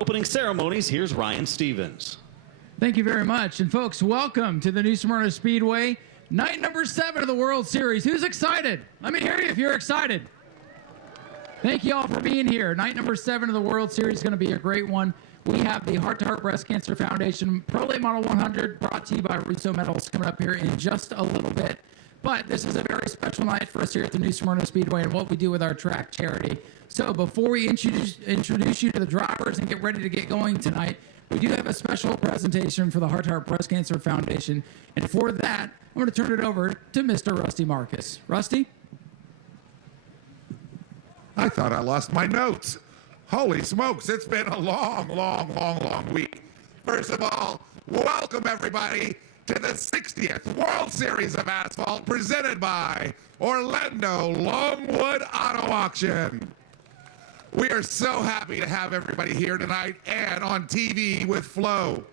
opening ceremonies, here's Ryan Stevens. Thank you very much. And folks, welcome to the new Smyrna Speedway, night number 7 of the World Series. Who's excited? Let me hear you if you're excited. Thank you all for being here. Night number 7 of the World Series is going to be a great one. We have the Heart to Heart Breast Cancer Foundation Pro Late Model 100 brought to you by Russo Metals coming up here in just a little bit. But this is a very special night for us here at the New Smyrna Speedway and what we do with our track charity. So before we introduce you to the drivers and get ready to get going tonight, we do have a special presentation for the Heart to Heart Breast Cancer Foundation. And for that, I'm going to turn it over to Mr. Rusty Marcus. Rusty? I thought I lost my notes. Holy smokes, it's been a long week. First of all, welcome everybody to the 60th World Series of Asphalt presented by Orlando Longwood Auto Auction. We are so happy to have everybody here tonight and on TV with Flo.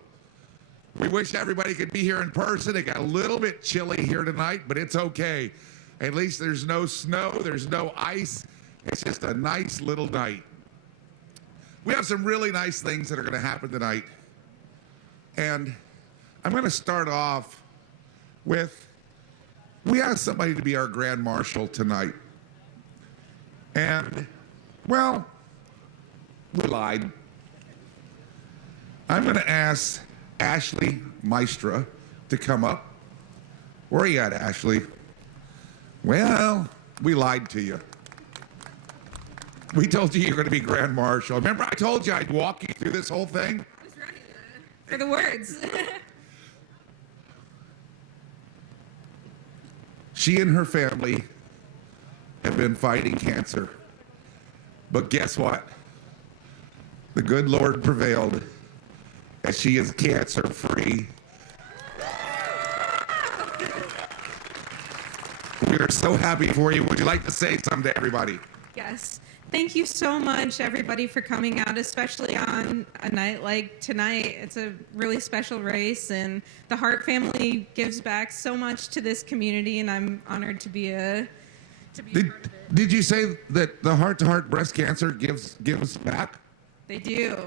We wish everybody could be here in person. It got a little bit chilly here tonight, but it's okay. At least there's no snow, there's no ice. It's just a nice little night. We have some really nice things that are going to happen tonight. And I'm going to start off with, we asked somebody to be our Grand Marshal tonight. And, well, we lied. I'm going to ask Ashley Maestra to come up. Where are you at, Ashley? Well, we lied to you. We told you you're going to be Grand Marshal. Remember, I told you I'd walk you through this whole thing? I was ready for the words. She and her family have been fighting cancer. But guess what? The good Lord prevailed, as she is cancer-free. We are so happy for you. Would you like to say something to everybody? Yes. Thank you so much, everybody, for coming out, especially on a night like tonight. It's a really special race, and the Hart family gives back so much to this community, and I'm honored to be a part of it. Did you say that the Heart to Heart Breast Cancer gives back? They do.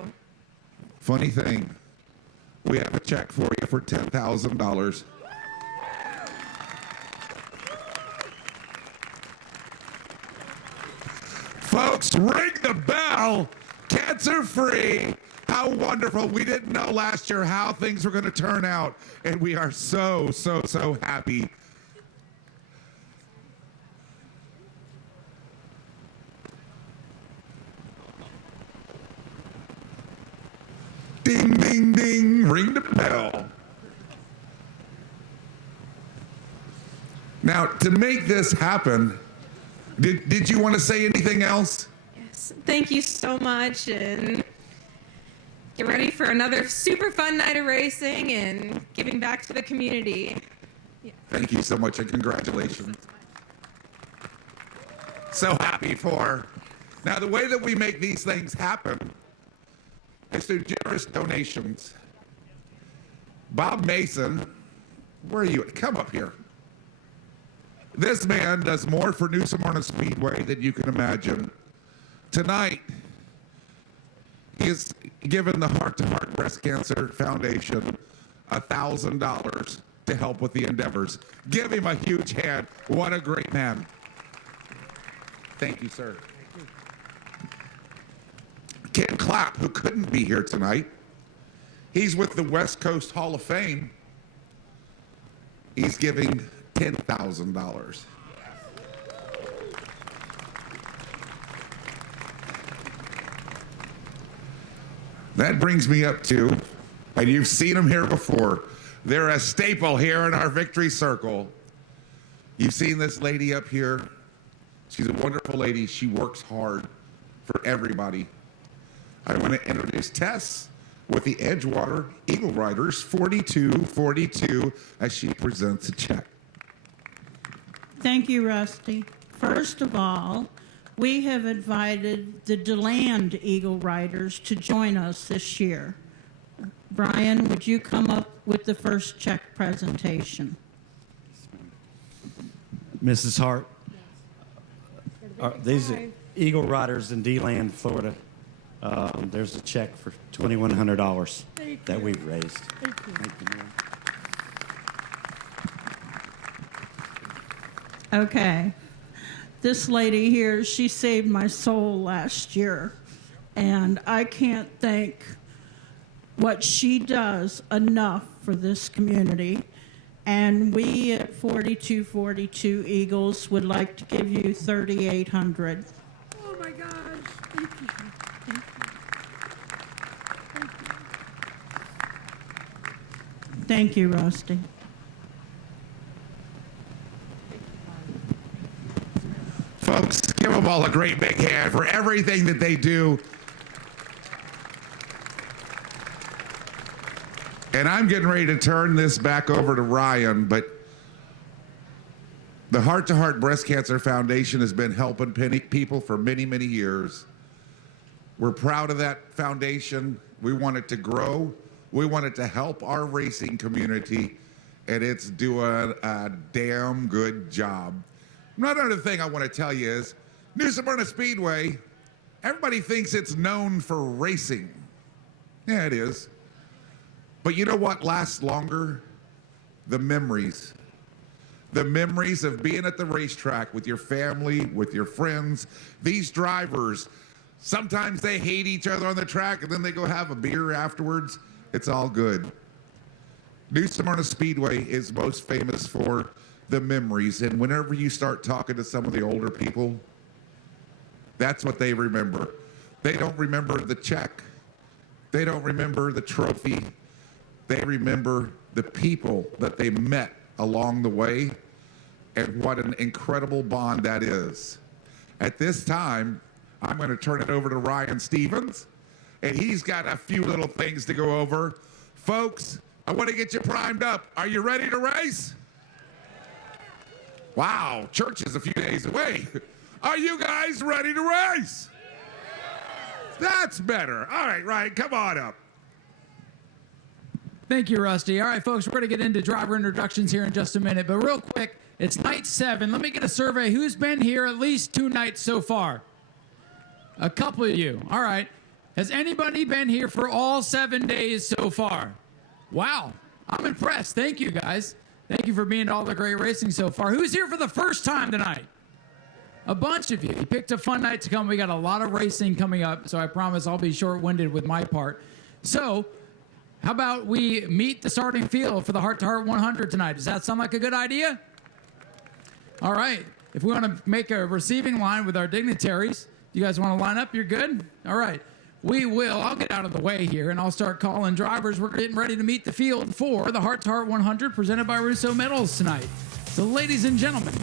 Funny thing, we have a check for you for $10,000. Folks, ring the bell. Cancer-free. How wonderful. We didn't know last year how things were going to turn out, and we are so happy. Ding, ding, ding. Ring the bell. Now, to make this happen, did you want to say anything else? Yes. Thank you so much, and get ready for another super fun night of racing and giving back to the community. Yeah. Thank you so much, and congratulations. So happy for. Now, the way that we make these things happen is through generous donations. Bob Mason, where are you? Come up here. This man does more for New Smyrna Speedway than you can imagine. Tonight, he has given the Heart to Heart Breast Cancer Foundation $1,000 to help with the endeavors. Give him a huge hand. What a great man. Thank you, sir. Thank you. Ken Clapp, who couldn't be here tonight, he's with the West Coast Hall of Fame. He's giving $10,000. That brings me up to, and you've seen them here before, they're a staple here in our victory circle. You've seen this lady up here. She's a wonderful lady. She works hard for everybody. I want to introduce Tess with the Edgewater Eagle Riders 4242 as she presents a check. Thank you, Rusty. First of all, we have invited the DeLand Eagle Riders to join us this year. Brian, would you come up with the first check presentation? Mrs. Hart, these are Eagle Riders in DeLand, Florida. There's a check for $2,100 that we've raised. Thank you. Thank you, Mayor. Okay. This lady here, she saved my soul last year. And I can't thank what she does enough for this community. And we at 4242 Eagles would like to give you $3,800. Oh my gosh. Thank you. Thank you. Thank you, Rusty. Folks, give them all a great big hand for everything that they do. And I'm getting ready to turn this back over to Ryan, but the Heart to Heart Breast Cancer Foundation has been helping people for many, many years. We're proud of that foundation. We want it to grow. We want it to help our racing community, and it's doing a damn good job. Another thing I want to tell you is, New Smyrna Speedway, everybody thinks it's known for racing. Yeah, it is. But you know what lasts longer? The memories. The memories of being at the racetrack with your family, with your friends. These drivers, sometimes they hate each other on the track and then they go have a beer afterwards. It's all good. New Smyrna Speedway is most famous for the memories. And whenever you start talking to some of the older people, that's what they remember. They don't remember the check. They don't remember the trophy. They remember the people that they met along the way and what an incredible bond that is. At this time, I'm going to turn it over to Ryan Stevens, and he's got a few little things to go over. Folks, I want to get you primed up. Are you ready to race? Wow, church is a few days away. Are you guys ready to race? That's better. All right, Ryan, come on up. Thank you, Rusty. All right, folks, we're going to get into driver introductions here in just a minute. But real quick, it's night 7. Let me get a survey. Who's been here at least 2 nights so far? A couple of you. All right. Has anybody been here for all 7 days so far? Wow. I'm impressed. Thank you, guys. Thank you for being at all the great racing so far. Who's here for the first time tonight? A bunch of you. You picked a fun night to come. We got a lot of racing coming up, so I promise I'll be short-winded with my part. So, how about we meet the starting field for the Heart to Heart 100 tonight? Does that sound like a good idea? All right. If we want to make a receiving line with our dignitaries, you guys want to line up? You're good? All right. We will. I'll get out of the way here, and I'll start calling drivers. We're getting ready to meet the field for the Heart to Heart 100 presented by Russo Metals tonight. So, ladies and gentlemen,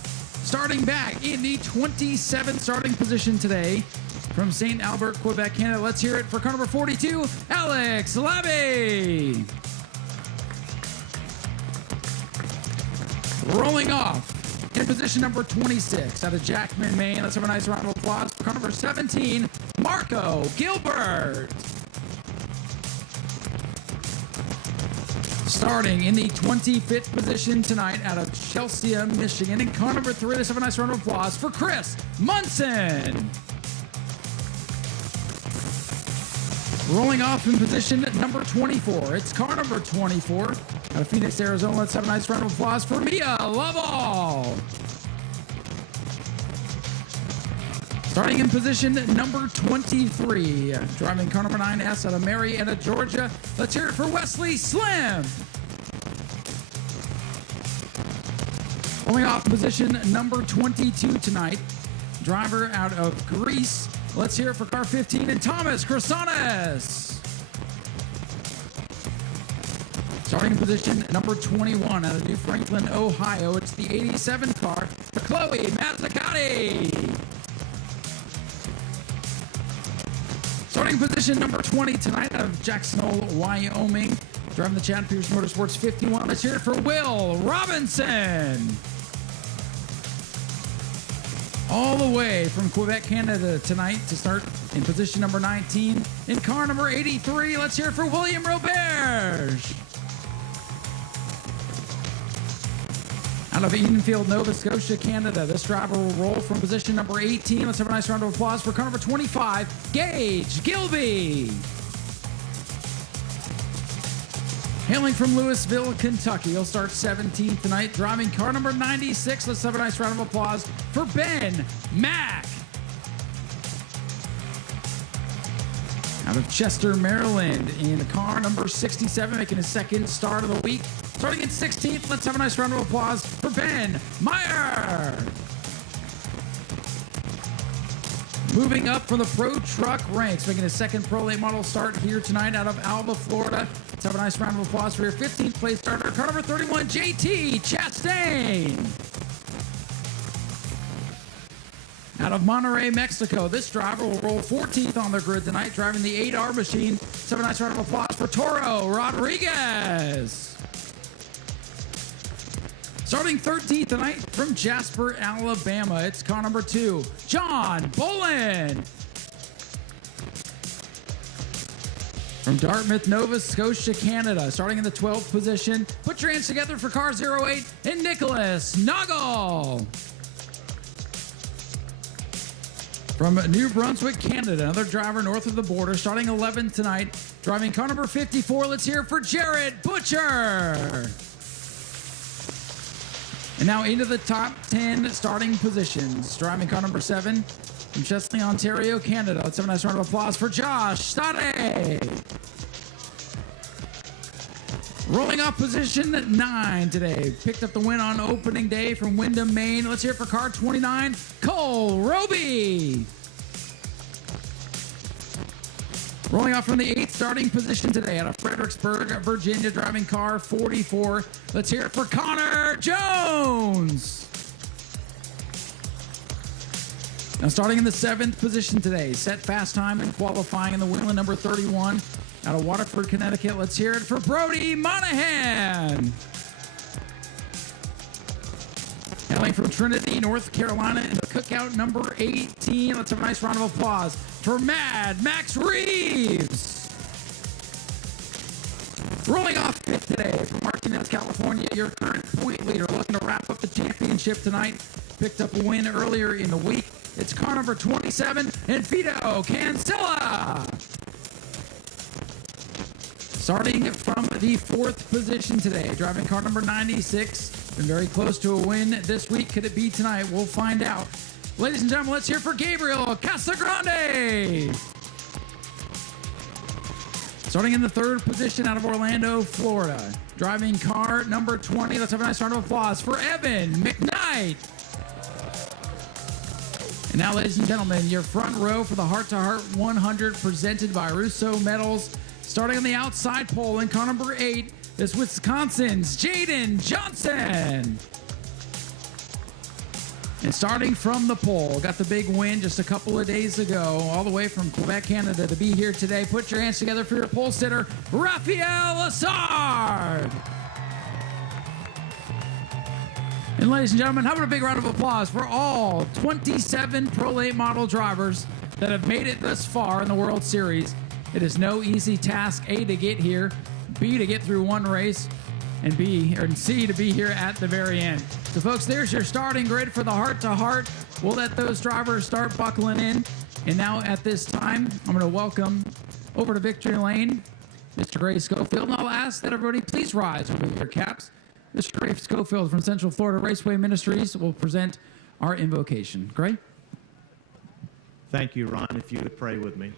starting back in the 27th starting position today, from St. Albert, Quebec, Canada, let's hear it for car number 42, Alex Labby. Rolling off in position number 26 out of Jackman, Maine. Let's have a nice round of applause for car number 17, Marco Gilbert. Starting in the 25th position tonight out of Chelsea, Michigan. In car number 3, let's have a nice round of applause for Chris Munson. Rolling off in position number 24, it's car number 24 out of Phoenix, Arizona. Let's have a nice round of applause for Mia Lovell. Starting in position number 23, driving car number 9S out of Marietta, Georgia. Let's hear it for Wesley Slim. Rolling off in position number 22 tonight, driver out of Greece. Let's hear it for car 15 and Thomas Chrysonis. Starting in position number 21 out of New Franklin, Ohio. It's the 87 car for Chloe Mazzacati. Starting in position number 20 tonight out of Jackson Hole, Wyoming. Driving the Chad Pierce Motorsports 51. Let's hear it for Will Robinson. All the way from Quebec, Canada tonight to start in position number 19. In car number 83, let's hear it for William Roberge. Out of Edenfield, Nova Scotia, Canada, this driver will roll from position number 18. Let's have a nice round of applause for car number 25, Gage Gilby. Hailing from Louisville, Kentucky, he'll start 17th tonight, driving car number 96. Let's have a nice round of applause for Ben Mack. Out of Chester, Maryland, in car number 67, making his second start of the week. Starting in 16th, let's have a nice round of applause for Ben Meyer. Moving up from the Pro Truck ranks, making his second Pro Late Model start here tonight out of Alba, Florida. Let's have a nice round of applause for your 15th place starter, car number 31, JT Chastain. Out of Monterrey, Mexico, this driver will roll 14th on the grid tonight, driving the 8R machine. Let's have a nice round of applause for Toro Rodriguez. Starting 13th tonight from Jasper, Alabama, it's car number 2, John Bolin. From Dartmouth, Nova Scotia, Canada, starting in the 12th position, put your hands together for car 08 and Nicholas Noggle. From New Brunswick, Canada, another driver north of the border, starting 11th tonight, driving car number 54. Let's hear it for Jared Butcher. And now into the top 10 starting positions. Driving car number 7 from Chesley, Ontario, Canada. Let's have a nice round of applause for Josh Stade. Rolling off position 9 today. Picked up the win on opening day from Windham, Maine. Let's hear it for car 29, Cole Roby. Rolling off from the 8th starting position today out of Fredericksburg, Virginia, driving car 44. Let's hear it for Connor Jones. Now starting in the 7th position today, set fast time and qualifying in the Wheeling number 31 out of Waterford, Connecticut. Let's hear it for Brody Monahan. Hailing from Trinity, North Carolina, in the Cookout number 18. Let's have a nice round of applause for Mad Max Reeves. Rolling off 5th today from Martinez, California, your current point leader, looking to wrap up the championship tonight. Picked up a win earlier in the week. It's car number 27, and Vito Cancella. Starting from the 4th position today, driving car number 96. Been very close to a win this week. Could it be tonight? We'll find out. Ladies and gentlemen, let's hear for Gabriel Casagrande. Starting in the 3rd position out of Orlando, Florida. Driving car number 20. Let's have a nice round of applause for Evan McKnight. And now, ladies and gentlemen, your front row for the Heart to Heart 100 presented by Russo Metals. Starting on the outside pole in car number 8 is Wisconsin's Jaden Johnson. And starting from the pole, got the big win just a couple of days ago, all the way from Quebec, Canada, to be here today. Put your hands together for your pole sitter, Raphael Assard. And ladies and gentlemen, how about a big round of applause for all 27 Pro Late Model drivers that have made it thus far in the World Series. It is no easy task, A, to get here, B, to get through one race, and C, to be here at the very end. So folks, there's your starting grid for the Heart to Heart. We'll let those drivers start buckling in. And now at this time, I'm going to welcome over to victory lane, Mr. Gray Schofield. And I'll ask that everybody please rise over your caps. Mr. Gray Schofield from Central Florida Raceway Ministries will present our invocation. Gray? Thank you, Ron, if you would pray with me.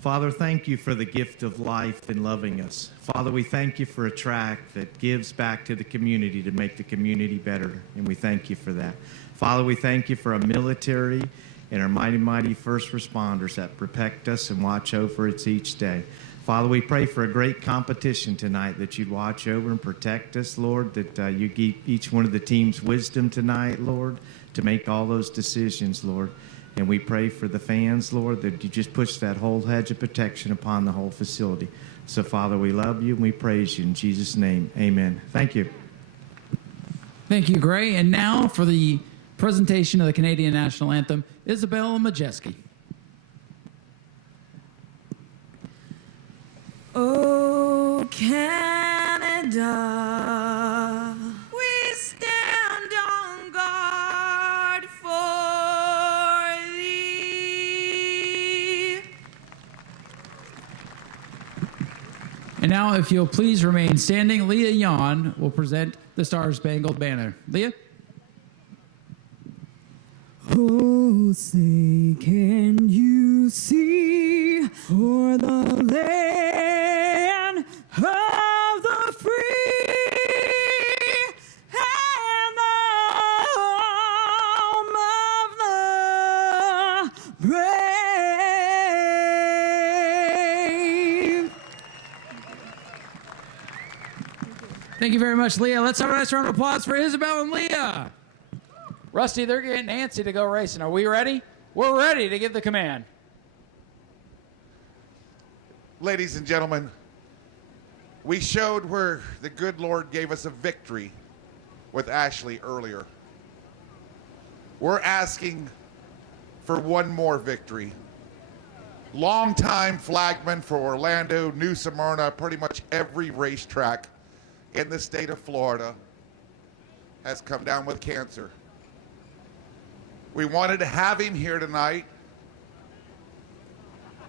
Father, thank you for the gift of life and loving us. Father, we thank you for a track that gives back to the community to make the community better, and we thank you for that. Father, we thank you for our military and our mighty, mighty first responders that protect us and watch over us each day. Father, we pray for a great competition tonight, that you'd watch over and protect us, Lord, that you give each one of the teams wisdom tonight, Lord, to make all those decisions, Lord. And we pray for the fans, Lord, that you just push that whole hedge of protection upon the whole facility. So, Father, we love you and we praise you in Jesus' name. Amen. Thank you. Thank you, Gray. And now for the presentation of the Canadian National Anthem, Isabel Majeski. Oh, Canada, we stand And now, if you'll please remain standing, Leah Yon will present the Star Spangled Banner. Leah? Oh, say, can you see o'er the land of the free and the home of the brave? Thank you very much, Leah. Let's have a nice round of applause for Isabel and Leah. Rusty, they're getting antsy to go racing. Are we ready? We're ready to give the command. Ladies and gentlemen, we showed where the good Lord gave us a victory with Ashley earlier. We're asking for one more victory. Longtime flagman for Orlando, New Smyrna, pretty much every racetrack in the state of Florida has come down with cancer. We wanted to have him here tonight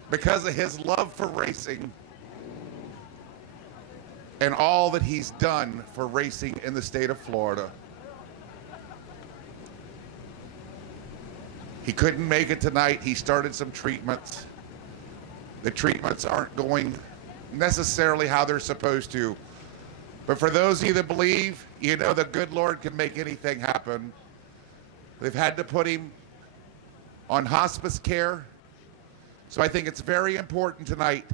because of his love for racing and all that he's done for racing in the state of Florida. He couldn't make it tonight. He started some treatments. The treatments aren't going necessarily how they're supposed to. But for those of you that believe, you know the good Lord can make anything happen. They've had to put him on hospice care. So I think it's very important tonight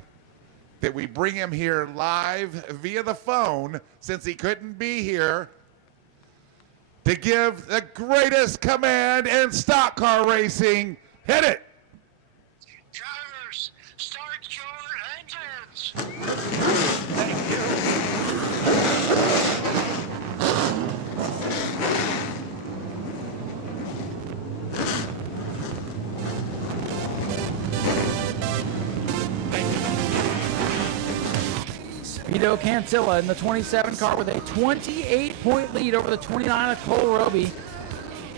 that we bring him here live via the phone, since he couldn't be here, to give the greatest command in stock car racing. Hit it. Drivers, start your engines. Thank you. Vito Cancilla in the 27 car with a 28-point lead over the 29 of Cole Roby.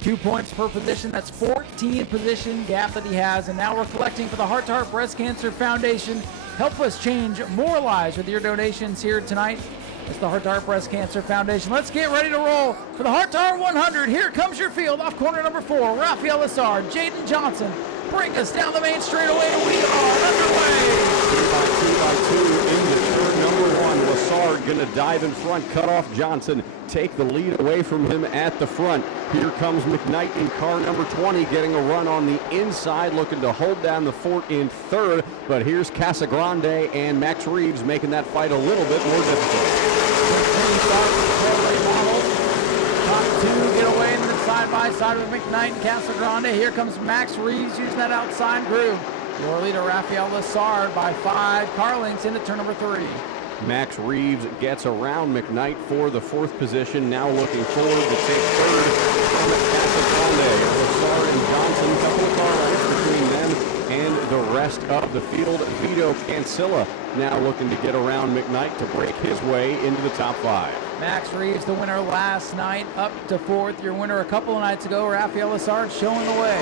2 points per position. That's 14 position gap that he has. And now we're collecting for the Heart to Heart Breast Cancer Foundation. Help us change more lives with your donations here tonight. It's the Heart to Heart Breast Cancer Foundation. Let's get ready to roll for the Heart to Heart 100. Here comes your field off corner number 4. Raphael Lassard, Jaden Johnson. Bring us down the main straightaway, and we are underway. 2 into turn number 1. Lassard going to dive in front, cut off Johnson, take the lead away from him at the front. Here comes McKnight in car number 20, getting a run on the inside, looking to hold down the fort in third. But here's Casagrande and Max Reeves making that fight a little bit more difficult. Top 2 get away in the side-by-side with McKnight and Casagrande. Here comes Max Reeves using that outside groove. Your leader, Raphael Lassard, by 5 car lengths into turn number 3. Max Reeves gets around McKnight for the 4th position. Now looking forward to take third from Casagrande. Lassard and Johnson, couple of car lengths between them and the rest of the field. Vito Cancilla now looking to get around McKnight to break his way into the top 5. Max Reeves, the winner last night, up to 4th. Your winner a couple of nights ago, Raphael Lassard, showing the way.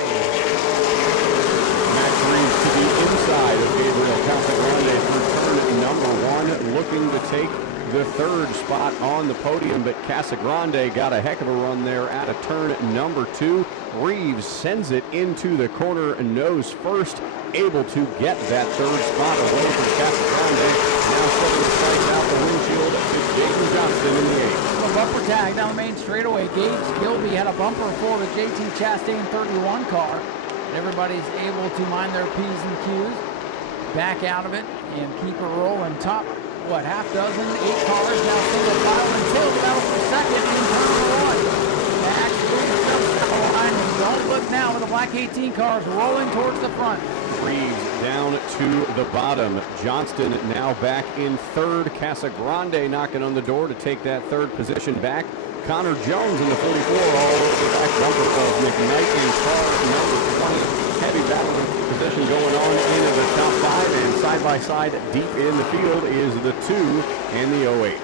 Max Reeves to the inside of Gabriel Casagrande for turn number 1, looking to take the 3rd spot on the podium, but Casagrande got a heck of a run there at a turn number 2. Reeves sends it into the corner, nose first, able to get that 3rd spot away from Casagrande. Now setting the sights out the windshield to Jaden Johnston in the 8th. A bumper tag down the main straightaway. Gage Gilby had a bumper for the JT Chastain 31 car. Everybody's able to mind their P's and Q's, back out of it, and keep it rolling. Top, half dozen, 8 cars now single file until the battle for second in turn number 1. Max Reeves jumps down the line, and don't look now with the black 18 cars rolling towards the front. Reeves down to the bottom. Johnston now back in 3rd. Casagrande knocking on the door to take that 3rd position back. Connor Jones in the 44, all over the back bumper of McKnight in car number 20. Heavy battle position going on into the top 5, and side by side deep in the field is the 2 and the 08.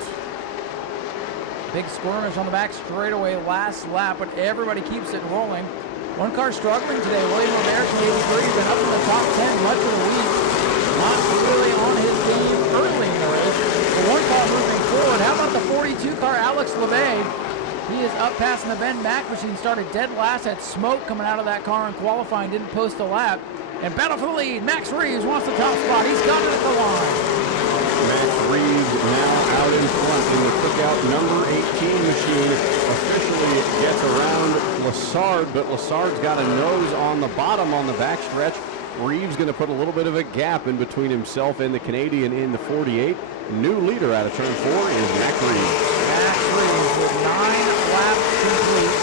Big skirmish on the back straightaway last lap, but everybody keeps it rolling. One car struggling today, William Roberts, 83, been up in the top 10 much of the week. Not really on his game early in the race. ball moving forward. How about the 42 car, Alex LeVay? He is up passing the Ben Mac machine, started dead last, had smoke coming out of that car in qualifying, didn't post a lap. And battle for the lead, Max Reeves wants the top spot. He's got it at the line. Max Reeves now out in front in the cookout number 18 machine. Officially gets around Lassard, but Lassard's got a nose on the bottom on the backstretch. Reeves going to put a little bit of a gap in between himself and the Canadian in the 48. New leader out of turn 4 is Max Reeves. Max Reeves with 9 laps complete.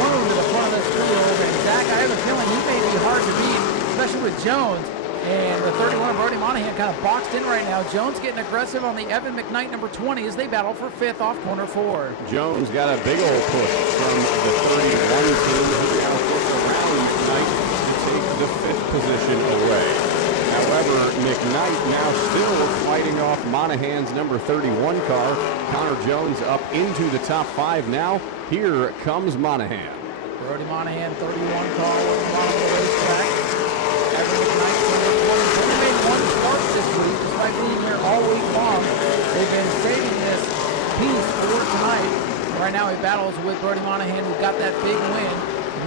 Flew to the front of this field, and Zach, I have a feeling he may be hard to beat, especially with Jones. And the 31 Brody Monahan kind of boxed in right now. Jones getting aggressive on the Evan McKnight number 20 as they battle for 5th off corner 4. Jones got a big old push from the 31 team. He now looks around tonight to take the 5th position away. However, McKnight now still fighting off Monahan's number 31 car. Connor Jones up into the top 5 now. Here comes Monahan. Brody Monahan, 31 car, with the bottom of the racetrack. Evan McKnight, number 20. Only made one start this week, despite being here all week long. They've been saving this piece for tonight. Right now he battles with Brody Monahan, who got that big win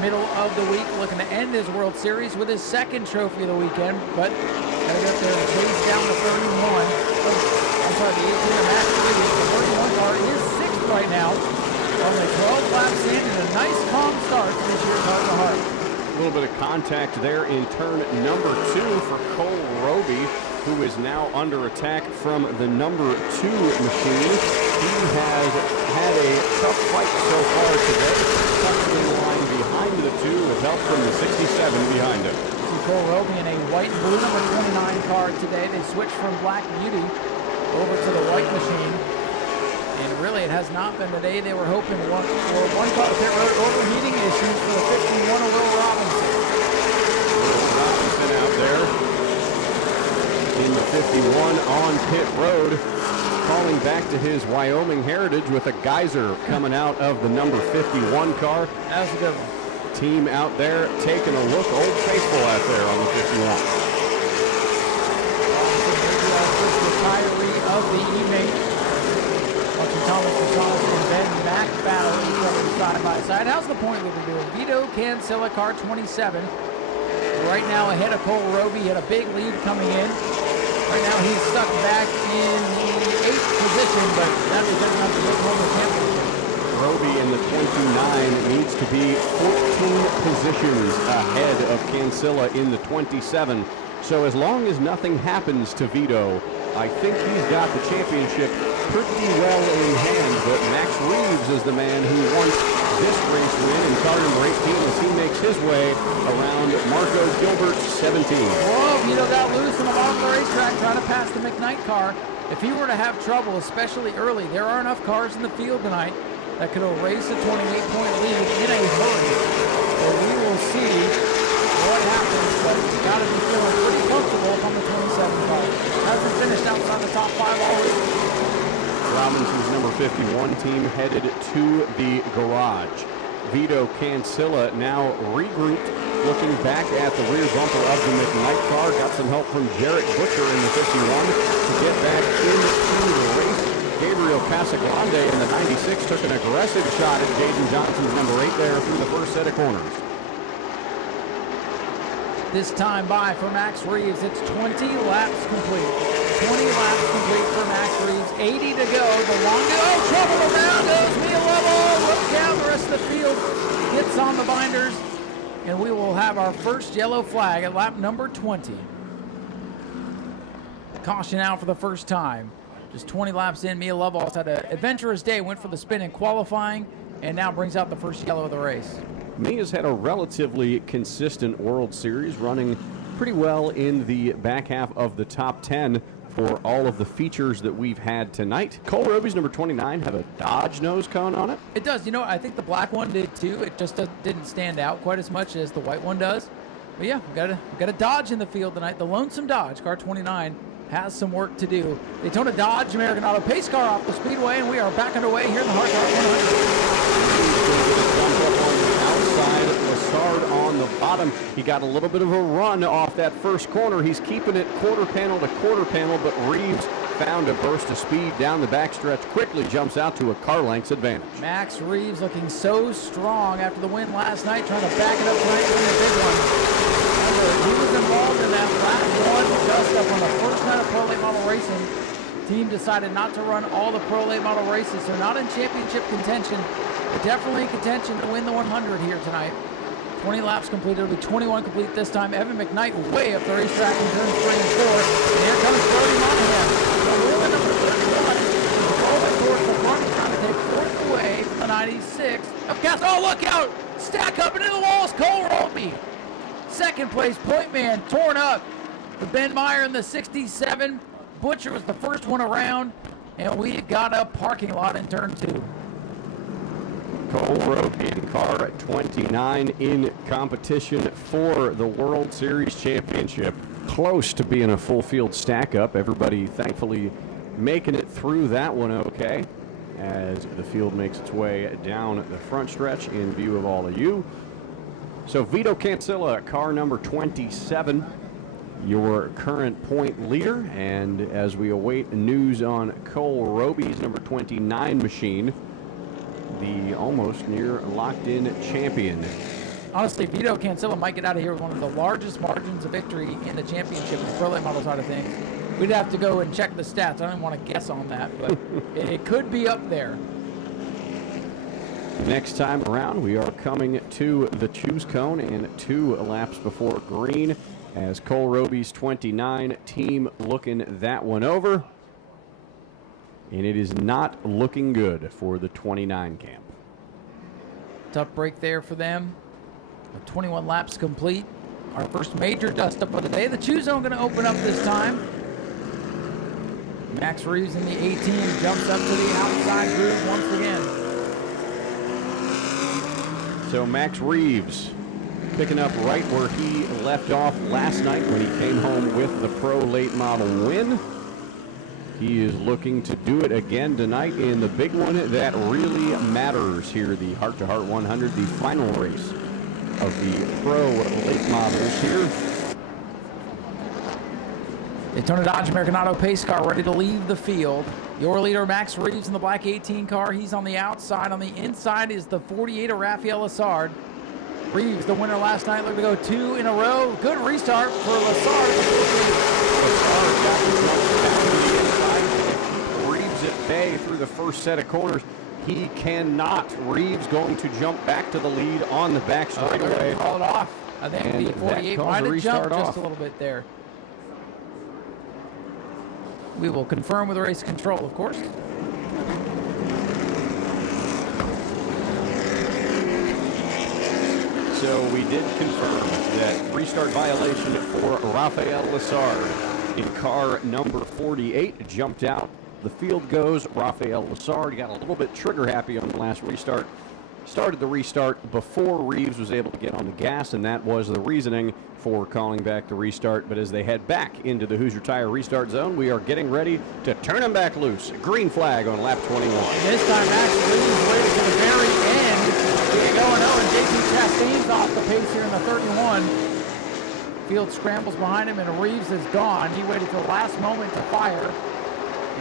middle of the week, looking to end his World Series with his 2nd trophy of the weekend, but gotta get there and chase down the 31. I'm sorry, the 18 of Max Reeves. The 31 car is 6th right now. Only 12 laps in and a nice calm start to this year's Heart to Heart. A little bit of contact there in turn number 2 for Cole Roby, who is now under attack from the number 2 machine. He has had a tough fight so far today. Tucked in line behind the 2 with help from the 67 behind him. Cole Roby in a white and blue number 29 car today. They switched from Black Beauty over to the white machine. And really, it has not been the day they were hoping for. One car pit road overheating issues for the 51 of Will Robinson. Will Robinson out there in the 51 on pit road, calling back to his Wyoming heritage with a geyser coming out of the number 51 car. That was a good one. Team out there taking a look, Old Faithful out there on the 51. Retiree of the evening. Watching Thomas Wisconsin and Ben Mack battle each other side by side. How's the point we've been doing? Vito Cancilla, car 27. Right now ahead of Cole Roby. He had a big lead coming in. Right now he's stuck back in the 8th position, but that is going to have to take home the championship. Roby in the 29 needs to be 14 positions ahead of Cancilla in the 27. So as long as nothing happens to Vito, I think he's got the championship pretty well in hand. But Max Reeves is the man who won this race win in car number 18 as he makes his way around Marco Gilbert's 17. Whoa, Vito got loose on the bottom of the racetrack trying to pass the McKnight car. If he were to have trouble, especially early, there are enough cars in the field tonight that could erase a 28-point lead in a hurry. So we will see what happens, but you got to be feeling pretty comfortable on the 27 car. Hasn't finished outside the top 5 all week. Robinson's number 51 team headed to the garage. Vito Cancilla now regrouped, looking back at the rear bumper of the McKnight car. Got some help from Jarrett Butcher in the 51 to get back into the race. Gabriel Casagrande in the 96 took an aggressive shot at Jaden Johnson's number 8 there through the first set of corners. This time by for Max Reeves, it's 20 laps complete. 20 laps complete for Max Reeves, 80 to go. The longest, oh, trouble around goes Mia Lovell. Look out, the rest of the field gets on the binders. And we will have our first yellow flag at lap number 20. Caution out for the first time. Just 20 laps in, Mia Lovell's had an adventurous day, went for the spin in qualifying, and now brings out the first yellow of the race. Mia's had a relatively consistent World Series, running pretty well in the back half of the top 10 for all of the features that we've had tonight. Cole Roby's number 29 have a Dodge nose cone on it. It does. You know, I think the black one did too. It just didn't stand out quite as much as the white one does. But yeah, we got a Dodge in the field tonight. The Lonesome Dodge, car 29, has some work to do. Daytona Dodge American Auto pace car off the Speedway, and we are back underway here in the Hart 100. Lassard on the bottom. He got a little bit of a run off that first corner. He's keeping it quarter panel to quarter panel, but Reeves found a burst of speed down the backstretch, quickly jumps out to a car length's advantage. Max Reeves looking so strong after the win last night, trying to back it up tonight in a big one. Remember, he was involved in that last one dust-up on the first night of Pro Late Model racing. Team decided not to run all the Pro Late Model races, so not in championship contention, but definitely in contention to win the 100 here tonight. 20 laps completed. It'll be 21 complete this time. Evan McKnight way up the racetrack in turns 3 and 4. And here comes Brody Monahan. The wheel number 31. Rolling towards the front, trying to take fourth away from the 96 of Cass. Oh, look out! Stack up into the walls. Cole Roby. Second place, point man, torn up. For Ben Meyer in the 67. Butcher was the first one around. And we got a parking lot in turn 2. Cole Roby in car 29 in competition for the World Series Championship. Close to being a full field stack up. Everybody thankfully making it through that one okay as the field makes its way down the front stretch in view of all of you. So Vito Cancilla, car number 27, your current point leader. And as we await news on Cole Roby's number 29 machine, the almost near locked-in champion. Honestly, Vito Cancilla might get out of here with one of the largest margins of victory in the championship in the Pro Late Model side of things. We'd have to go and check the stats. I don't want to guess on that, but it could be up there. Next time around, we are coming to the choose cone and 2 laps before green as Cole Roby's 29 team looking that one over. And it is not looking good for the 29 camp. Tough break there for them. 21 laps complete. Our first major dust-up of the day. The choose zone going to open up this time. Max Reeves in the 18 jumps up to the outside groove once again. So Max Reeves picking up right where he left off last night when he came home with the Pro Late Model win. He is looking to do it again tonight in the big one that really matters here, the Heart to Heart 100, the final race of the Pro Late Models here. Daytona Dodge American Auto pace car ready to leave the field. Your leader, Max Reeves, in the black 18 car. He's on the outside. On the inside is the 48 of Rafael Lessard. Reeves, the winner last night, looking to go 2 in a row. Good restart for Lessard. Lessard got the jump back to the inside. Reeves at bay through the first set of corners. He cannot. Reeves going to jump back to the lead on the back straightaway. Called off. I think And the 48 might have jumped just a little bit there. We will confirm with race control, of course. So we did confirm that restart violation for Rafael Lessard in car number 48. Jumped out. The field goes. Rafael Lessard got a little bit trigger happy on the last restart. Started the restart before Reeves was able to get on the gas, and that was the reasoning for calling back the restart. But as they head back into the Hoosier Tire restart zone, we are getting ready to turn them back loose. Green flag on lap 21. And this time, Max Reeves waited to the very end to get going. And JP Chastain's off the pace here in the 31. Field scrambles behind him, and Reeves is gone. He waited till the last moment to fire.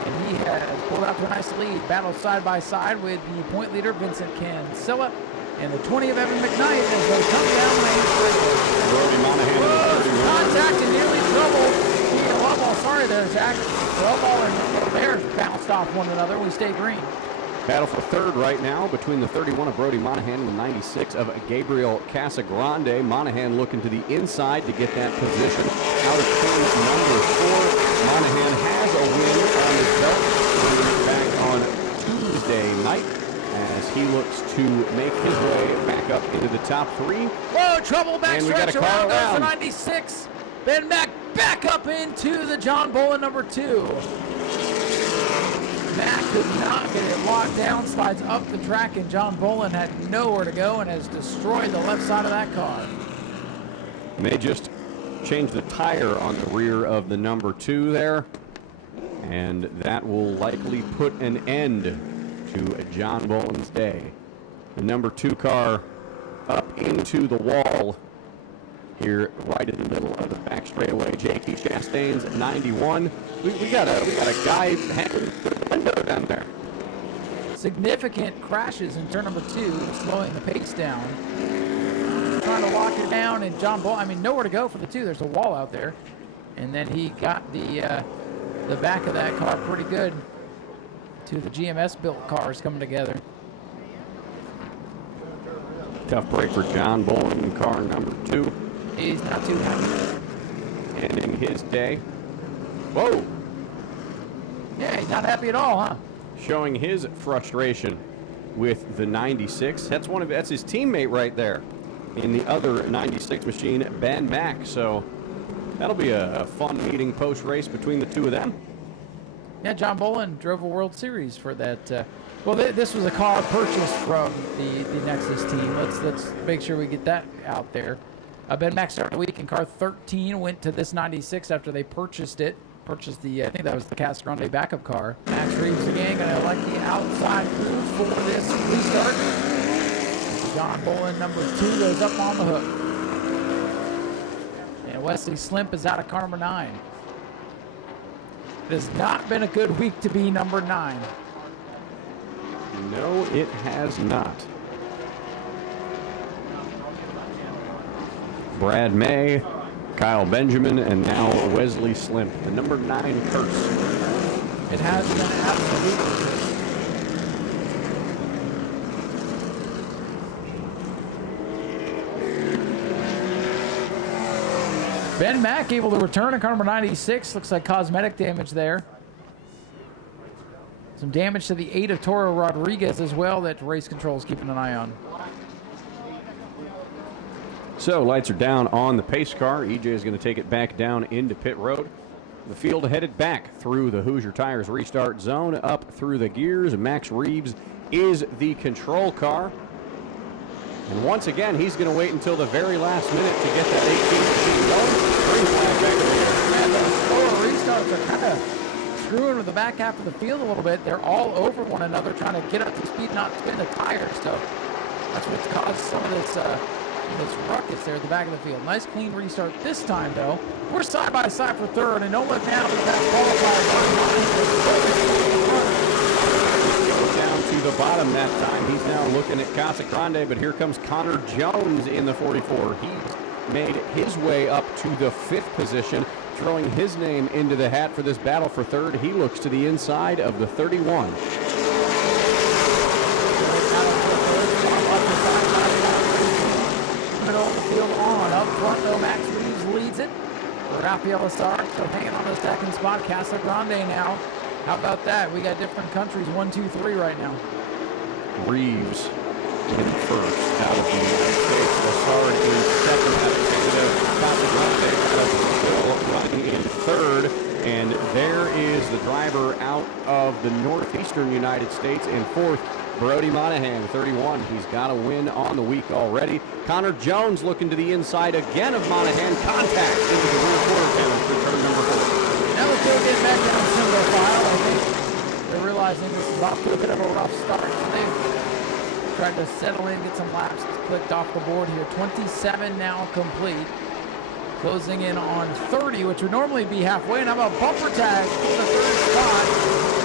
And he has pulled out to a nice lead. Battle side by side with the point leader, Vincent Cancilla, and the 20 of Evan McKnight as they come down lane three. Brody Monahan. Contact and nearly trouble. Well, sorry there, Zach. Ball and Bears bounced off one another. We stay green. Battle for third right now between the 31 of Brody Monahan and the 96 of Gabriel Casagrande. Monahan looking to the inside to get that position. Out of turn number 4. Monahan has a win on his belt. Coming back on Tuesday night as he looks to make his way back up into the top 3. Whoa, trouble And we got backstretch a car around goes the around. 96. Ben Mack back up into the John Bolin number 2. Mack could not get it locked down, slides up the track, and John Bolin had nowhere to go and has destroyed the left side of that car. And they just changed the tire on the rear of the number 2 there. And that will likely put an end to John Bolin's day. The number 2 car up into the wall. here right in the middle of the back straightaway. JT Chastain's 91. We got a guy hanging through the window down there. Significant crashes in turn number 2, slowing the pace down. Trying to lock it down, and John Bull, nowhere to go for the 2. There's a wall out there. And then he got the back of that car pretty good. Two of the GMS built cars coming together. Tough break for John Bull in car number 2. He's not too happy. And in his day, whoa! Yeah, he's not happy at all, huh? Showing his frustration with the 96. That's his teammate right there in the other 96 machine, Ben Mack. So that'll be a fun meeting post-race between the two of them. Yeah, John Bolin drove a World Series for that. This was a car purchased from the Nexus team. Let's make sure we get that out there. Ben Mack started the week in car 13, went to this 96 after they purchased it. Purchased I think that was the Casa Grande backup car. Max Reeves again going to elect the outside move for this restart. John Bolin, number 2, goes up on the hook. And Wesley Slimp is out of car number 9. It has not been a good week to be number 9. No, it has not. Brad May, Kyle Benjamin, and now Wesley Slimp, the number 9 curse. It has been absolutely. Ben Mack able to return to car number 96. Looks like cosmetic damage there. Some damage to the 8 of Toro Rodriguez as well that race control is keeping an eye on. So lights are down on the pace car. EJ is going to take it back down into pit road. The field headed back through the Hoosier Tires restart zone, up through the gears. Max Reeves is the control car. And once again, he's going to wait until the very last minute to get that 18 machine going. Green flag back in the air. Man, those slower restarts are kind of screwing with the back half of the field a little bit. They're all over one another trying to get up to speed, not spin the tires. So that's what's caused some of this ruckus there at the back of the field. Nice clean restart this time, though. We're side by side for third, and don't look now for that qualifier. Down to the bottom that time. He's now looking at Casa Grande, but here comes Connor Jones in the 44. He's made his way up to the 5th position, throwing his name into the hat for this battle for third. He looks to the inside of the 31. Middle of the field on. Up front, though, Max Reeves leads it. Rafael Sark still hanging on the second spot. Casa Grande now. How about that? We got different countries, 1, 2, 3 right now. Reeves in first out of the United States. Lassard in second out of Canada. Casa Grande running in third. And there is the driver out of the northeastern United States in fourth. Brody Monahan, 31. He's got a win on the week already. Connor Jones looking to the inside again of Monahan. Contact into the rear quarter panel for turn number 4. Now let's go get back down single file. I think they're realizing this is off to a bit of a rough start. So they've tried to settle in, get some laps clicked off the board here. 27 now complete. Closing in on 30, which would normally be halfway. And how about bumper tag for the third spot?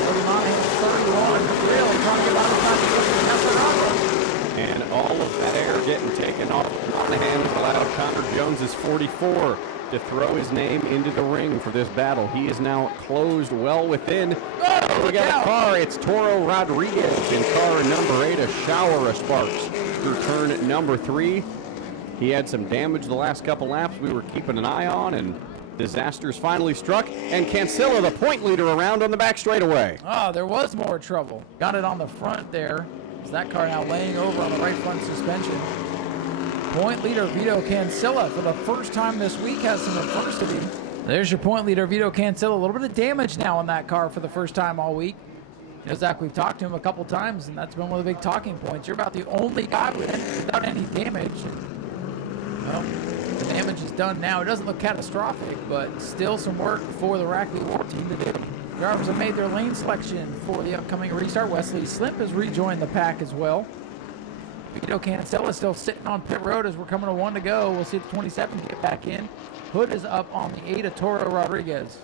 Brody Monahan 31. Really trying to get out of time to get to Casa Grande. And all of that air getting taken off Monahan has allowed Connor Jones' 44 to throw his name into the ring for this battle. He is now closed well within. Oh, we got a car. It's Toro Rodriguez in car number 8, a shower of sparks through turn number 3. He had some damage the last couple laps we were keeping an eye on, and disasters finally struck, and Cancilla, the point leader, around on the back straightaway. Oh, there was more trouble. Got it on the front there. That car now laying over on the right front suspension. Point leader Vito Cancilla for the first time this week has some adversity. There's your point leader Vito Cancilla. A little bit of damage now on that car for the first time all week. You know, Zach, we've talked to him a couple times, and that's been one of the big talking points. You're about the only guy without any damage. Well, the damage is done now. It doesn't look catastrophic, but still some work for the Rackley War team to do. Drivers have made their lane selection for the upcoming restart. Wesley Slimp has rejoined the pack as well. Vito Cancella still sitting on pit road as we're coming to 1 to go. We'll see if the 27 get back in. Hood is up on the 8 of Toro Rodriguez.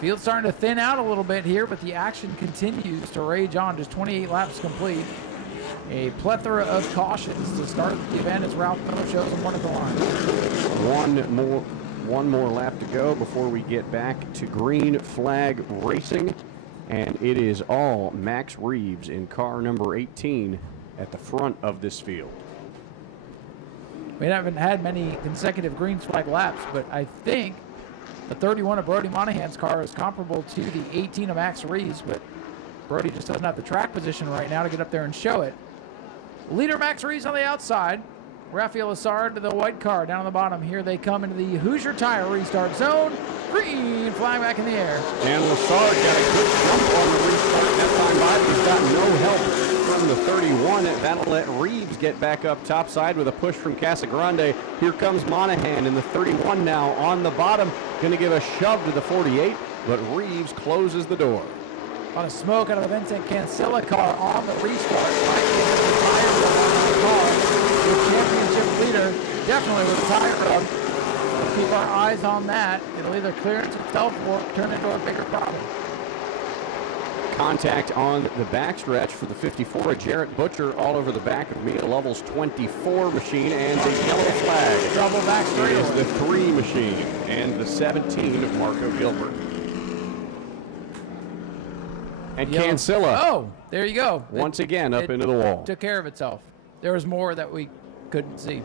Field's starting to thin out a little bit here, but the action continues to rage on. Just 28 laps complete. A plethora of cautions to start the event as Ralph Miller shows them one at the line. One more lap to go before we get back to green flag racing. And it is all Max Reeves in car number 18 at the front of this field. We haven't had many consecutive green flag laps, but I think the 31 of Brody Monahan's car is comparable to the 18 of Max Reeves, but Brody just doesn't have the track position right now to get up there and show it. Leader Max Reeves on the outside. Rafael Lessard to the white car down on the bottom. Here they come into the Hoosier Tire restart zone. Green flag back in the air. And Lessard got a good jump on the restart that time by. He's got no help from the 31. That'll let Reeves get back up topside with a push from Casagrande. Here comes Monahan in the 31 now on the bottom. Going to give a shove to the 48, but Reeves closes the door. A lot of smoke out of the Vincent Cancella car on the restart. The car. The championship leader definitely with a tire rub. We'll keep our eyes on that. It'll either clearance itself or turn into a bigger problem. Contact on the backstretch for the 54 of Jarrett Butcher all over the back of Mia Lovell's 24 machine, and the yellow flag. Double back straight is the 3 machine and the 17 of Marco Gilbert. And Cancella. Oh, there you go. Once again up into the wall. Took care of itself. There was more that we couldn't see.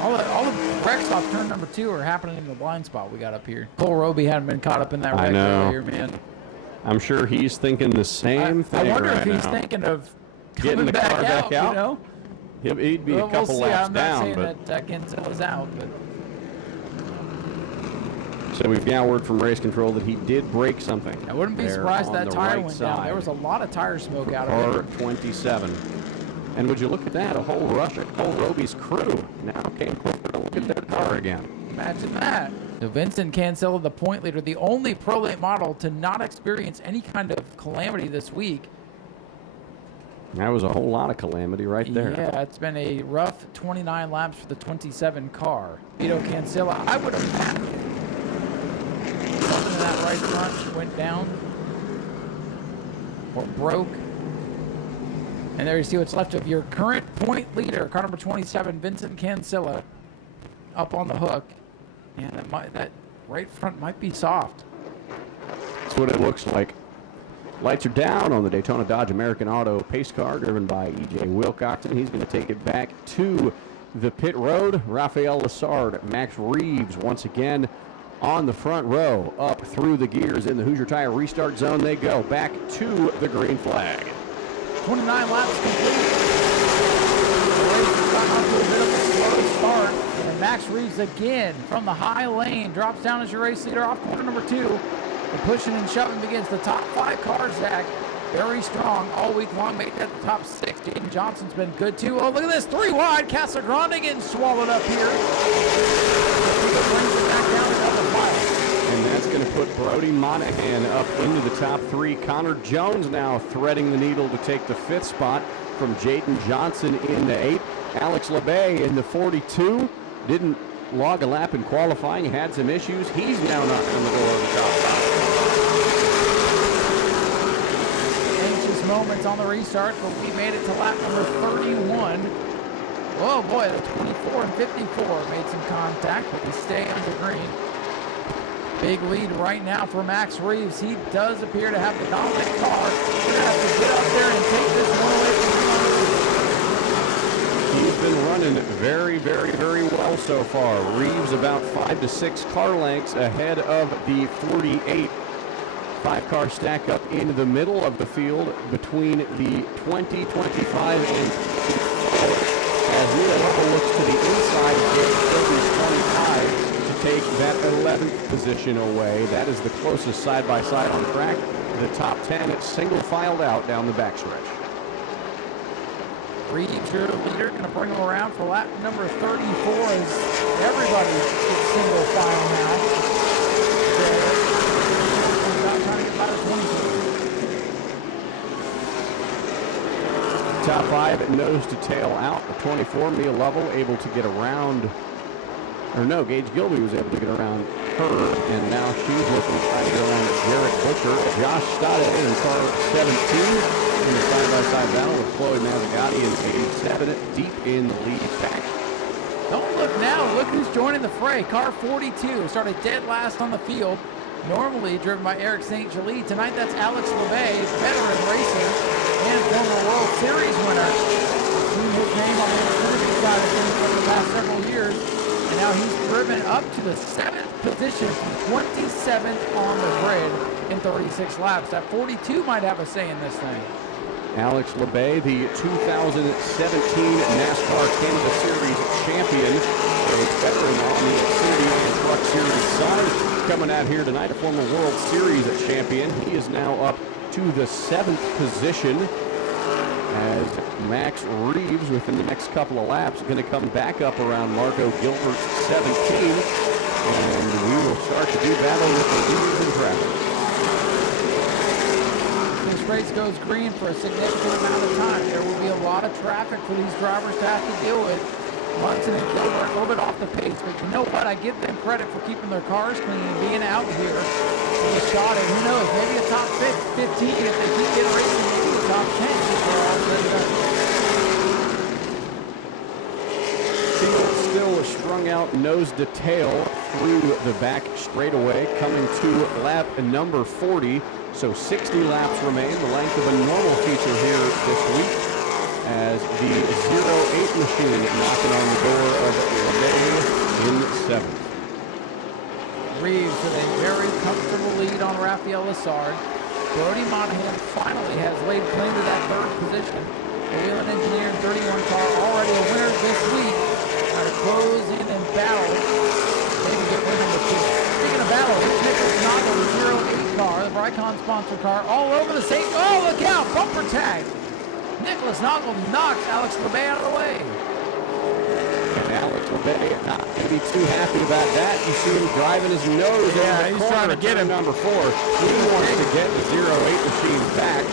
All the wrecks off turn number 2 are happening in the blind spot we got up here. Cole Roby hadn't been caught up in that wreck earlier, man. I'm sure he's thinking the same thing. I wonder right if he's now. thinking of getting the car back out. You know? He'd be a couple laps I'm down. not saying that Cancella's out, but. So we've now word from race control that he did break something. I wouldn't be surprised that tire went down. There was a lot of tire smoke out of it. Car 27. And would you look at that? A whole rush of Cole Roby's crew now came closer to look at their car again. Imagine that. So Vincent Cancella, the point leader, the only Pro Late model to not experience any kind of calamity this week. That was a whole lot of calamity right there. Yeah, it's been a rough 29 laps for the 27 car. Vito Cancella, I would have had something in that right front went down or broke. And there you see what's left of your current point leader, car number 27, Vincent Cancella, up on the hook. And that right front might be soft. That's what it looks like. Lights are down on the Daytona Dodge American Auto pace car driven by E.J. Wilcoxon. He's going to take it back to the pit road. Rafael Lessard, Max Reeves once again on the front row, up through the gears in the Hoosier Tire restart zone. They go back to the green flag. 29 laps complete. The race has gotten off to a bit of a slow start. And Max Reeves again from the high lane drops down as your race leader off corner number 2. The pushing and shoving begins. The top 5 cars, Zach, very strong all week long. Made that the top 6. Jaden Johnson's been good too. Oh, look at this. 3 wide. Casagrande getting swallowed up here. Brings it back down to the file. And that's going to put Brody Monahan up into the top 3. Connor Jones now threading the needle to take the 5th spot from Jaden Johnson in the 8. Alex LeBay in the 42. Didn't log a lap in qualifying, had some issues. He's now knocking on the door of the top 5. Anxious moments on the restart, but we made it to lap number 31. Oh boy, the 24 and 54 made some contact, but we stay under green. Big lead right now for Max Reeves. He does appear to have the dominant car. We're going to have to get up there and take this one away from him. He's been running very, very, very well so far. Reeves about 5 to 6 car lengths ahead of the 48. 5-car stack up in the middle of the field between the 20, 25, and 24. As Mia Lovell looks to the inside of Gilbert's 25 to take that 11th position away. That is the closest side-by-side on track. The top 10 single-filed out down the backstretch. Reeves, your leader, going to bring him around for lap number 34 as everybody gets single file now. Trying to get by the 22. Top 5 nose to tail out. The 24 Mia Lovell able to get around, or no, Gage Gilby was able to get around her, and now she's looking to try to get around Jarrett Butcher. Josh Stoddard in car 17 in the side-by-side battle with Chloe Mazzagatti and 87 deep in the lead back. Don't look now. Look who's joining the fray. Car 42 started dead last on the field. Normally driven by Eric St. Jolie. Tonight that's Alex LeBay, veteran racer and former World Series winner. Seen his name on the Xfinity side of things over the past several years. And now he's driven up to the 7th position from 27th on the grid in 36 laps. That 42 might have a say in this thing. Alex LeBay, the 2017 NASCAR Canada Series champion, a veteran on the Xfinity and Truck Series side. Coming out here tonight, a former World Series champion. He is now up to the 7th position as Max Reeves, within the next couple of laps, going to come back up around Marco Gilbert's 17. And we will start to do battle with the leaders in traffic. This race goes green for a significant amount of time. There will be a lot of traffic for these drivers to have to deal with. Munson and Gilbert a little bit off the pace, but you know what? I give them credit for keeping their cars clean and being out here with a shot at, who knows, maybe a top 15 if they keep getting racing, maybe a top 10 if they're all said and done. Field still strung out nose to tail through the back straightaway, coming to lap number 40. So 60 laps remain, the length of a normal feature here this week, as the 08 machine knocking on the door of LeBay in 7th. Reeves with a very comfortable lead on Raphael Lessard. Brody Monahan finally has laid claim to that 3rd position. The Wheeling Engineer in 31 car already a winner this week. Trying to close in and battle. Maybe get win number 2. Speaking of battle, Nicholas Noggle, the 08 car, the Bricon sponsor car, all over the state. Oh, look out! Bumper tag! Nicholas Noggle knocks Alex LeBay out of the way. And Alex LeBay not going to be too happy about that. You see him driving his nose over the he's corner trying to get him. Number 4. He wants to get the 08 machine back.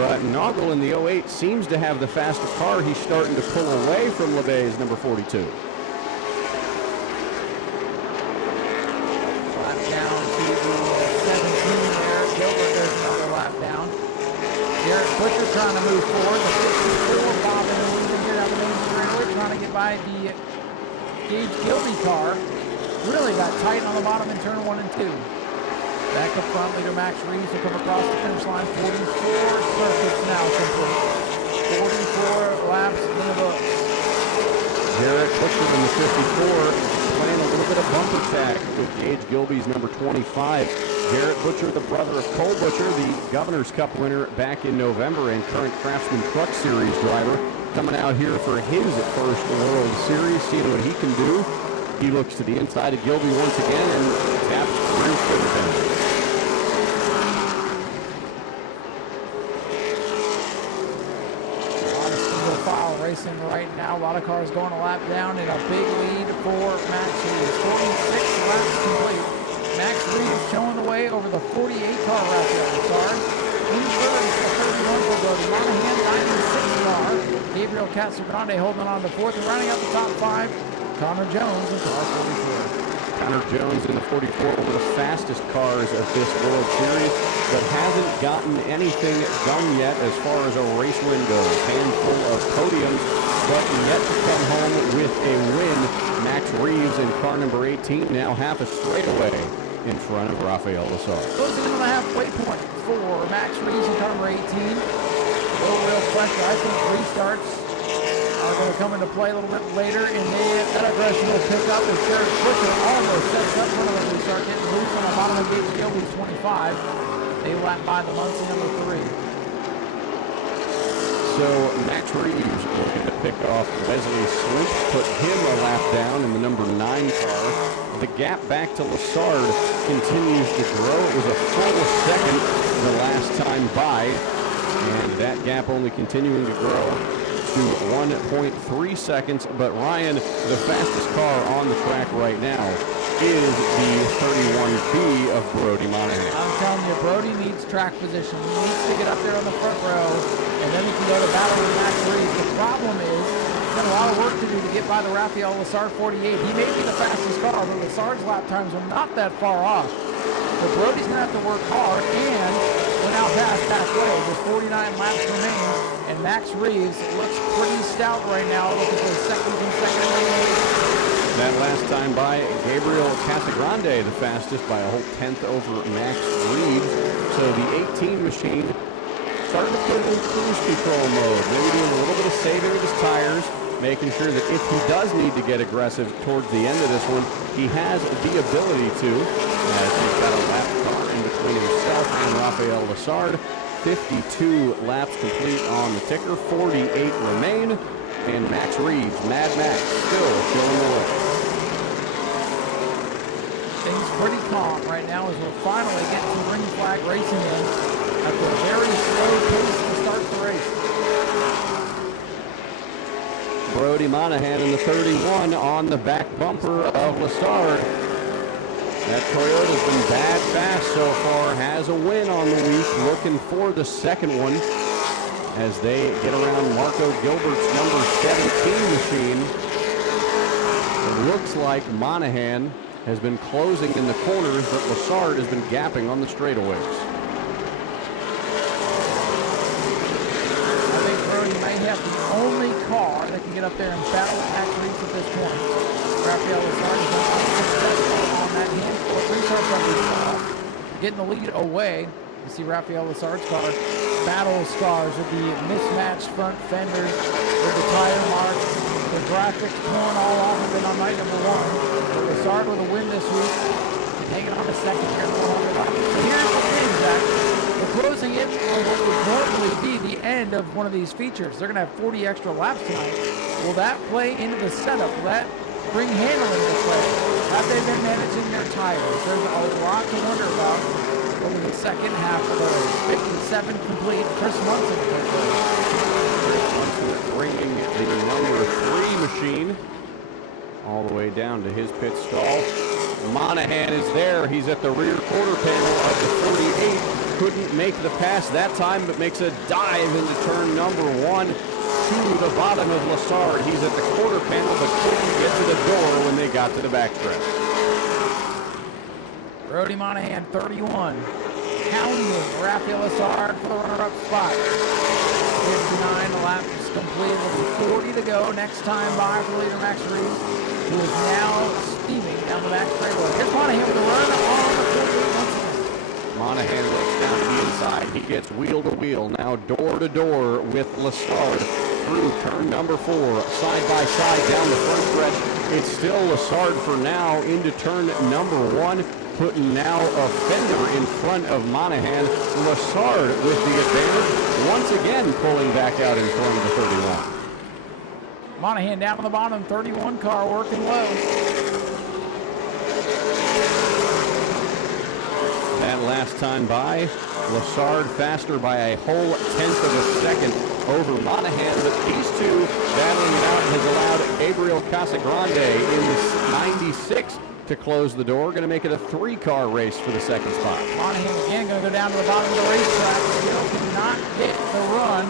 But Noggle in the 08 seems to have the faster car. He's starting to pull away from LeBay's number 42. Lap down to the 17 there. Gilbert does another lap down. Garrett Butcher trying to move forward. The 54 bobbing and weaving here down the main straightaway, trying to get by the Gage Gilby car. Really got tight on the bottom in turn 1 and 2. Back up front, leader Max Reeves will come across the finish line. 44 circuits now complete. 44 laps in the books. Garrett Butcher in the 54 playing a little bit of bumper tag with Gage Gilby's number 25. Garrett Butcher, the brother of Cole Butcher, the Governor's Cup winner back in November and current Craftsman Truck Series driver, coming out here for his first World Series, seeing what he can do. He looks to the inside of Gilby once again and taps through for the finish. A lot of single file racing right now. A lot of cars going a lap down and a big lead for Max Reeves. 46 laps complete. Max Reeves showing the way over the 48 car Raphael Lessard. In third, the 31 will go to Monahan, 96 car. Gabriel Casagrande holding on to 4th and rounding out the top 5. Connor Jones in car 44. Connor Jones in the 44, one of the fastest cars of this World Series, but hasn't gotten anything done yet as far as a race win goes. Handful of podiums, but yet to come home with a win. Max Reeves in car number 18, now half a straightaway in front of Raphael Lessard. Closing in on the halfway point for Max Reeves in car number 18. No real question. I think restarts are going to come into play a little bit later, and that aggression will pick up as Garrett Butcher almost sets up one of them. They start getting loose on the bottom of Gage Gilby's 25. They lap by the Muncie number 3. So Max Reeves looking to pick off Wesley Swink, put him a lap down in the number 9 car. The gap back to Lessard continues to grow. It was a full second the last time by, and that gap only continuing to grow to 1.3 seconds. But Ryan, the fastest car on the track right now, is the 31B of Brody Monahan. I'm telling you, Brody needs track position. He needs to get up there on the front row, and then he can go to battle with Max Reeves. The problem is, he's got a lot of work to do to get by the Raphael Lessard 48. He may be the fastest car, but Lessard's lap times are not that far off. So Brody's going to have to work hard, and we're now past halfway with 49 laps remaining, and Max Reeves looks pretty stout right now, looking for his second consecutive race. That last time by Gabriel Casagrande, the fastest by a whole tenth over Max Reeves. So the 18 machine started to put it in cruise control mode, maybe doing a little bit of saving of his tires, making sure that if he does need to get aggressive towards the end of this one, he has the ability to, as he's got a lap car in between himself and Raphael Lessard. 52 laps complete on the ticker, 48 remain, and Max Reeves, Mad Max, still showing the way. Things pretty calm right now as we're finally getting some ring flag racing in after a very slow pace to start the race. Brody Monahan in the 31 on the back bumper of Lessard. That Toyota's been bad fast so far, has a win on the week, looking for the second one as they get around Marco Gilbert's number 17 machine. It looks like Monahan has been closing in the corners, but Lessard has been gapping on the straightaways. I think Brody may have the only car that can get up there and battle Max Reeves at this point. Raphael Lessard has been unsuccessful on that handful of three-car front, getting the lead away. You see Raphael Lessard's car battle scars with the mismatched front fenders, with the tire marks, the graphics torn all off of it on night number one. Lessard with a win this week, hanging on to second here. So here's the thing, Zach. We're closing in on what would normally be the end of one of these features. They're going to have 40 extra laps tonight. Will that play into the setup? Will that bring handling to play? Have they been managing their tires? There's a lot to wonder about over the second half of the race. 57 complete. Chris Munson bringing the number 3 machine all the way down to his pit stall. Monahan is there. He's at the rear quarter panel of the 48. Couldn't make the pass that time, but makes a dive into turn number 1 to the bottom of Lessard. He's at the quarter panel, but couldn't get to the door when they got to the backstretch. Brody Monahan, 31. Hounding Raphael Lessard for the runner-up spot. 59 laps completed with 40 to go. Next time by for leader Max Reeves, who is now steaming down the back straightaway. Here's Monahan with a run on the 48 once again. Monahan looks down to the inside. He gets wheel to wheel, now door to door with Lessard through turn number 4, side by side down the front stretch. It's still Lessard for now into turn number 1, putting now a fender in front of Monahan. Lessard with the advantage, once again pulling back out in front of the 31. Monahan down on the bottom, 31 car working low. That last time by, Lessard faster by a whole tenth of a second over Monahan, but these two battling it out has allowed Gabriel Casagrande in the 96 to close the door. Going to make it a 3-car race for the second spot. Monahan again going to go down to the bottom of the racetrack. He cannot get the run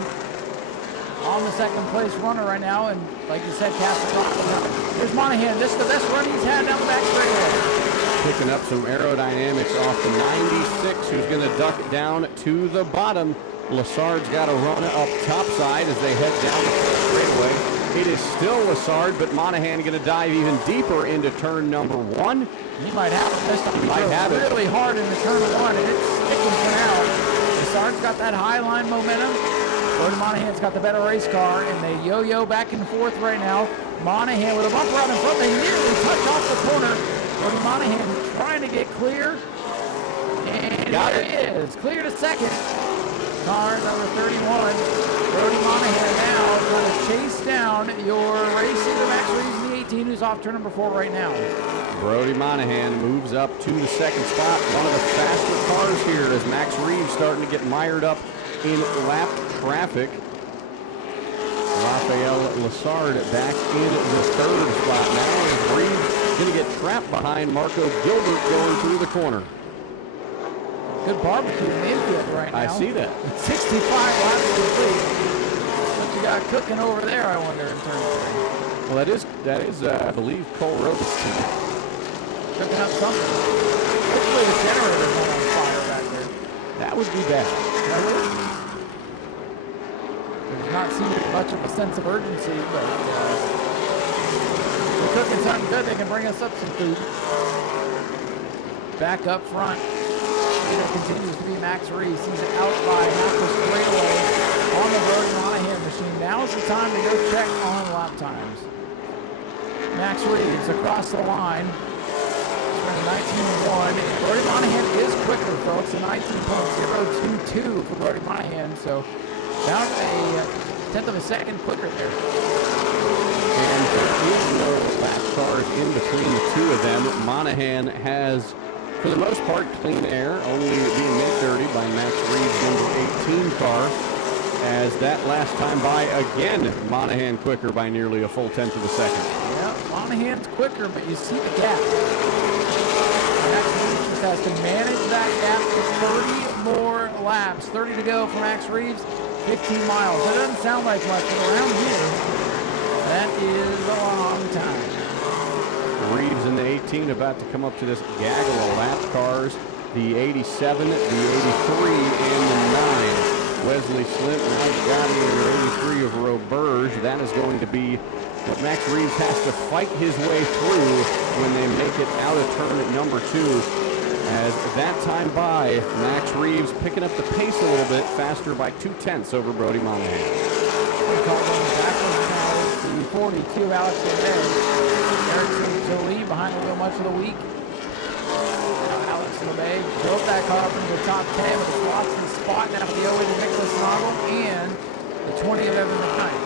on the second place runner right now, and like you said, Casagrande. Here's Monahan. This is the best run he's had down the back straightaway. Picking up some aerodynamics off the 96, who's going to duck down to the bottom. Lessard's got to run up topside as they head down the straightaway. It is still Lessard, but Monahan going to dive even deeper into turn number 1. He might have it this time. He might have it really hard into turn 1, and it's sticking for now. Lessard's got that high line momentum. Brody Monahan's got the better race car, and they yo-yo back and forth right now. Monahan with a bumper out in front. They nearly touch off the corner. Brody Monahan trying to get clear. And there he is. Clear to second. Car number 31. Brody Monahan now trying to chase down your racing to Max Reeves in the 18, who's off turn number 4 right now. Brody Monahan moves up to the second spot. One of the faster cars here as Max Reeves starting to get mired up in lap traffic. Raphael Lessard back in the 3rd spot now as Reeves going to get trapped behind Marco Gilbert going through the corner. Good barbecue in the infield right now. I see that. 65 laps complete. What you got cooking over there, I wonder, in turn 3? Well, that is I believe, Cole Robertson. Cooking up something. Hopefully the generator's not on fire back there. That would be bad. There's not seeming much of a sense of urgency, but if they're cooking something good, they can bring us up some food. Back up front. It continues to be Max Reeves. He's out by half a straightaway on the Brody Monahan machine. Now's the time to go check on lap times. Max Reeves across the line. He's running 19.1. Brody Monahan is quicker, folks. A 19.022 for Brody Monahan. So about a tenth of a second quicker there. And there is no lap cars in between the two of them. Monahan has, for the most part, clean air, only being made dirty by Max Reeves' number 18 car. As that last time by, again, Monahan quicker by nearly a full tenth of a second. Yeah, Monahan's quicker, but you see the gap. Max Reeves just has to manage that gap to 30 more laps. 30 to go for Max Reeves, 15 miles. That doesn't sound like much, but around here, that is a long time. Reeves in the 18 about to come up to this gaggle of lap cars. The 87, the 83, and the 9. Wesley Slint now got in the 83 of Roberge. That is going to be what Max Reeves has to fight his way through when they make it out of turn number 2. As that time by, Max Reeves picking up the pace a little bit faster by 2/10 over Brody Monahan. The 42 Alex LeBay. Erickson to lead behind the wheel much of the week. Alex LeBay built that car up into the top 10 with a Watson spot now for the 08 of Nicholas Noggle and the 20 of Evan McKnight.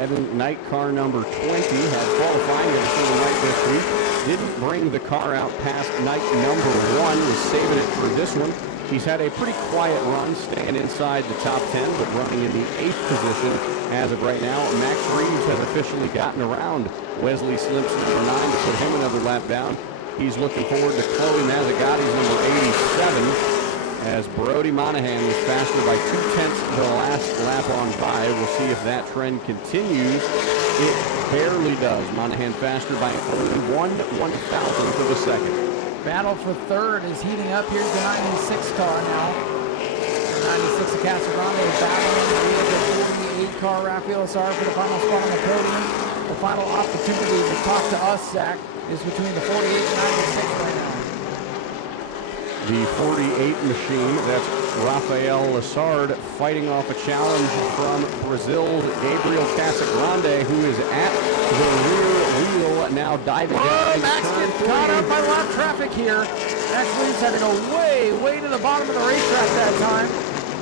Evan Knight, car number 20, had qualifying at a single night this week. Didn't bring the car out past night number 1, was saving it for this one. He's had a pretty quiet run, staying inside the top 10, but running in the 8th position as of right now. Max Reeves has officially gotten around Wesley Slimp's number 9 to put him another lap down. He's looking forward to Chloe Mazzagotti's number 87. As Brody Monahan was faster by 2/10 the last lap on by. We'll see if that trend continues. It barely does. Monahan faster by only 1/1000th of a second. Battle for third is heating up. Here's the 96 car now. 96 of Casa Grande is battling the 48 car Rafael Asar for the final spot on the podium. The final opportunity to talk to us, Zach, is between the 48 and 96 right now. The 48 machine, that's Rafael Lassard fighting off a challenge from Brazil's Gabriel Casagrande, who is at the rear wheel, now diving down. Max gets caught up by a lot of traffic here. Max Reeves had to go way to the bottom of the racetrack that time.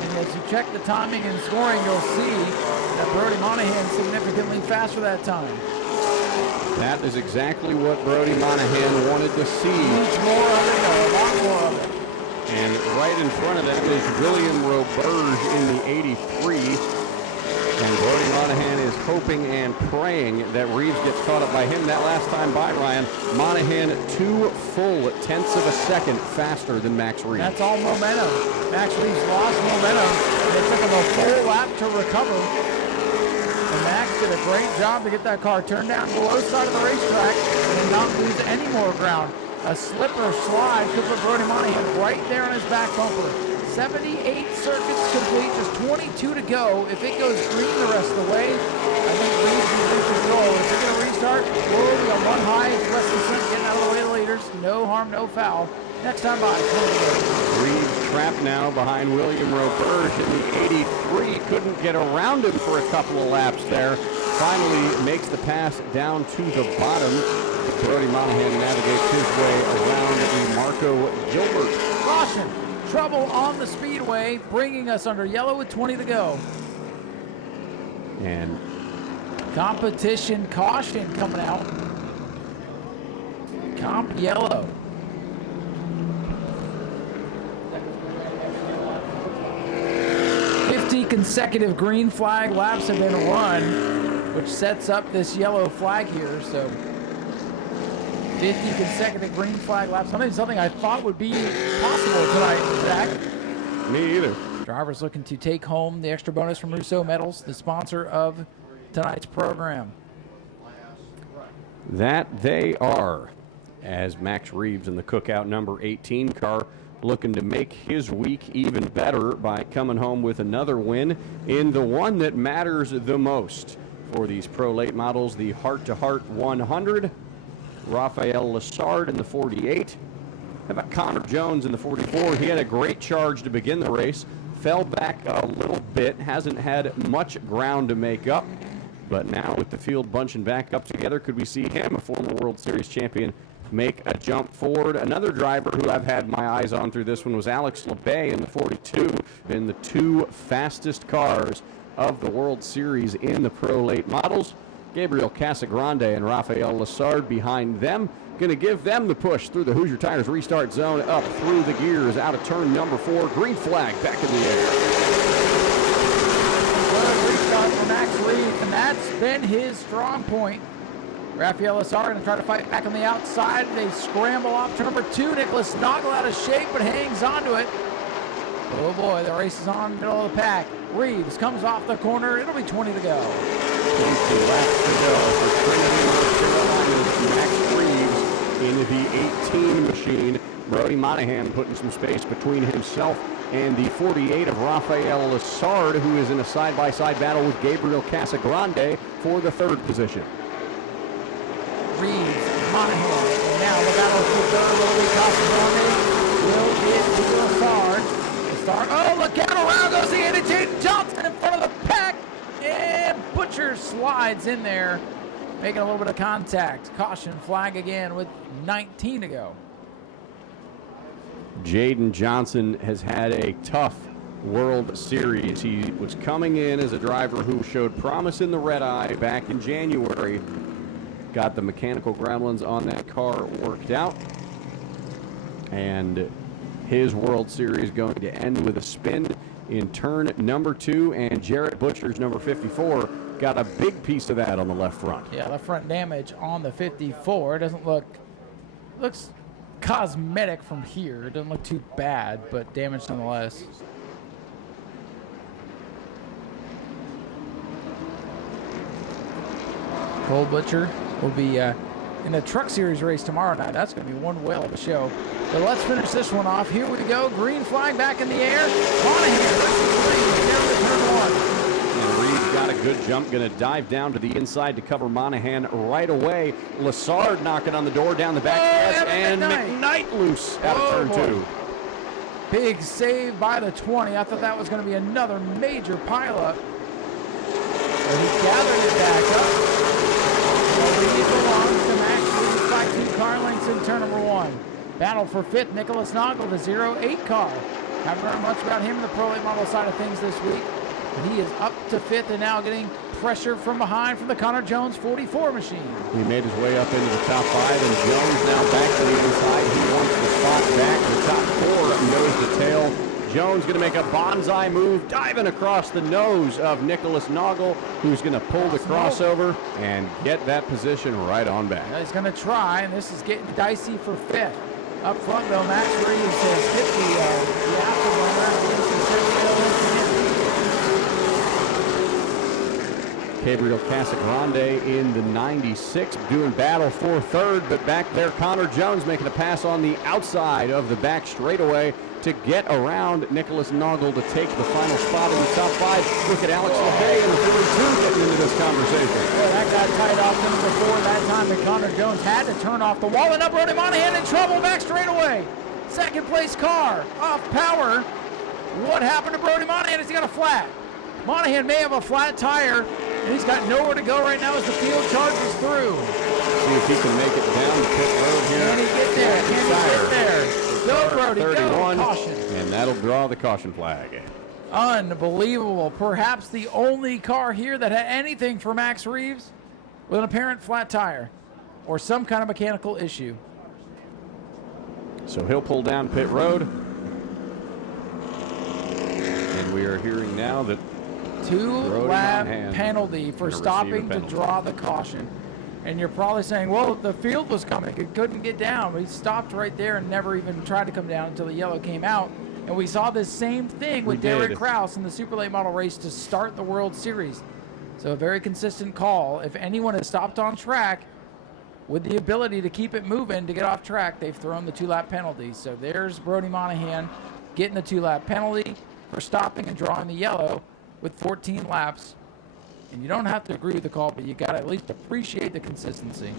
And as you check the timing and scoring, you'll see that Brody Monahan significantly faster that time. That is exactly what Brody Monahan wanted to see. Needs more of it, a lot more of it. And right in front of that is William Roberge in the 83. And Brody Monahan is hoping and praying that Reeves gets caught up by him. That last time by, Ryan, Monahan 2 full tenths of a second faster than Max Reeves. That's all momentum. Max Reeves lost momentum. It took him a full lap to recover. And Max did a great job to get that car turned down to the low side of the racetrack and not lose any more ground. A slip or slide could put Brody Monahan right there on his back bumper. 78 circuits complete, just 22 to go. If it goes green the rest of the way, I think Reeves is in control. If they're going to restart, we got one high. Wesley Slint getting out of the way of the leaders. No harm, no foul. Next time by, Reeves trapped now behind William Roberge in the 83. Couldn't get around him for a couple of laps there. Finally makes the pass down to the bottom. Brody Monahan navigates his way around the Marco Gilbert. Caution! Trouble on the Speedway, bringing us under yellow with 20 to go. And competition caution coming out. Comp yellow. Consecutive green flag laps have been run, which sets up this yellow flag here. So 50 consecutive green flag laps. Something I thought would be possible tonight, Zach. Me either. Drivers looking to take home the extra bonus from Rousseau Metals, the sponsor of tonight's program. That they are, as Max Reeves in the Cookout number 18 car looking to make his week even better by coming home with another win in the one that matters the most for these Pro Late models, the Hart to Hart 100. Rafael Lessard in the 48. How about Connor Jones in the 44? He had a great charge to begin the race, fell back a little bit, hasn't had much ground to make up, but now with the field bunching back up together, could we see him, a former World Series champion, make a jump forward? Another driver who I've had my eyes on through this one was Alex LeBay in the 42, in the two fastest cars of the World Series in the Pro Late models. Gabriel Casagrande and Rafael Lessard behind them. Going to give them the push through the Hoosier Tires restart zone, up through the gears, out of turn number 4. Green flag back in the air. What a restart for Max Reeves, and that's been his strong point. Rafael Lessard going to try to fight back on the outside. They scramble off turn number 2. Nicholas Noggle out of shape, but hangs onto it. Oh boy, the race is on, middle of the pack. Reeves comes off the corner. It'll be 20 to go. 20 laps to go for Trinity, North Carolina's Max Reeves in the 18 machine. Brody Monahan putting some space between himself and the 48 of Rafael Lessard, who is in a side-by-side battle with Gabriel Casagrande for the 3rd position. Reeves, Monahan, now the battle for third. Will get to Lessard. Oh, look out, around goes the 82. Johnson in front of the pack. And Butcher slides in there, making a little bit of contact. Caution flag again with 19 to go. Jaden Johnson has had a tough World Series. He was coming in as a driver who showed promise in the red eye back in January. Got the mechanical gremlins on that car worked out. And his World Series going to end with a spin in turn number 2, and Jarrett Butcher's number 54 got a big piece of that on the left front. Yeah, left front damage on the 54. It doesn't looks cosmetic from here. It doesn't look too bad, but damage nonetheless. Cole Butcher will be in the Truck Series race tomorrow night. That's going to be one whale of a show. But let's finish this one off. Here we go. Green flag back in the air. Monahan versus Reeves down to turn 1. And Reeves got a good jump. Going to dive down to the inside to cover Monahan right away. Lessard knocking on the door down the back stretch, and McKnight loose out of turn 2. Big save by the 20. I thought that was going to be another major pileup. But he gathered it back up. Reeves belongs to Max Reeves by 2 car lengths in turn number 1. Battle for 5th, Nicholas Noggle, the 08 car. Haven't heard much about him in the Pro Late model side of things this week. But he is up to 5th and now getting pressure from behind from the Connor Jones 44 machine. He made his way up into the top 5, and Jones now back to the inside. He wants the spot back. The top 4 nose to tail. Jones going to make a bonsai move, diving across the nose of Nicholas Noggle, who's going to pull the crossover and get that position right on back. Yeah, he's going to try, and this is getting dicey for 5th. Up front, though, Max Reeves has hit the afterburner. Gabriel Casagrande in the 96, doing battle for 3rd, but back there, Connor Jones making a pass on the outside of the back straightaway to get around Nicholas Noggle to take the final spot in the top 5. Look at Alex LeBay in the 42 getting into this conversation. Well, that got tied off number 4 that time, and Connor Jones had to turn off the wall, and up Brody Monahan in trouble back straightaway. 2nd place car, off power. What happened to Brody Monahan? Has he got a flat? Monahan may have a flat tire, and he's got nowhere to go right now as the field charges through. See if he can make it down the pit road here. Can he get there? Can he get there? Go, Brody, 31, go. Caution. And that'll draw the caution flag. Unbelievable. Perhaps the only car here that had anything for Max Reeves with an apparent flat tire or some kind of mechanical issue. So he'll pull down pit road. And we are hearing now that 2-lap penalty for stopping to draw the caution. And you're probably saying, well, the field was coming. It couldn't get down. We stopped right there and never even tried to come down until the yellow came out. And we saw this same thing with Derek Kraus in the Super Late Model race to start the World Series. So a very consistent call. If anyone has stopped on track with the ability to keep it moving to get off track, they've thrown the 2-lap penalty. So there's Brody Monahan getting the 2-lap penalty for stopping and drawing the yellow with 14 laps. And you don't have to agree with the call, but you got to at least appreciate the consistency.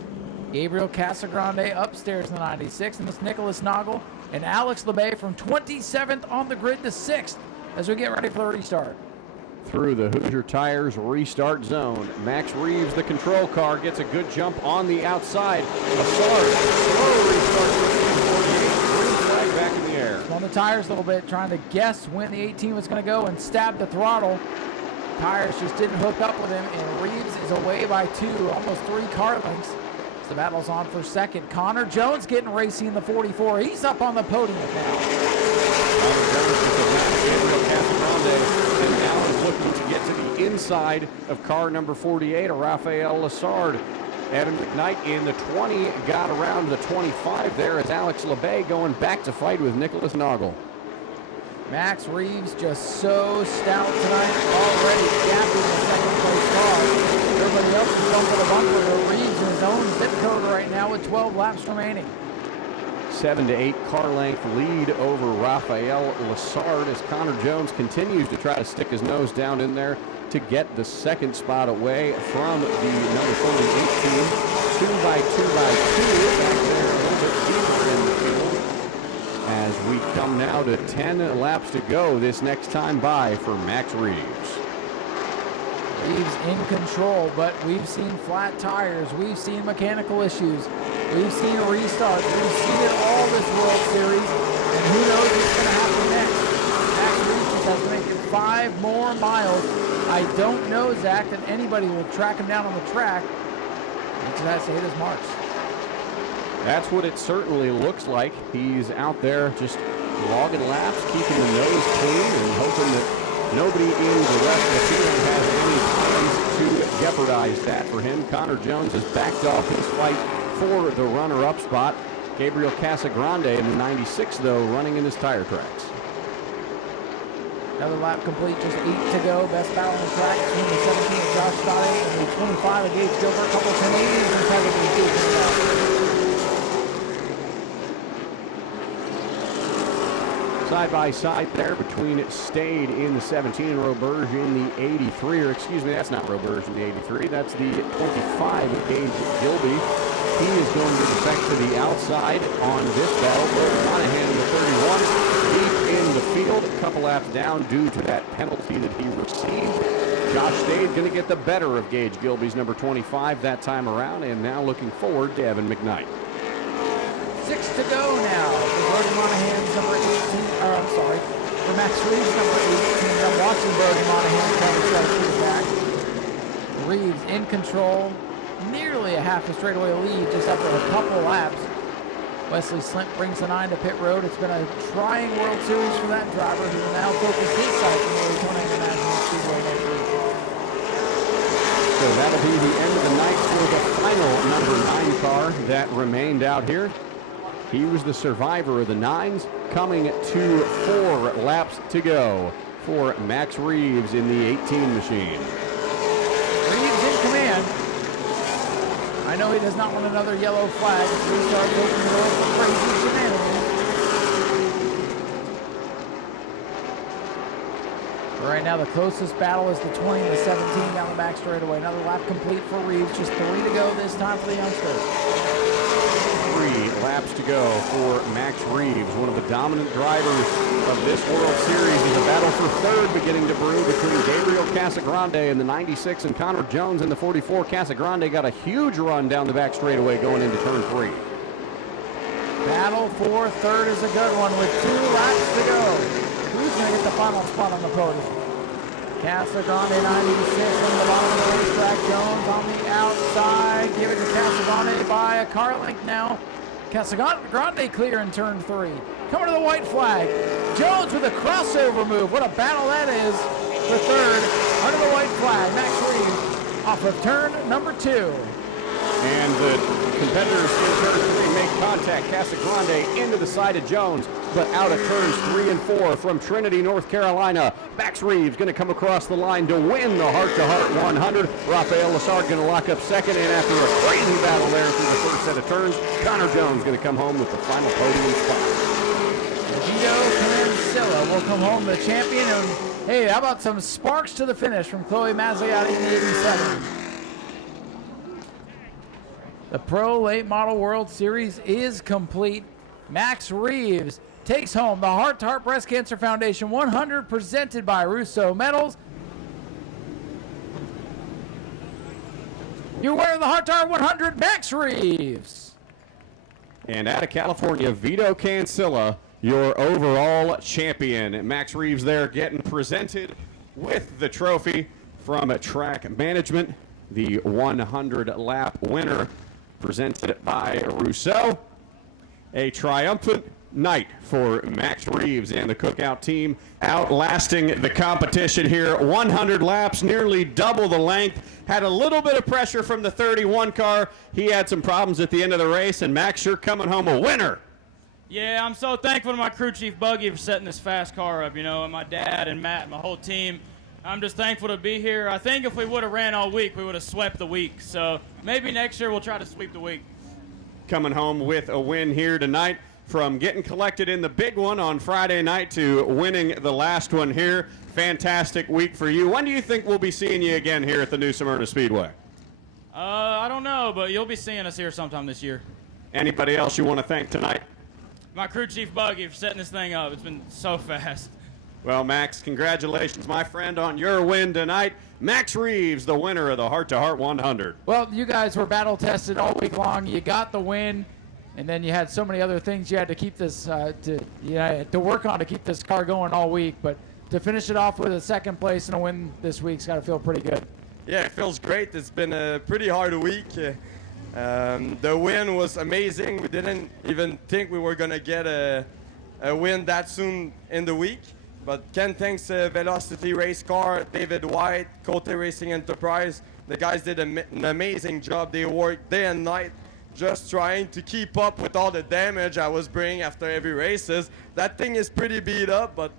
Gabriel Casagrande upstairs in the 96, and this Nicholas Noggle and Alex LeBay from 27th on the grid to 6th as we get ready for the restart. Through the Hoosier Tires restart zone, Max Reeves, the control car, gets a good jump on the outside. Assard, slow restart, 48, green flag back in the air. On the tires a little bit, trying to guess when the 18 was going to go and stab the throttle. Tires just didn't hook up with him, and Reeves is away by 2, almost 3 car lengths. So the battle's on for second. Connor Jones getting racing in the 44. He's up on the podium now. Connor Jones with the lap, Gabriel Casagrande, and now is looking to get to the inside of car number 48, Rafael Lassard. Evan McKnight in the 20 got around the 25 there as Alex LeBay going back to fight with Nicholas Noggle. Max Reeves just so stout tonight, already gapping the second place car. Everybody else is going for the bunker, but Reeves in his own zip code right now with 12 laps remaining. 7 to 8 car length lead over Rafael Lassard as Connor Jones continues to try to stick his nose down in there to get the second spot away from the number 48 team. 2 by 2 by 2 back there a little bit deeper in the field. As we come now to 10 laps to go this next time by for Max Reeves. Reeves in control, but we've seen flat tires. We've seen mechanical issues. We've seen restarts. We've seen it all this World Series. And who knows what's going to happen next. Max Reeves just has to make it 5 more miles. I don't know, Zach, that anybody will track him down on the track. He just has to hit his marks. That's what it certainly looks like. He's out there just logging laps, keeping the nose clean, and hoping that nobody in the rest of the field has any plans to jeopardize that for him. Connor Jones has backed off his fight for the runner-up spot. Gabriel Casagrande in the 96, though, running in his tire tracks. Another lap complete, just 8 to go. Best battle on the track between the 17 of Josh Stoddard and the 25 of Gage Gilbert. A couple of Canadians in technically Side by side there between Stade in the 17 and Roberge in the 83, or excuse me, that's not Roberge in the 83, that's the 25 of Gage Gilby. He is going to defect to the outside on this battle. Brody Monahan in the 31, deep in the field, a couple laps down due to that penalty that he received. Josh Stade going to get the better of Gage Gilby's number 25 that time around, and now looking forward to Evan McKnight. 6 to go now for Brody Monahan's number 18, for Max Reeves' number 18. I'm watching Brody Monahan trying to strike through the back. Reeves in control, nearly a half a straightaway lead just after a couple laps. Wesley Slint brings the 9 to pit road. It's been a trying World Series for that driver who will now focus his sights on the Daytona International Speedway next week. So that'll be the end of the night for the final number 9 car that remained out here. He was the survivor of the 9s, coming to 4 laps to go for Max Reeves in the 18 machine. Reeves in command. I know he does not want another yellow flag. Restart open the door for crazy shenanigans. Right now, the closest battle is the 20 and the 17 down the back straightaway. Another lap complete for Reeves. Just 3 to go this time for the youngster. 3 laps to go for Max Reeves, one of the dominant drivers of this World Series. Is a battle for third beginning to brew between Gabriel Casagrande in the 96 and Connor Jones in the 44. Casagrande got a huge run down the back straightaway going into turn 3. Battle for third is a good one with 2 laps to go. Who's going to get the final spot on the podium? Casagrande 96 on the bottom of the racetrack. Jones on the outside. Give it to Casagrande by a car length now. Casagrande clear in turn 3. Coming to the white flag. Jones with a crossover move. What a battle that is for third. Under the white flag. Max Reeves off of turn number 2. And the competitors in turn 3 make contact. Casa Grande into the side of Jones, but out of turns 3 and 4 from Trinity, North Carolina. Max Reeves going to come across the line to win the Heart-to-Heart 100. Rafael Lassard going to lock up second, and after a crazy battle there through the first set of turns, Connor Jones going to come home with the final podium spot. Vito Cancilla will come home the champion. And hey, how about some sparks to the finish from Chloe Mazziotti in the 87. The Pro Late Model World Series is complete. Max Reeves takes home the Heart to Heart Breast Cancer Foundation 100 presented by Russo Metals. You're wearing the Heart to Heart 100, Max Reeves. And out of California, Vito Cancilla, your overall champion. Max Reeves there getting presented with the trophy from Track Management, the 100-lap winner presented by Rousseau. A triumphant night for Max Reeves and the Cookout team, outlasting the competition here. 100 laps, nearly double the length. Had a little bit of pressure from the 31 car. He had some problems at the end of the race, and Max sure coming home a winner. Yeah, I'm so thankful to my crew chief Buggy for setting this fast car up, and my dad and Matt and my whole team. I'm just thankful to be here. I think if we would have ran all week, we would have swept the week. So maybe next year we'll try to sweep the week. Coming home with a win here tonight, from getting collected in the big one on Friday night to winning the last one here. Fantastic week for you. When do you think we'll be seeing you again here at the New Smyrna Speedway? I don't know, but you'll be seeing us here sometime this year. Anybody else you want to thank tonight? My crew chief Buggy for setting this thing up. It's been so fast. Well, Max, congratulations, my friend, on your win tonight. Max Reeves, the winner of the Heart to Heart 100. Well, you guys were battle tested all week long. You got the win, and then you had so many other things you had to keep this to work on to keep this car going all week. But to finish it off with a second place and a win this week's got to feel pretty good. Yeah, it feels great. It's been a pretty hard week. The win was amazing. We didn't even think we were gonna get a win that soon in the week. But Ken thanks Velocity Race Car, David White, Cote Racing Enterprise. The guys did an amazing job. They worked day and night just trying to keep up with all the damage I was bringing after every races. That thing is pretty beat up, but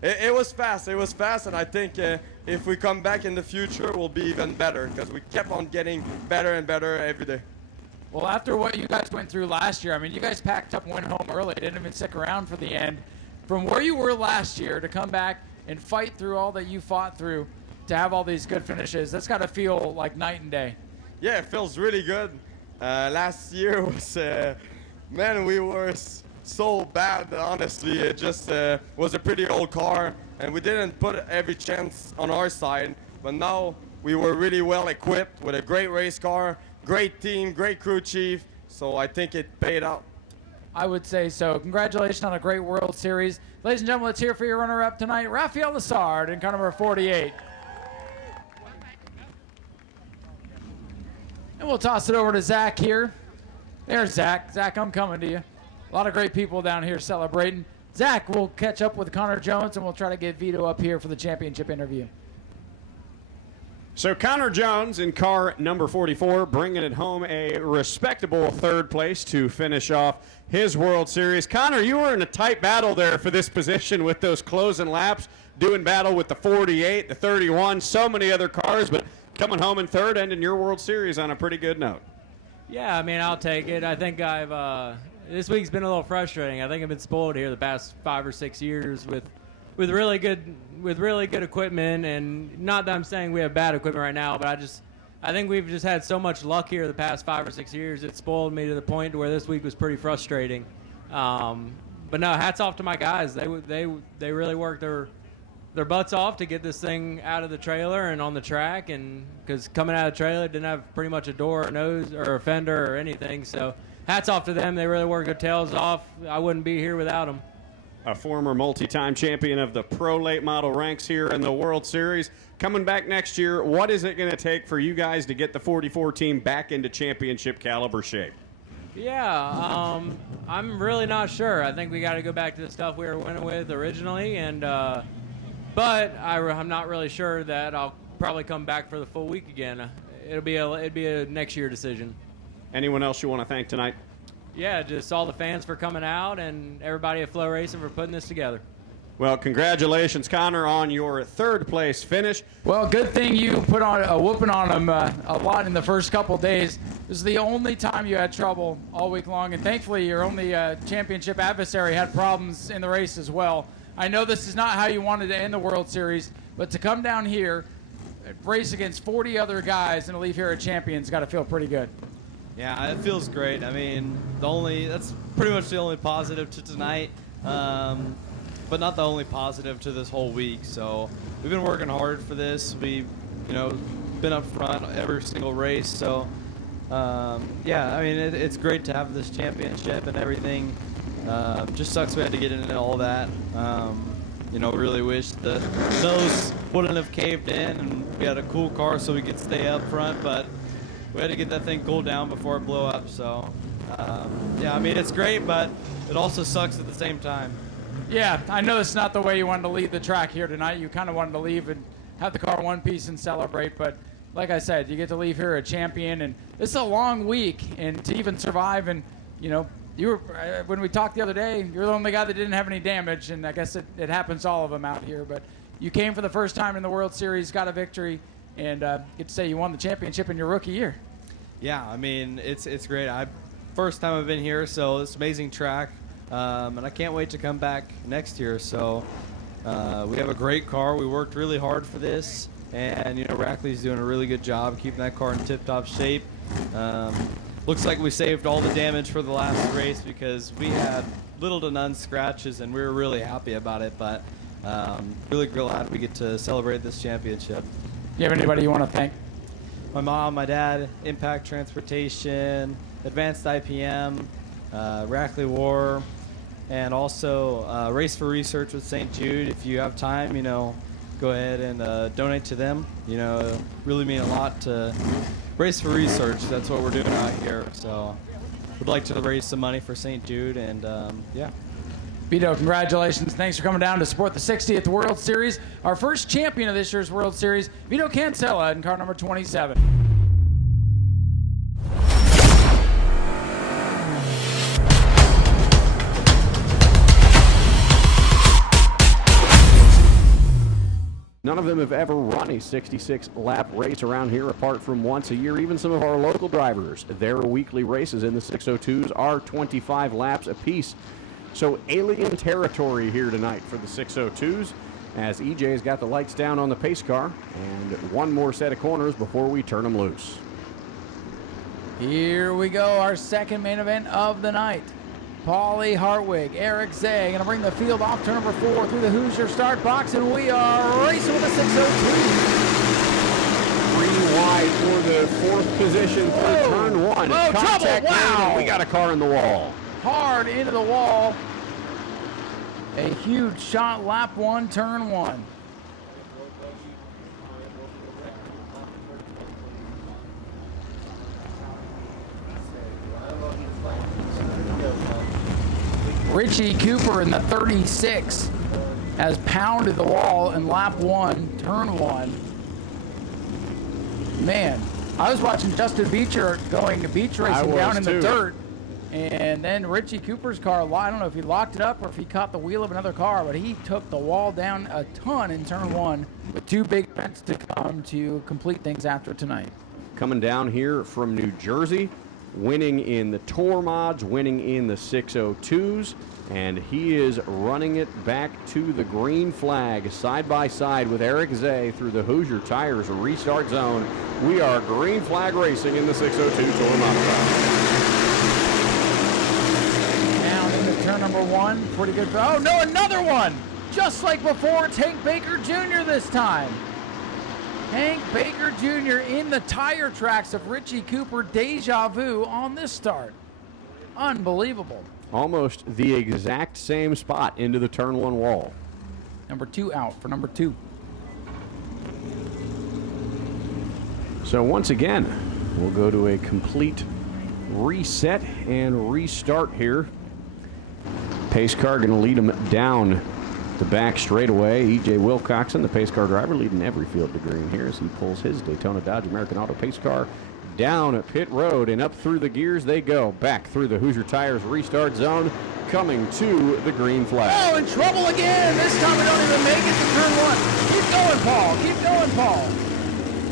it was fast. It was fast, and I think if we come back in the future, we'll be even better because we kept on getting better and better every day. Well, after what you guys went through last year, I mean, you guys packed up and went home early. Didn't even stick around for the end. From where you were last year to come back and fight through all that you fought through to have all these good finishes, that's got to feel like night and day. Yeah, it feels really good. Last year was, man, we were so bad, honestly. It just was a pretty old car, and we didn't put every chance on our side. But now we were really well equipped with a great race car, great team, great crew chief. So I think it paid out. I would say so. Congratulations on a great World Series. Ladies and gentlemen, let's hear for your runner-up tonight, Rafael Lassard in car number 48. And we'll toss it over to Zach here. There's Zach. Zach, I'm coming to you. A lot of great people down here celebrating. Zach, we'll catch up with Connor Jones, and we'll try to get Vito up here for the championship interview. So Connor Jones in car number 44, bringing it home a respectable third place to finish off his World Series. Connor, you were in a tight battle there for this position with those closing laps, doing battle with the 48, the 31, so many other cars, but coming home in third, ending your World Series on a pretty good note. Yeah, I mean, I'll take it. I think this week's been a little frustrating. I think I've been spoiled here the past 5 or 6 years with really good equipment, and not that I'm saying we have bad equipment right now, but I think we've just had so much luck here the past 5 or 6 years. It spoiled me to the point where this week was pretty frustrating. But no, hats off to my guys. They really worked their butts off to get this thing out of the trailer and on the track, and because coming out of the trailer didn't have pretty much a door or nose or a fender or anything. So hats off to them. They really worked their tails off. I wouldn't be here without them. A former multi-time champion of the Pro Late Model ranks here in the World Series. Coming back next year, what is it going to take for you guys to get the 44 team back into championship caliber shape? Yeah, I'm really not sure. I think we got to go back to the stuff we were winning with originally, and but I'm not really sure that I'll probably come back for the full week again. it'd be a next year decision. Anyone else you want to thank tonight? Yeah, just all the fans for coming out and everybody at Flow Racing for putting this together. Well, congratulations, Connor, on your third place finish. Well, good thing you put on a whooping on them a lot in the first couple days. This is the only time you had trouble all week long, and thankfully your only championship adversary had problems in the race as well. I know this is not how you wanted to end the World Series, but to come down here, race against 40 other guys, and to leave here a champion's got to feel pretty good. Yeah, it feels great. I mean, that's pretty much the only positive to tonight. But not the only positive to this whole week. So we've been working hard for this. We've, been up front every single race. So, yeah, I mean, it's great to have this championship and everything. Just sucks we had to get into all that. Really wish the nose wouldn't have caved in and we had a cool car so we could stay up front. But we had to get that thing cooled down before it blew up. So, yeah, I mean, it's great, but it also sucks at the same time. Yeah, I know it's not the way you wanted to leave the track here tonight. You kind of wanted to leave and have the car one piece and celebrate. But like I said, you get to leave here a champion. And this is a long week. And to even survive, and, you were when we talked the other day, you're the only guy that didn't have any damage. And I guess it happens to all of them out here. But you came for the first time in the World Series, got a victory, and get to say you won the championship in your rookie year. Yeah, I mean, it's great. First time I've been here, so it's an amazing track. And I can't wait to come back next year. So we have a great car. We worked really hard for this. And, Rackley's doing a really good job keeping that car in tip-top shape. Looks like we saved all the damage for the last race because we had little to none scratches, and we were really happy about it. But really glad we get to celebrate this championship. You have anybody you want to thank? My mom, my dad, Impact Transportation, Advanced IPM, Rackley War, and also Race for Research with St. Jude. If you have time, go ahead and donate to them. Really mean a lot to Race for Research. That's what we're doing out here. So we'd like to raise some money for St. Jude, and yeah. Vito, congratulations. Thanks for coming down to support the 60th World Series. Our first champion of this year's World Series, Vito Cancella in car number 27. None of them have ever run a 66-lap race around here apart from once a year. Even some of our local drivers, their weekly races in the 602s are 25 laps apiece. So alien territory here tonight for the 602s as EJ's got the lights down on the pace car and one more set of corners before we turn them loose. Here we go, our second main event of the night. Paulie Hartwig, Eric Zay, going to bring the field off turn number 4 through the Hoosier start box, and we are racing with a 602. 3 wide for the 4th position through turn 1. Oh, Contact trouble, wow. made, we got a car in the wall. Hard into the wall. A huge shot, lap 1, turn 1. Richie Cooper in the 36 has pounded the wall in lap 1, turn 1. Man, I was watching Justin Beecher going beach racing down in the dirt. And then Richie Cooper's car, I don't know if he locked it up or if he caught the wheel of another car, but he took the wall down a ton in turn 1 with 2 big events to come to complete things after tonight. Coming down here from New Jersey, winning in the Tour mods, winning in the 602s, and he is running it back to the green flag side by side with Eric Zay through the Hoosier Tires restart zone. We are green flag racing in the 602 Tour mod. Turn number 1, pretty good. Oh no, another one! Just like before, it's Hank Baker Jr. this time. Hank Baker Jr. in the tire tracks of Richie Cooper, deja vu on this start. Unbelievable. Almost the exact same spot into the turn 1 wall. Number 2 out for number 2. So once again, we'll go to a complete reset and restart here. Pace car going to lead them down The back straightaway, E.J. Wilcoxon, the pace car driver, leading every field to green here as he pulls his Daytona Dodge American Auto pace car down at pit road, and up through the gears they go. Back through the Hoosier Tires restart zone, coming to the green flag. Oh, in trouble again. This time we don't even make it to turn one. Keep going, Paul. Keep going, Paul.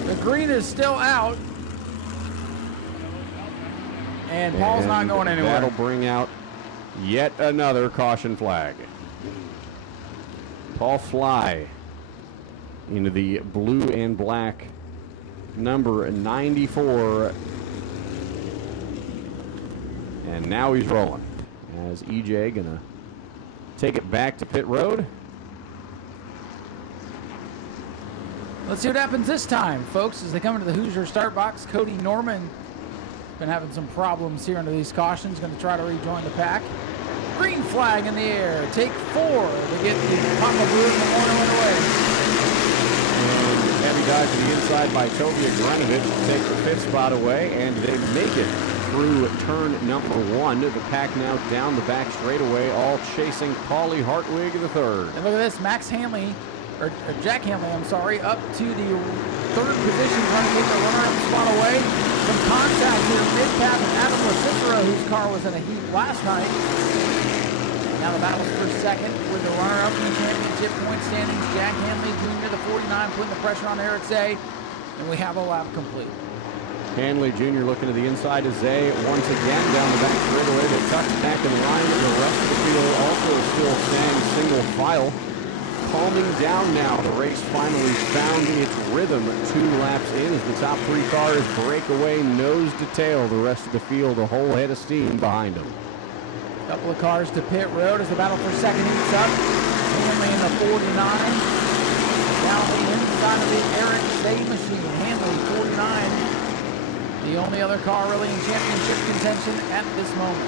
The green is still out. And Paul's not going anywhere. That'll bring out yet another caution flag. Paul Fly into the blue and black number 94. And now he's rolling. As EJ gonna take it back to pit road. Let's see what happens this time, folks, as they come into the Hoosier start box. Cody Norman been having some problems here under these cautions. Going to try to rejoin the pack. Green flag in the air. Take 4 to get the Papa Blue and the Memorial away. And heavy dive to the inside by Tovia Granovich to take the 5th spot away, and they make it through turn number 1. The pack now down the back straightaway, all chasing Paulie Hartwig III. And look at this, Max Hanley, or Jack Hanley, I'm sorry, up to the 3rd position, trying to take the runner-up spot away. Some contact here mid-pack with Adam Lacifera, whose car was in a heat last night. Now the battle's for 2nd with the runner-up in the championship point standings. Jack Hanley Jr., the 49, putting the pressure on Eric Zay. And we have a lap complete. Hanley Jr. looking to the inside of Zay once again down the back straightaway. They tuck back in line. The rest of the field also still staying single file. Calming down now. The race finally found its rhythm 2 laps in as the top 3 cars break away nose to tail. The rest of the field a whole head of steam behind them. Couple of cars to pit road as the battle for 2nd heats up. Hanley in the 49. Down the inside of the Eric Zay machine. Hanley 49. The only other car really in championship contention at this moment.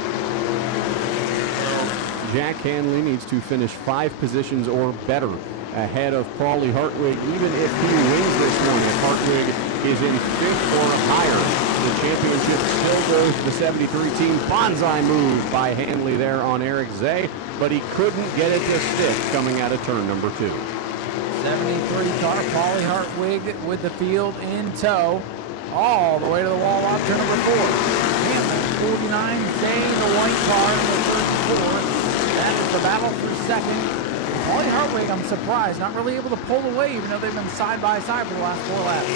Jack Hanley needs to finish 5 positions or better ahead of Paulie Hartwig, even if he wins this one. If Hartwig is in 5th or higher, the championship still goes to the 73 team. Bonsai move by Hanley there on Eric Zay, but he couldn't get it to stick coming out of turn number 2. 73 car, Paulie Hartwig with the field in tow, all the way to the wall off turn number 4. Hanley, 49, Zay, the white car in the first 4. That is the battle for 2nd. Paulie Hartwig, I'm surprised, not really able to pull away, even though they've been side by side for the last 4 laps.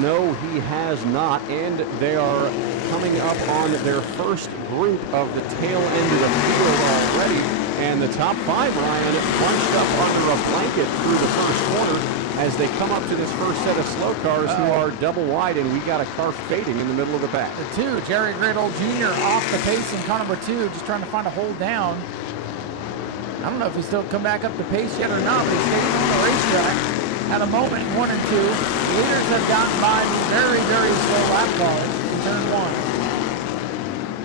No, he has not, and they are coming up on their first group of the tail end of the field already. And the top 5, Ryan, bunched up under a blanket through the first corner as they come up to this first set of slow cars who are double wide, and we got a car fading in the middle of the pack. The 2, Jerry Gradle Jr. off the pace in car number 2, just trying to find a hold down. I don't know if he's still come back up to pace yet or not, but he's staying on the racetrack. Had a moment in 1 and 2. Leaders have gotten by the very, very slow lap cars in turn 1.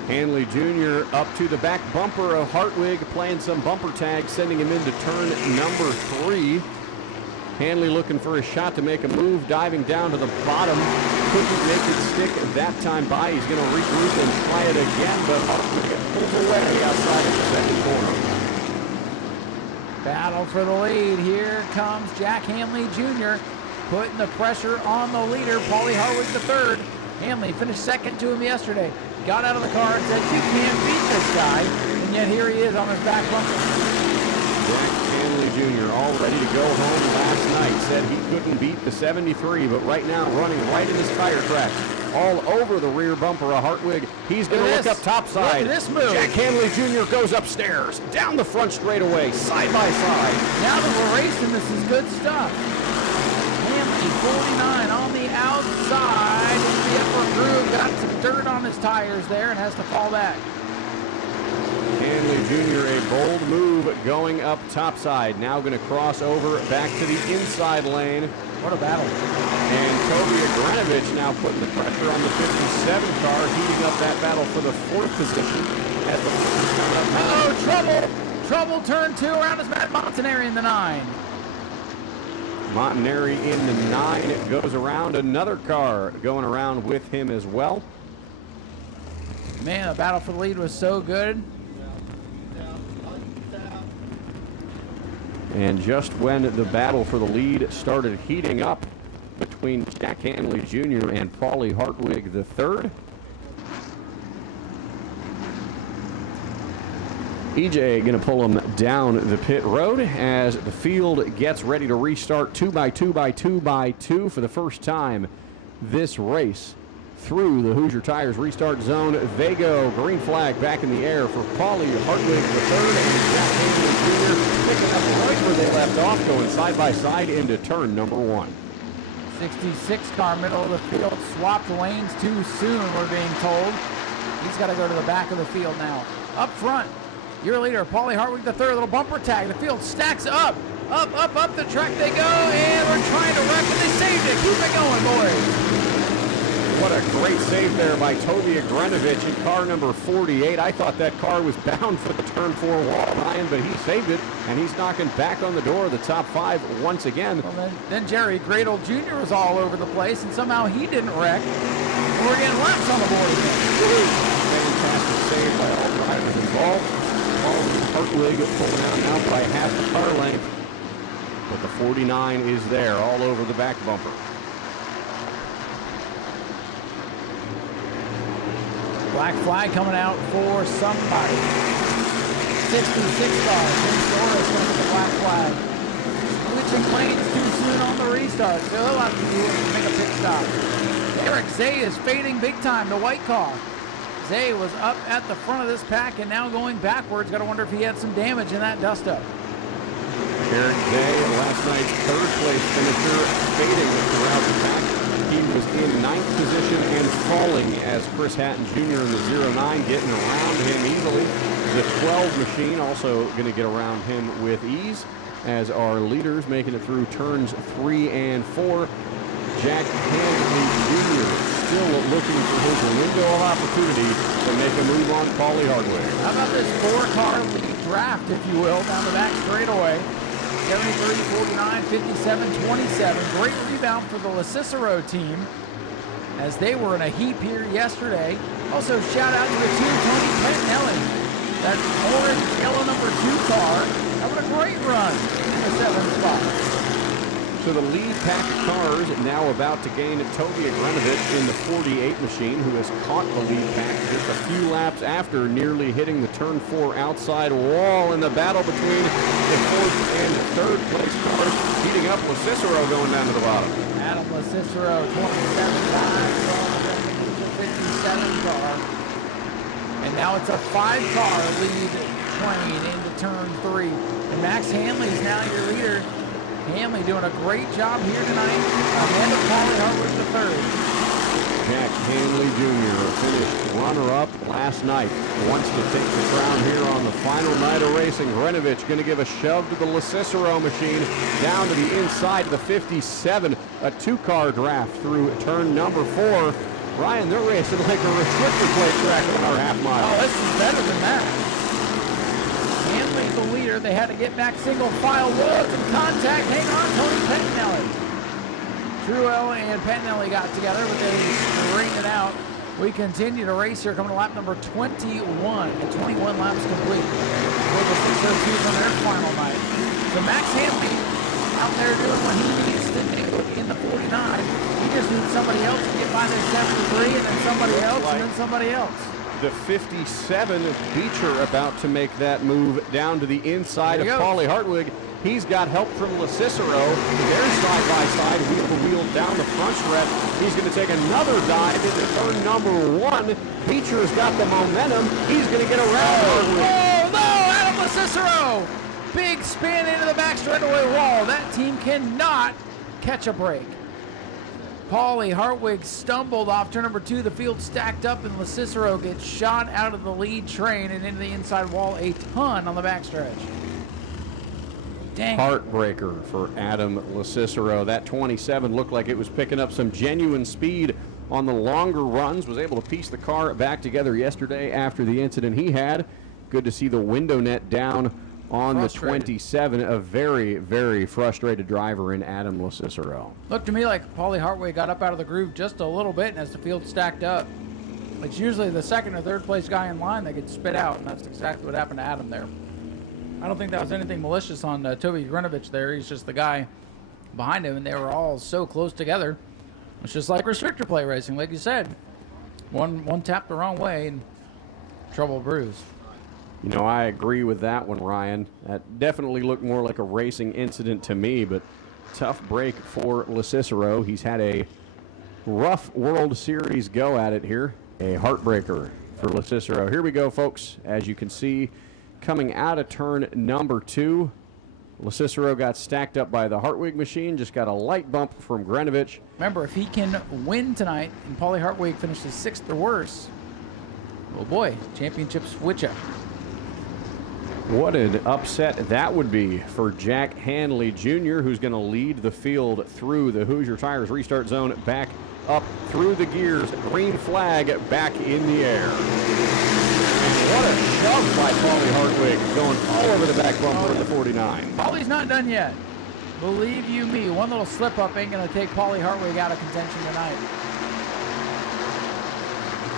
Hanley Jr. up to the back bumper of Hartwig, playing some bumper tag, sending him into turn number 3. Hanley looking for a shot to make a move, diving down to the bottom. Couldn't make it stick that time by. He's going to regroup and try it again, but Hartwig pulls away outside of the 2nd corner. Battle for the lead. Here comes Jack Hanley Jr. putting the pressure on the leader, Paulie Hartwig III. Hanley finished 2nd to him yesterday. Got out of the car and said, "You can't beat this guy." And yet here he is on his back bumper. Jack Hanley Jr. all ready to go home last night. Said he couldn't beat the 73, but right now running right in his tire tracks. All over the rear bumper of Hartwig. He's going to look up topside. Look at this move. Jack Hanley Jr. goes upstairs, down the front straightaway, side by side. Now that we're racing, this is good stuff. Hanley, 49 on the outside. The upper groove got some dirt on his tires there and has to fall back. Hanley Jr. a bold move going up topside. Now going to cross over back to the inside lane. What a battle. And Tovia Granovich now putting the pressure on the 57 car, heating up that battle for the 4th position. At the uh-oh, trouble! Trouble, turn 2 around is Matt Montanari in the 9. Montanari in the 9. It goes around, another car going around with him as well. Man, the battle for the lead was so good. And just when the battle for the lead started heating up between Jack Hanley Jr. and Paulie Hartwig III, EJ going to pull him down the pit road as the field gets ready to restart 2x2 for the first time this race through the Hoosier Tires restart zone. They go. Green flag back in the air for Paulie Hartwig III and Jack Hanley Jr. picking up right where they left off, going side by side into turn number 1. 66 car, middle of the field, swapped lanes too soon, we're being told. He's got to go to the back of the field now. Up front, your leader, Paulie Hartwig III, little bumper tag. The field stacks up the track they go, and we're trying to wreck, and they saved it. Keep it going, boys. What a great save there by Tovia Grenovich in car number 48. I thought that car was bound for the turn 4 wall, Ryan, but he saved it, and he's knocking back on the door of the top 5 once again. Well, then Jerry Gradle Jr. was all over the place, and somehow he didn't wreck. We're getting laps on the board again. Fantastic save by all drivers involved. Hartwig pulling out now by half the car length, but the 49 is there all over the back bumper. Black flag coming out for somebody. 66 cars. Doris going to the black flag. Switching lanes too soon on the restart. So he'll have to do it to make a pit stop. Eric Zay is fading big time, the white car. Zay was up at the front of this pack and now going backwards. Got to wonder if he had some damage in that dust up. Eric Zay, last night's third place finisher, fading throughout the pack. He was in 9th position and falling as Chris Hatton Jr. in the 09, getting around him easily. The 12 machine also going to get around him with ease, as our leaders making it through turns 3 and 4. Jack Hanley Jr. still looking for his window of opportunity to make a move on Paulie Hartwig. How about this 4-car lead draft, if you will, down the back straightaway? 73, 49, 57, 27. Great rebound for the LaCicero team as they were in a heap here yesterday. Also, shout out to the team, Tony Pentinelli. That orange yellow number 2 car. Having a great run in the 7th spot. So the lead pack of cars now about to gain Tovia Grenovich in the 48 machine, who has caught the lead pack just a few laps after nearly hitting the turn 4 outside wall in the battle between the 4th and 3rd place cars. Heating up, LaCicero going down to the bottom. Adam LaCicero, 27 times on the 57 car. And now it's a 5-car lead train into turn 3. And Max Hanley is now your leader. Hanley doing a great job here tonight ahead of Paulie Hartwig III. Jack Hanley Jr. finished runner-up last night. Wants to take the crown here on the final night of racing. Grenovich going to give a shove to the LaCicero machine down to the inside of the 57. A 2-car draft through turn number 4. Ryan, they're racing like a restrictor plate track on our half mile. Oh, this is better than that. Hanley's the leader. They had to get back single file. Whoa, some contact. Hang on, Tony Pentinelli. Truel and Pentinelli got together, but they straightened it out. We continue to race here, coming to lap number 21. 21 laps complete. For the 602s on their final night. So Max Hanley out there doing what he needs to do in the 49. He just needs somebody else to get by this 73, and then somebody else, and then somebody else. The 57 Beecher about to make that move down to the inside of Paulie Hartwig. He's got help from LaCicero. They're side by side, wheel to wheel down the front stretch. He's going to take another dive into turn number 1. Beecher's got the momentum. He's going to get around Hartwig. Oh no, Adam LaCicero! Big spin into the back straightaway wall. That team cannot catch a break. Paulie Hartwig stumbled off turn number 2. The field stacked up, and LaCicero gets shot out of the lead train and into the inside wall a ton on the backstretch. Dang. Heartbreaker for Adam LaCicero. That 27 looked like it was picking up some genuine speed on the longer runs. Was able to piece the car back together yesterday after the incident he had. Good to see the window net down on the 27, a very, very frustrated driver in Adam LaCicero. Looked to me like Paulie Hartwig got up out of the groove just a little bit, and as the field stacked up, it's usually the 2nd or 3rd place guy in line that gets spit out, and that's exactly what happened to Adam there. I don't think that was anything malicious on Toby Grinovich there. He's just the guy behind him, and they were all so close together. It's just like restrictor plate racing, like you said. One tap the wrong way and trouble brews. You know, I agree with that one, Ryan. That definitely looked more like a racing incident to me, but tough break for LeCicero. He's had a rough World Series go at it here. A heartbreaker for LeCicero. Here we go, folks. As you can see, coming out of turn number 2, LeCicero got stacked up by the Hartwig machine, just got a light bump from Grinovich. Remember, if he can win tonight and Paulie Hartwig finishes 6th or worse, oh boy, championship switch up. What an upset that would be for Jack Hanley Jr., who's going to lead the field through the Hoosier Tires restart zone, back up through the gears. Green flag back in the air. What a shove by Paulie Hartwig, going all over the back bumper of the 49. Paulie's not done yet. Believe you me, one little slip up ain't going to take Paulie Hartwig out of contention tonight.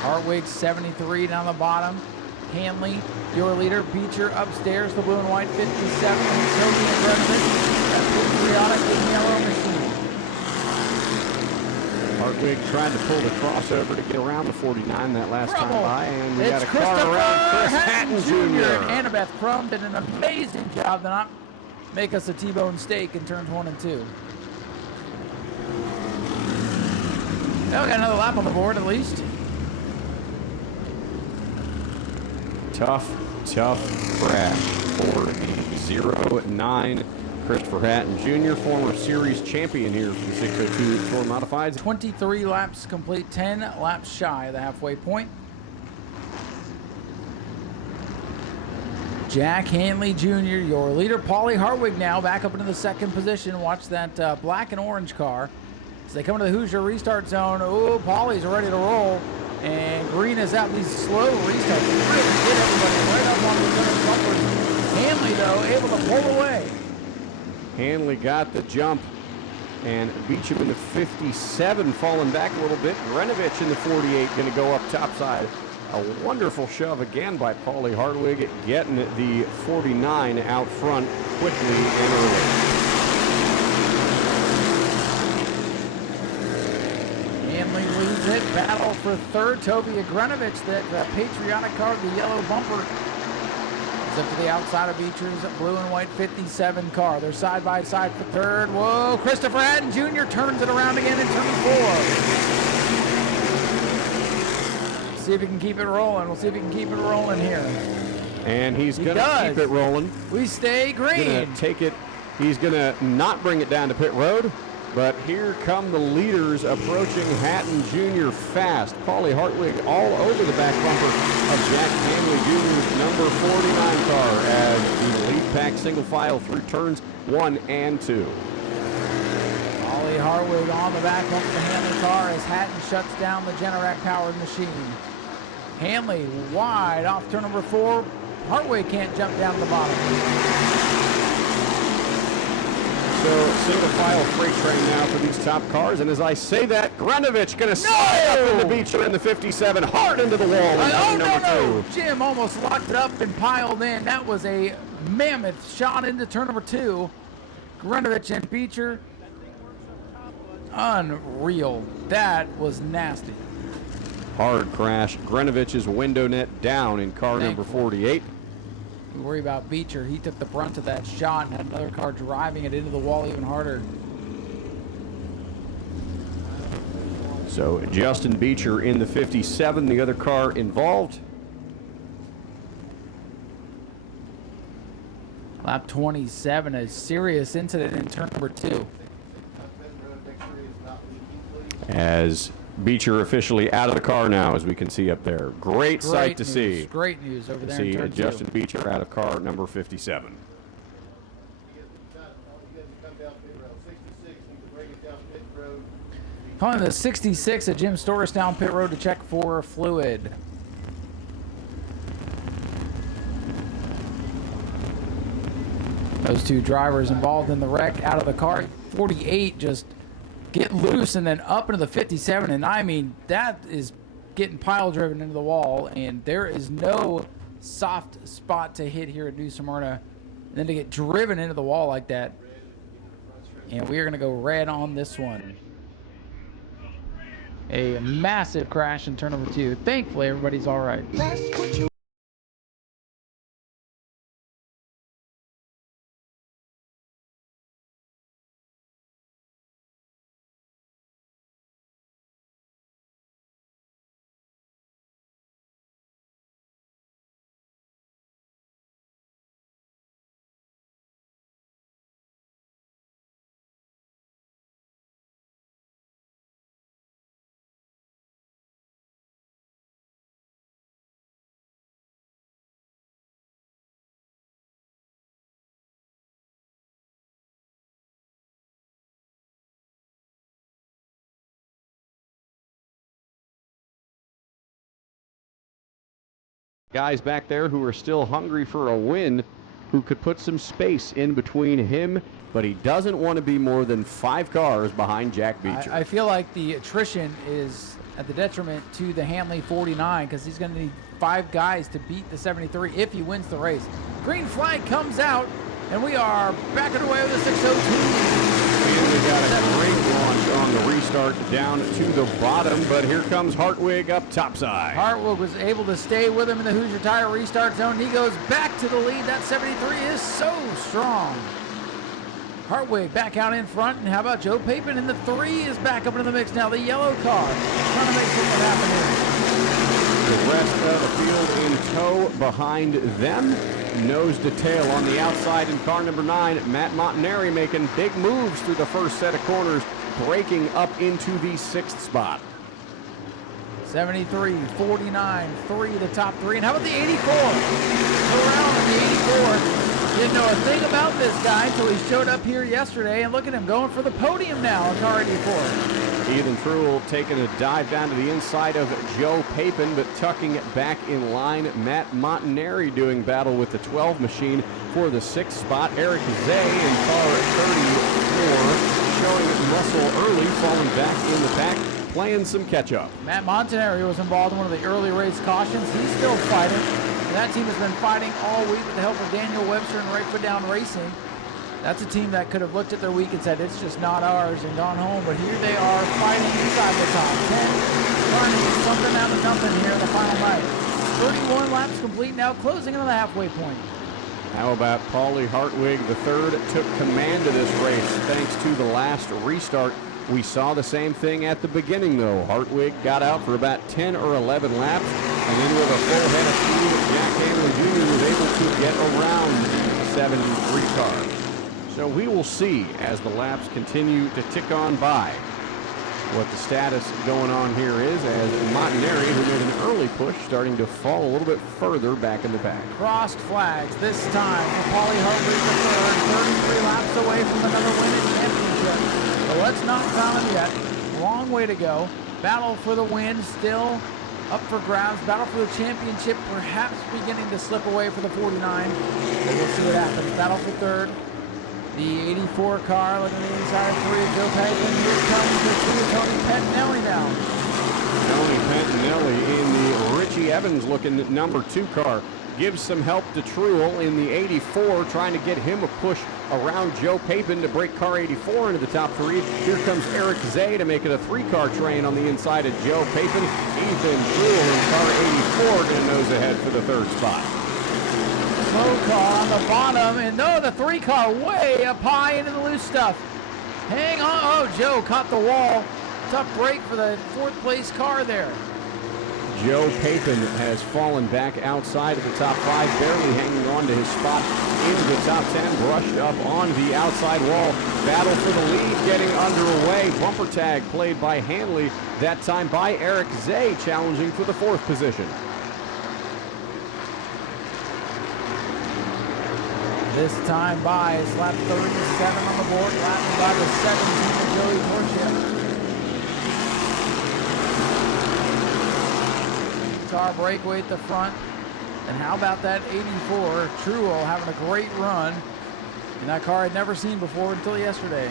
Hartwig 73 down the bottom. Hanley, your leader. Beecher upstairs, the blue and white 57. And Toby and Grinovich, that patriotic and yellow machine. Hartwig tried to pull the crossover to get around the 49 that last time by, and we It's got a car around Chris Hatton Jr. Annabeth Crum did an amazing job to not make us a T-bone steak in turns 1 and 2. Now we got another lap on the board at least. Tough crash for 0-9 Christopher Hatton Jr., former series champion here for the 602 Tour Modifieds. 23 laps complete, 10 laps shy of the halfway point. Jack Hanley Jr., your leader. Paulie Hartwig now back up into the 2nd position. Watch that black and orange car as they come into the Hoosier restart zone. Oh, Paulie's ready to roll. And green is out. These slow restarts really get everybody right up on the center bumpers. Hanley, though, able to pull away. Hanley got the jump and beat him in the 57, falling back a little bit. Grinovich in the 48 going to go up topside. A wonderful shove again by Paulie Hartwig, getting the 49 out front quickly and early. Hanley leads it. Battle for 3rd. Toby Grinovich, that patriotic car, the yellow bumper, is up to the outside of Beecher's blue and white 57 car. They're side by side for 3rd. Whoa, Christopher Hatton Jr. turns it around again in turn 4. See if he can keep it rolling. We'll see if he can keep it rolling here. And he's going to keep it rolling. We stay green. Going to take it. He's going to not bring it down to pit road. But here come the leaders approaching Hatton Jr. fast. Paulie Hartwig all over the back bumper of Jack Hanley Jr.'s number 49 car as the lead pack single file through turns 1 and 2. Paulie Hartwig on the back bumper of the Hanley car as Hatton shuts down the Generac powered machine. Hanley wide off turn number 4. Hartwig can't jump down to the bottom. So single file freight train now for these top cars, and as I say that, Grinovich going to slide up in the Beecher in the 57, hard into the wall. No. Jim almost locked it up and piled in. That was a mammoth shot into turn number 2. Grinovich and Beecher, unreal. That was nasty. Hard crash. Grinovich's window net down in car number 48. We worry about Beecher. He took the brunt of that shot and had another car driving it into the wall even harder. So Justin Beecher in the 57, the other car involved. Lap 27, a serious incident in turn number 2. As Beecher officially out of the car now, as we can see up there. Great sight to see. Great news over there in see turn 2. Justin Beecher out of car number 57. Calling the 66 at Jim Storrs down pit road to check for fluid. Those two drivers involved in the wreck out of the car. 48 just get loose and then up into the 57, and I mean that is getting pile driven into the wall, and there is no soft spot to hit here at New Smyrna And then to get driven into the wall like that. And we are going to go red on this one. A massive crash in turn number 2. Thankfully, everybody's all right. Guys back there who are still hungry for a win, who could put some space in between him, but he doesn't want to be more than 5 cars behind Jack Beecher. I feel like the attrition is at the detriment to the Hanley 49 because he's going to need 5 guys to beat the 73 if he wins the race. Green flag comes out, and we are back underway with the 602. And we got a great launch on the restart down to the bottom, but here comes Hartwig up topside. Hartwig was able to stay with him in the Hoosier Tire restart zone. He goes back to the lead. That 73 is so strong. Hartwig back out in front, and how about Joe Papin? And the 3 is back up into the mix now. The yellow car trying to make something happen here. The rest of the field in tow behind them. Nose to tail on the outside in car number 9. Matt Montanari making big moves through the first set of corners, breaking up into the 6th spot. 73, 49, 3, the top 3. And how about the 84? Around in the 84. Didn't know a thing about this guy until he showed up here yesterday, and look at him going for the podium now in car 84. Ethan Truel taking a dive down to the inside of Joe Papin, but tucking it back in line. Matt Montanari doing battle with the 12 machine for the 6th spot. Eric Zay in car 34, showing muscle early, falling back in the pack, playing some catch-up. Matt Montanari was involved in one of the early race cautions. He's still fighting. And that team has been fighting all week with the help of Daniel Webster and Right Foot Down Racing. That's a team that could have looked at their week and said, it's just not ours, and gone home. But here they are fighting inside the top 10, trying to get something out of nothing here in the final night. 31 laps complete now, closing into the halfway point. How about Paulie Hartwig III took command of this race thanks to the last restart. We saw the same thing at the beginning, though. Hartwig got out for about 10 or 11 laps, and then with a full head of speed, Jack Hanley Jr. was able to get around the 73 car. So we will see as the laps continue to tick on by what the status going on here is, as Montanari, who made an early push, starting to fall a little bit further back in the pack. Crossed flags this time for Paulie Hartwig III, 33 laps away from another win in championship. But let's not count him yet. Long way to go. Battle for the win still up for grabs. Battle for the championship perhaps beginning to slip away for the 49. But we'll see what happens. Battle for third. The 84 car looking at the inside of 3 of Joe Papin. Here comes the 2 of Tony Pettinelli now. Tony Pettinelli in the Richie Evans looking number 2 car. Gives some help to Truel in the 84, trying to get him a push around Joe Papin to break car 84 into the top 3. Here comes Eric Zay to make it a 3-car train on the inside of Joe Papin. Ethan Truel in car 84 going to nose ahead for the 3rd spot. Slow car on the bottom, and no, the 3-car way up high into the loose stuff. Hang on, oh, Joe caught the wall. Tough break for the 4th place car there. Joe Papin has fallen back outside of the top 5, barely hanging on to his spot into the top 10, brushed up on the outside wall. Battle for the lead getting underway. Bumper tag played by Hanley, that time by Eric Zay, challenging for the 4th position. This time by is lap 37 on the board, lapped by the 17 of Joey Torchia. Car breakaway at the front. And how about that 84? Truel having a great run. And that car I'd never seen before until yesterday.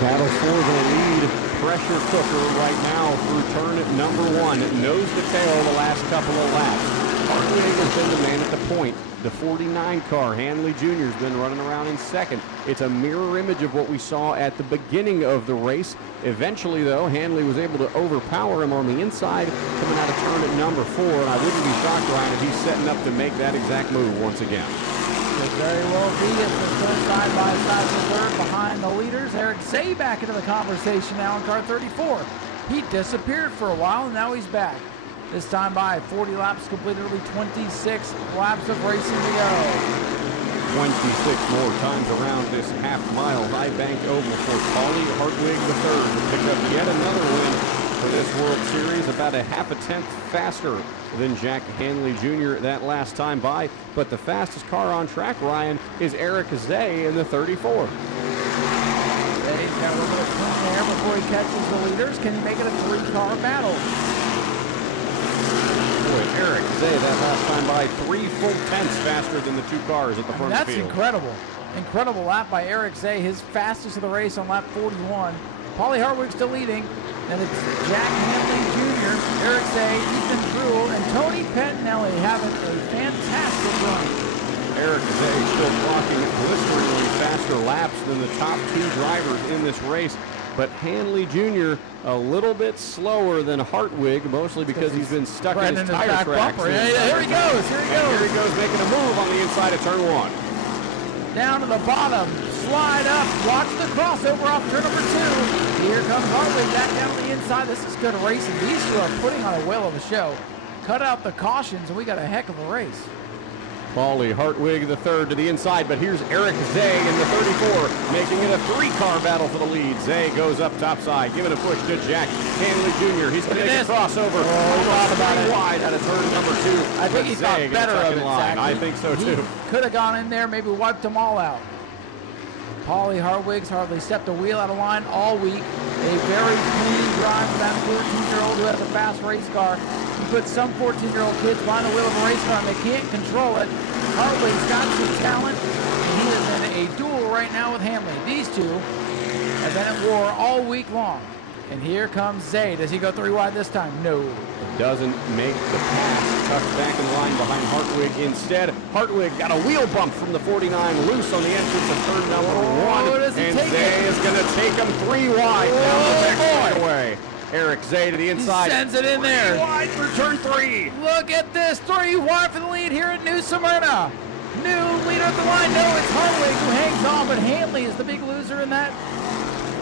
Battle for the lead. Pressure cooker right now through turn number 1. Nose to tail the last couple of laps. Hartwig has been the man at the point The 49 car, Hanley Jr. has been running around in second. It's a mirror image of what we saw at the beginning of the race. Eventually, though, Hanley was able to overpower him on the inside, coming out of turn at number 4. And I wouldn't be shocked, Ryan, if he's setting up to make that exact move once again. Could very well be as the third side by side for third behind the leaders. Eric Zay back into the conversation now in car 34. He disappeared for a while and now he's back. This time by 40 laps completed, it'll be 26 laps of racing to go. 26 more times around this half-mile high-banked oval for Paulie Hartwig III to pick up yet another win for this World Series, about a half a tenth faster than Jack Hanley Jr. that last time by. But the fastest car on track, Ryan, is Eric Zay in the 34. He's got a little bit of clean air before he catches the leaders. Can he make it a 3-car battle? Boy, Eric Zay that last time by 3 full tenths faster than the 2 cars at the front of the That's field. incredible. Incredible lap by Eric Zay, his fastest of the race on lap 41. Paulie Hartwig still leading. Then it's Jack Hanley Jr., Eric Zay, Ethan Truel, and Tony Pettinelli having a fantastic run. Eric Zay still clocking blisteringly faster laps than the top 2 drivers in this race. But Hanley Jr. a little bit slower than Hartwig, mostly because he's been stuck in his tire tracks. Here he goes, here he goes. Here he goes making a move on the inside of turn 1. Down to the bottom, slide up, watch the crossover off turn number 2. Here comes Hartwig back down to the inside. This is good racing. These two are putting on a whale of a show. Cut out the cautions and we got a heck of a race. Paulie Hartwig the third to the inside, but here's Eric Zay in the 34, making it a 3-car battle for the lead. Zay goes up topside, giving a push to Jack Hanley Jr. He's going to make a crossover. Almost wide out of turn number 2. I think he thought better of it, Zach. I think so too. Could have gone in there, maybe wiped them all out. Paulie Hartwig's hardly stepped a wheel out of line all week. A very clean drive for that 14-year-old who has a fast race car. You put some 14-year-old kids behind the wheel of a race car and they can't control it. Hartwig's got some talent, and he is in a duel right now with Hanley. These two have been at war all week long. And here comes Zay. Does he go 3 wide this time? No. Doesn't make the pass. Tucked back in line behind Hartwig instead. Hartwig got a wheel bump from the 49 loose on the entrance of turn number 1. Does he and take Zay is going to take him 3 wide down the next straightaway. Eric Zay to the inside. He sends it in there. 3 wide for turn 3. Look at this. 3 wide for the lead here at Nau Smyrna. New leader at the line. No, it's Hartwig who hangs on, but Hanley is the big loser in that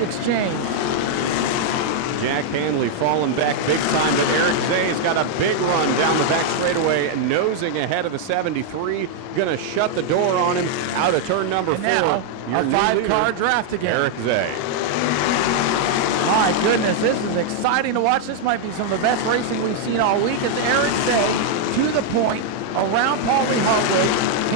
exchange. Jack Hanley falling back big time, but Eric Zay's got a big run down the back straightaway, nosing ahead of the 73. Going to shut the door on him out of turn number 4. Now, a 5-car draft again. Eric Zay. My goodness, this is exciting to watch. This might be some of the best racing we've seen all week as Eric Zay to the point around Paulie Hartwig.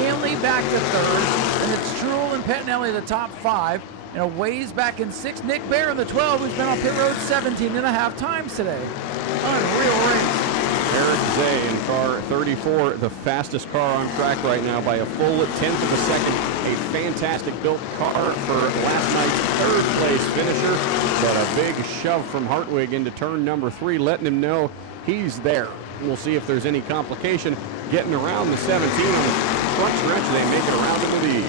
Hanley back to 3rd, and it's Truel and Pettinelli the top 5. And a ways back in 6th, Nick Bear in the 12, who's been on pit road 17.5 times today. Unreal race. Eric Zay in car 34, the fastest car on track right now by a full 1/10 of a second. A fantastic built car for last night's 3rd place finisher, but a big shove from Hartwig into turn number 3, letting him know he's there. We'll see if there's any complication getting around the 17 on the front stretch. They make it around into these.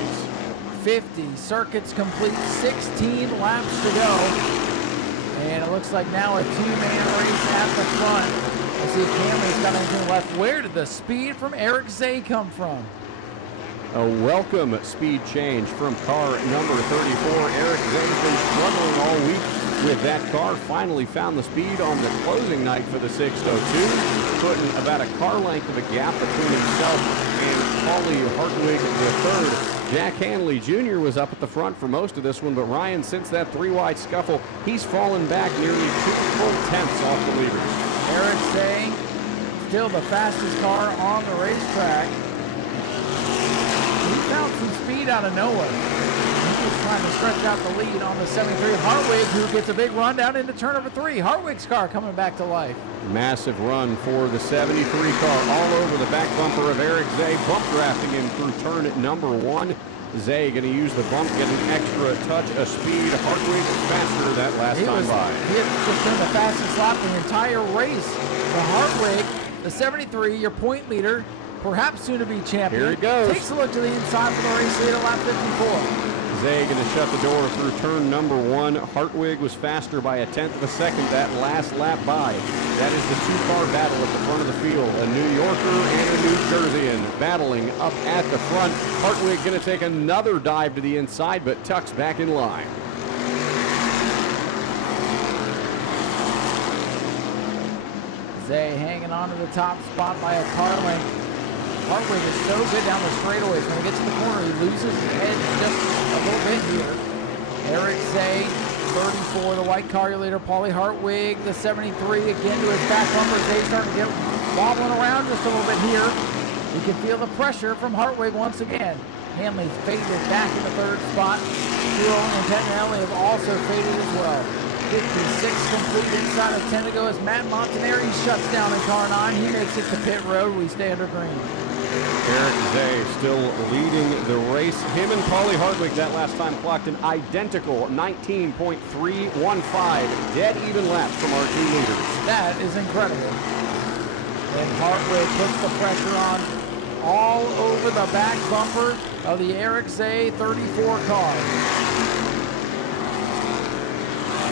50 circuits complete, 16 laps to go. And it looks like now a 2-man race at the front. Let's see if Hanley's got anything left. Where did the speed from Eric Zay come from? A welcome speed change from car number 34. Eric Zay's been struggling all week with that car. Finally found the speed on the closing night for the 602, putting about a car length of a gap between himself and Paulie Hartwig III. Jack Hanley Jr. was up at the front for most of this one, but Ryan, since that 3-wide scuffle, he's fallen back nearly 2 full tenths off the leaders. Eric Zay, still the fastest car on the racetrack. He found some speed out of nowhere. He was trying to stretch out the lead on the 73. Hartwig, who gets a big run down into turn number 3. Hartwig's car coming back to life. Massive run for the 73 car all over the back bumper of Eric Zay, bump drafting him through turn number 1. Zay going to use the bump, get an extra touch of speed. Hartwig faster that last time by. He had just been the fastest lap the entire race. The Hartwig, the 73, your point leader, perhaps soon-to-be champion. Here he goes. Takes a look to the inside for the race lead at lap 54. Zay going to shut the door through turn number 1. Hartwig was faster by 1/10 of a second that last lap by. That is the two-car battle at the front of the field. A New Yorker and a New Jerseyan battling up at the front. Hartwig going to take another dive to the inside, but tucks back in line. Zay hanging on to the top spot by a car length. Hartwig is so good down the straightaways. When he gets to the corner, he loses his edge just a little bit here. Eric Zay, 34, the white car leader. Paulie Hartwig, the 73, again to his back bumper. Zay starting to get wobbling around just a little bit here. You can feel the pressure from Hartwig once again. Hanley's faded back in the third spot. Steele and Pettinelli have also faded as well. 56 complete inside of 10 to go as Matt Montanari shuts down in car 9. He makes it to pit road. We stay under green. Eric Zay still leading the race. Him and Paulie Hartwig that last time clocked an identical 19.315 dead even laps from our two leaders. That is incredible. And Hartwig puts the pressure on all over the back bumper of the Eric Zay 34 car.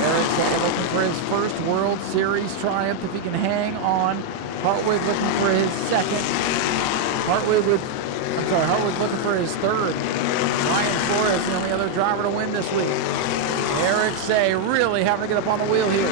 Eric Zay looking for his first World Series triumph if he can hang on. Hartwig looking for his second. Hartwig looking for his third. Ryan Flores, the only other driver to win this week. Eric Zay really having to get up on the wheel here.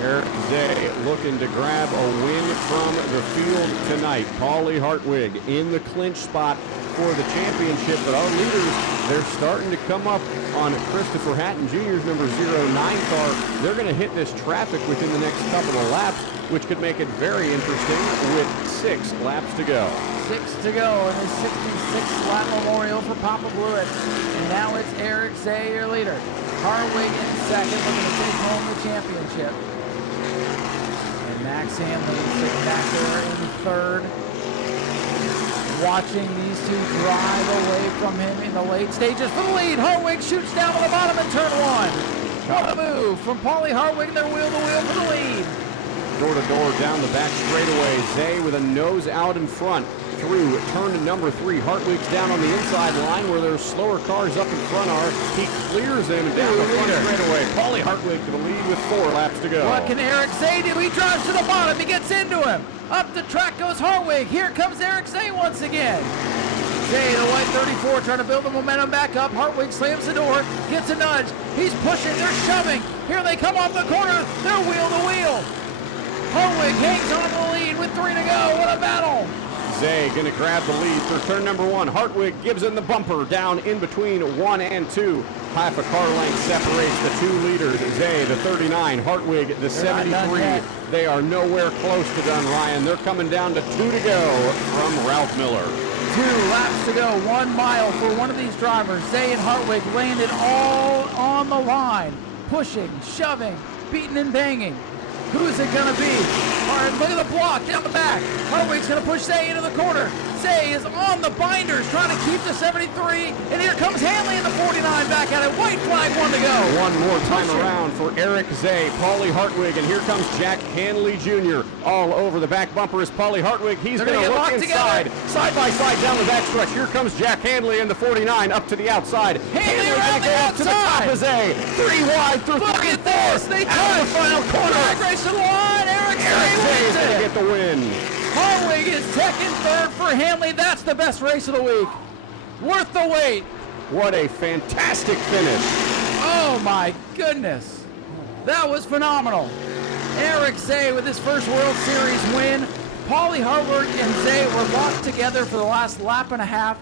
Eric Zay looking to grab a win from the field tonight. Paulie Hartwig in the clinch spot for the championship, but our leaders, they're starting to come up on Christopher Hatton Jr.'s number 09 car. They're going to hit this traffic within the next couple of laps, which could make it very interesting with 6 laps to go. 6 to go in the 66th lap memorial for Papa Blewett. And now it's Eric Zay, your leader. Hartwig in second, looking to take home the championship. And Max Hanley sitting back there in third. Watching these two drive away from him in the late stages for the lead. Hartwig shoots down to the bottom in turn 1. What a move from Paulie Hartwig. They're wheel-to-wheel for the lead. Door-to-door down the back straightaway. Zay with a nose out in front through turn number 3. Hartwig's down on the inside line where their slower cars up in front are. He clears him down the front straightaway. Paulie Hartwig to the lead with 4 laps to go. What can Eric Zay do? He drives to the bottom. He gets into him. Up the track goes Hartwig. Here comes Eric Zay once again. Zay, the white 34, trying to build the momentum back up. Hartwig slams the door, gets a nudge. He's pushing, they're shoving. Here they come off the corner. They're wheel to wheel. Hartwig hangs on the lead with 3 to go. What a battle. Zay going to grab the lead for turn number 1. Hartwig gives him the bumper down in between 1 and 2. Half a car length separates the two leaders. Zay, the 39, Hartwig, the 73. They are nowhere close to done, Ryan. They're coming down to 2 to go from Ralph Miller. 2 laps to go, 1 mile for one of these drivers. Zay and Hartwig landed all on the line. Pushing, shoving, beating and banging. Who is it going to be? All right, look at the block down the back. Hartwig's going to push Zay into the corner. Zay is on the binders trying to keep the 73. And here comes Hanley in the 49 back at it. White flag, 1 to go. One more time around for Eric Zay, Paulie Hartwig, and here comes Jack Hanley Jr. All over the back bumper is Paulie Hartwig. He's going to look inside. Side by side down the back stretch. Here comes Jack Hanley in the 49 up to the outside. Hanley around the outside. To the top of Zay. 3 wide through 34. Look at this. They touch. The final corner. Drag race to the line. Eric Zay is going to get the win. Hartwig is second, third for Hanley. That's the best race of the week. Worth the wait. What a fantastic finish. Oh my goodness. That was phenomenal. Eric Zay with his first World Series win. Paulie Hartwig and Zay were locked together for the last lap and a half.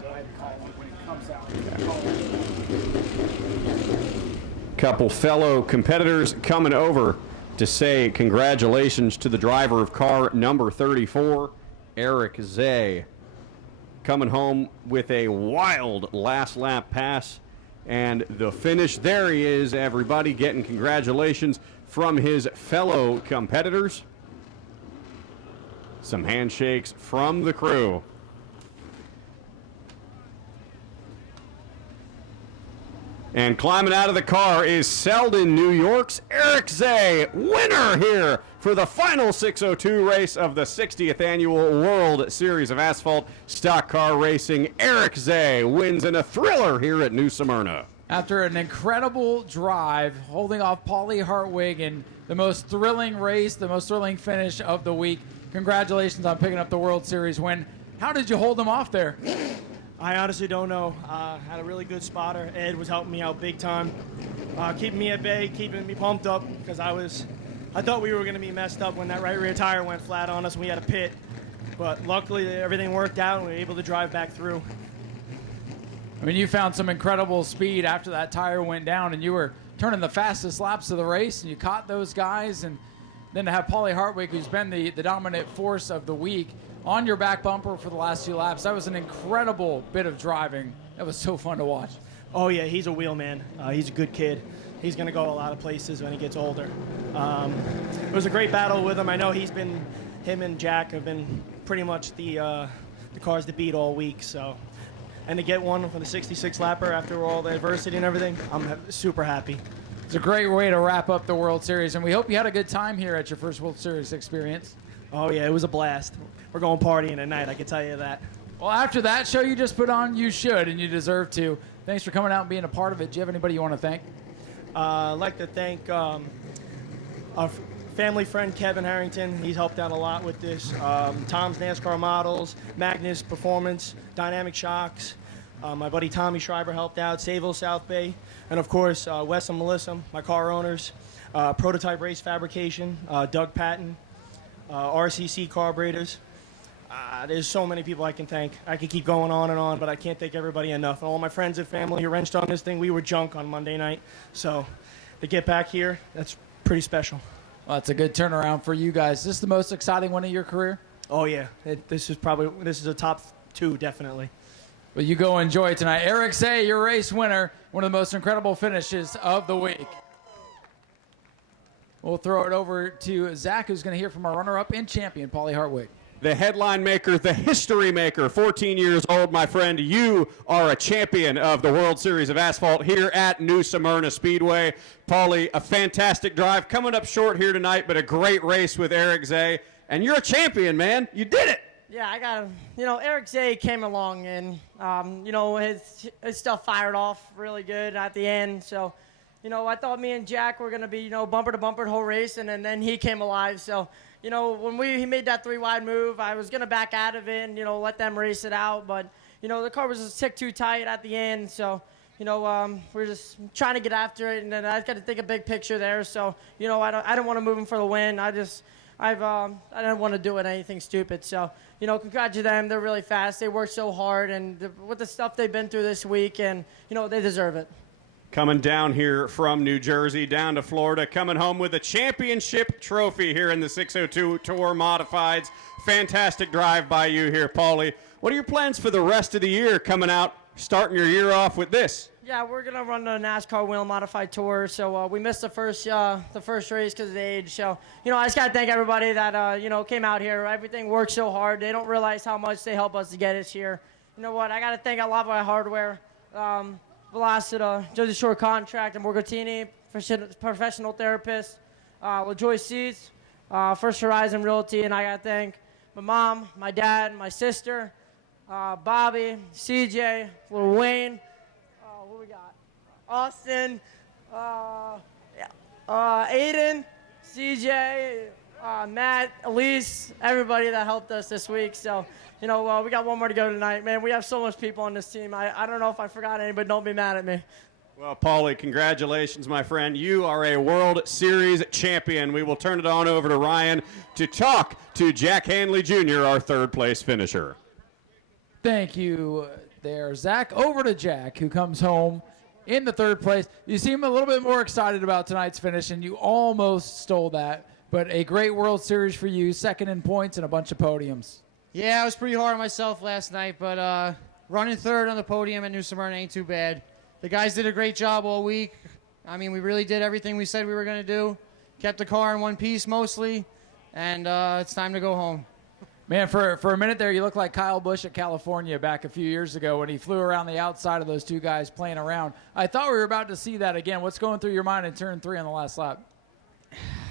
Couple fellow competitors coming over to say congratulations to the driver of car number 34, Eric Zay, coming home with a wild last lap pass. And the finish, there he is, everybody getting congratulations from his fellow competitors. Some handshakes from the crew. And climbing out of the car is Selden, New York's Eric Zay, winner here for the final 602 race of the 60th annual World Series of Asphalt Stock Car Racing. Eric Zay wins in a thriller here at New Smyrna. After an incredible drive, holding off Paulie Hartwig in the most thrilling race, the most thrilling finish of the week. Congratulations on picking up the World Series win. How did you hold them off there? I honestly don't know. Had a really good spotter. Ed was helping me out big time, keeping me at bay, keeping me pumped up because I thought we were going to be messed up when that right rear tire went flat on us and we had a pit. But luckily everything worked out and we were able to drive back through. I mean, you found some incredible speed after that tire went down, and you were turning the fastest laps of the race, and you caught those guys. And then to have Paulie Hartwig, who's been the dominant force of the week, on your back bumper for the last few laps, that was an incredible bit of driving. That was so fun to watch. Oh, yeah, he's a wheelman. He's a good kid. He's going to go a lot of places when he gets older. It was a great battle with him. I know him and Jack have been pretty much the cars to beat all week, so. And to get one for the 66 lapper after all the adversity and everything, I'm super happy. It's a great way to wrap up the World Series, and we hope you had a good time here at your first World Series experience. Oh, yeah, it was a blast. We're going partying tonight, I can tell you that. Well, after that show you just put on, you should, and you deserve to. Thanks for coming out and being a part of it. Do you have anybody you want to thank? I'd like to thank our family friend Kevin Harrington. He's helped out a lot with this. Tom's NASCAR Models, Magnus Performance, Dynamic Shocks. My buddy Tommy Schreiber helped out, Sayville South Bay. And of course, Wes and Melissa, my car owners. Prototype Race Fabrication, Doug Patton, RCC Carburetors. There's so many people I can thank. I could keep going on and on, but I can't thank everybody enough. And all my friends and family who wrenched on this thing, we were junk on Monday night. So to get back here, that's pretty special. Well, that's a good turnaround for you guys. Is this the most exciting one of your career? Oh, yeah. This is a top 2, definitely. Well, you go enjoy it tonight. Eric Zay, your race winner, one of the most incredible finishes of the week. We'll throw it over to Zach, who's going to hear from our runner-up and champion, Paulie Hartwig. The headline maker, the history maker, 14 years old, my friend. You are a champion of the World Series of Asphalt here at New Smyrna Speedway. Paulie, a fantastic drive. Coming up short here tonight, but a great race with Eric Zay. And you're a champion, man. You did it. Yeah, I got him. Eric Zay came along and, his stuff fired off really good at the end. So, I thought me and Jack were going to be, bumper to bumper the whole race, and then he came alive. So, when he made that 3-wide move, I was going to back out of it and, let them race it out. But, the car was just tick too tight at the end. So, we're just trying to get after it. And then I've got to think a big picture there. So, I don't want to move him for the win. I don't want to do anything stupid. So, congratulate them. They're really fast. They work so hard. And with the stuff they've been through this week, and, they deserve it. Coming down here from New Jersey, down to Florida, coming home with a championship trophy here in the 602 Tour Modifieds. Fantastic drive by you here, Paulie. What are your plans for the rest of the year coming out, starting your year off with this? Yeah, we're going to run the NASCAR Wheel Modified Tour. So we missed the first race because of the age. So, I just got to thank everybody that, came out here. Everything worked so hard. They don't realize how much they help us to get us here. You know what? I got to thank a lot of my hardware. Velocita, Jersey Shore Contract, and Morgatini, professional therapist, LaJoy Seeds, First Horizon Realty, and I got to thank my mom, my dad, my sister, Bobby, CJ, Lil Wayne, who we got? Austin, Aiden, CJ, Matt, Elise, everybody that helped us this week. So, we got one more to go tonight. Man, we have so much people on this team. I don't know if I forgot any, but don't be mad at me. Well, Paulie, congratulations, my friend. You are a World Series champion. We will turn it on over to Ryan to talk to Jack Hanley Jr., our third-place finisher. Thank you there, Zach. Over to Jack, who comes home in the third place. You seem a little bit more excited about tonight's finish, and you almost stole that. But a great World Series for you, second in points and a bunch of podiums. Yeah, I was pretty hard on myself last night, but running third on the podium at New Smyrna ain't too bad. The guys did a great job all week. I mean, we really did everything we said we were going to do. Kept the car in one piece mostly, and it's time to go home. Man, for a minute there, you looked like Kyle Busch at California back a few years ago when he flew around the outside of those two guys playing around. I thought we were about to see that again. What's going through your mind in turn 3 on the last lap?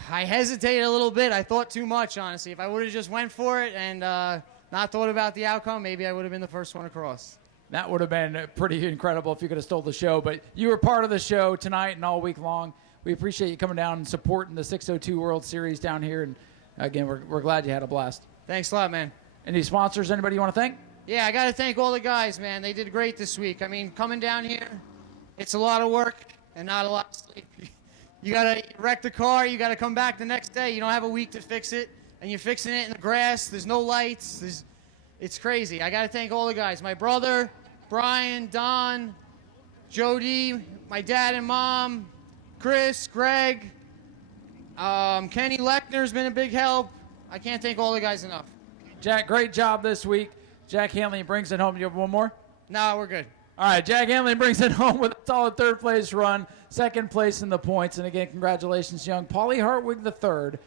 I hesitated a little bit. I thought too much, honestly. If I would have just went for it and not thought about the outcome, maybe I would have been the first one across. That would have been pretty incredible if you could have stole the show. But you were part of the show tonight and all week long. We appreciate you coming down and supporting the 602 World Series down here. And, again, we're glad you had a blast. Thanks a lot, man. Any sponsors, anybody you want to thank? Yeah, I got to thank all the guys, man. They did great this week. I mean, coming down here, it's a lot of work and not a lot of sleep. You got to wreck the car. You got to come back the next day. You don't have a week to fix it, and you're fixing it in the grass. There's no lights. It's crazy. I got to thank all the guys. My brother, Brian, Don, Jody, my dad and mom, Chris, Greg, Kenny Lechner's been a big help. I can't thank all the guys enough. Jack, great job this week. Jack Hanley brings it home. You have one more? No, we're good. All right, Jack Hanley brings it home with a solid third-place run, second place in the points. And, again, congratulations, young Paulie Hartwig III,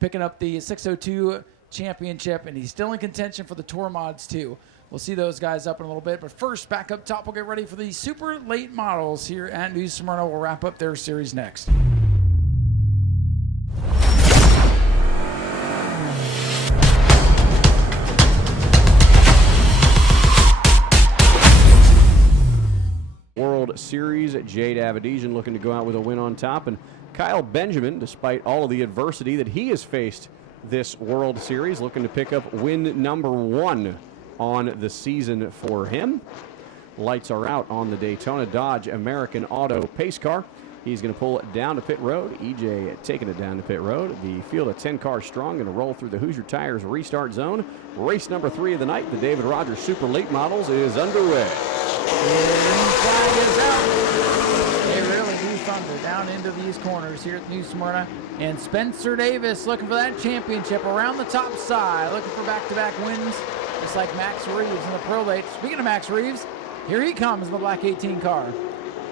picking up the 602 championship, and he's still in contention for the Tour Mods, too. We'll see those guys up in a little bit. But first, back up top, we'll get ready for the super late models here at New Smyrna. We'll wrap up their series next. World Series, Jade Avedijan looking to go out with a win on top, and Kyle Benjamin, despite all of the adversity that he has faced this World Series, looking to pick up win number 1 on the season for him. Lights are out on the Daytona Dodge American Auto pace car. He's going to pull it down to pit road. EJ taking it down to pit road. The field of 10 cars strong, going to roll through the Hoosier Tires restart zone. Race number 3 of the night, the David Rogers Super Late Models, is underway. Flag is out. They really do thunder down into these corners here at New Smyrna. And Spencer Davis looking for that championship around the top side, looking for back-to-back wins, just like Max Reeves in the Pro Late. Speaking of Max Reeves, here he comes in the black 18 car.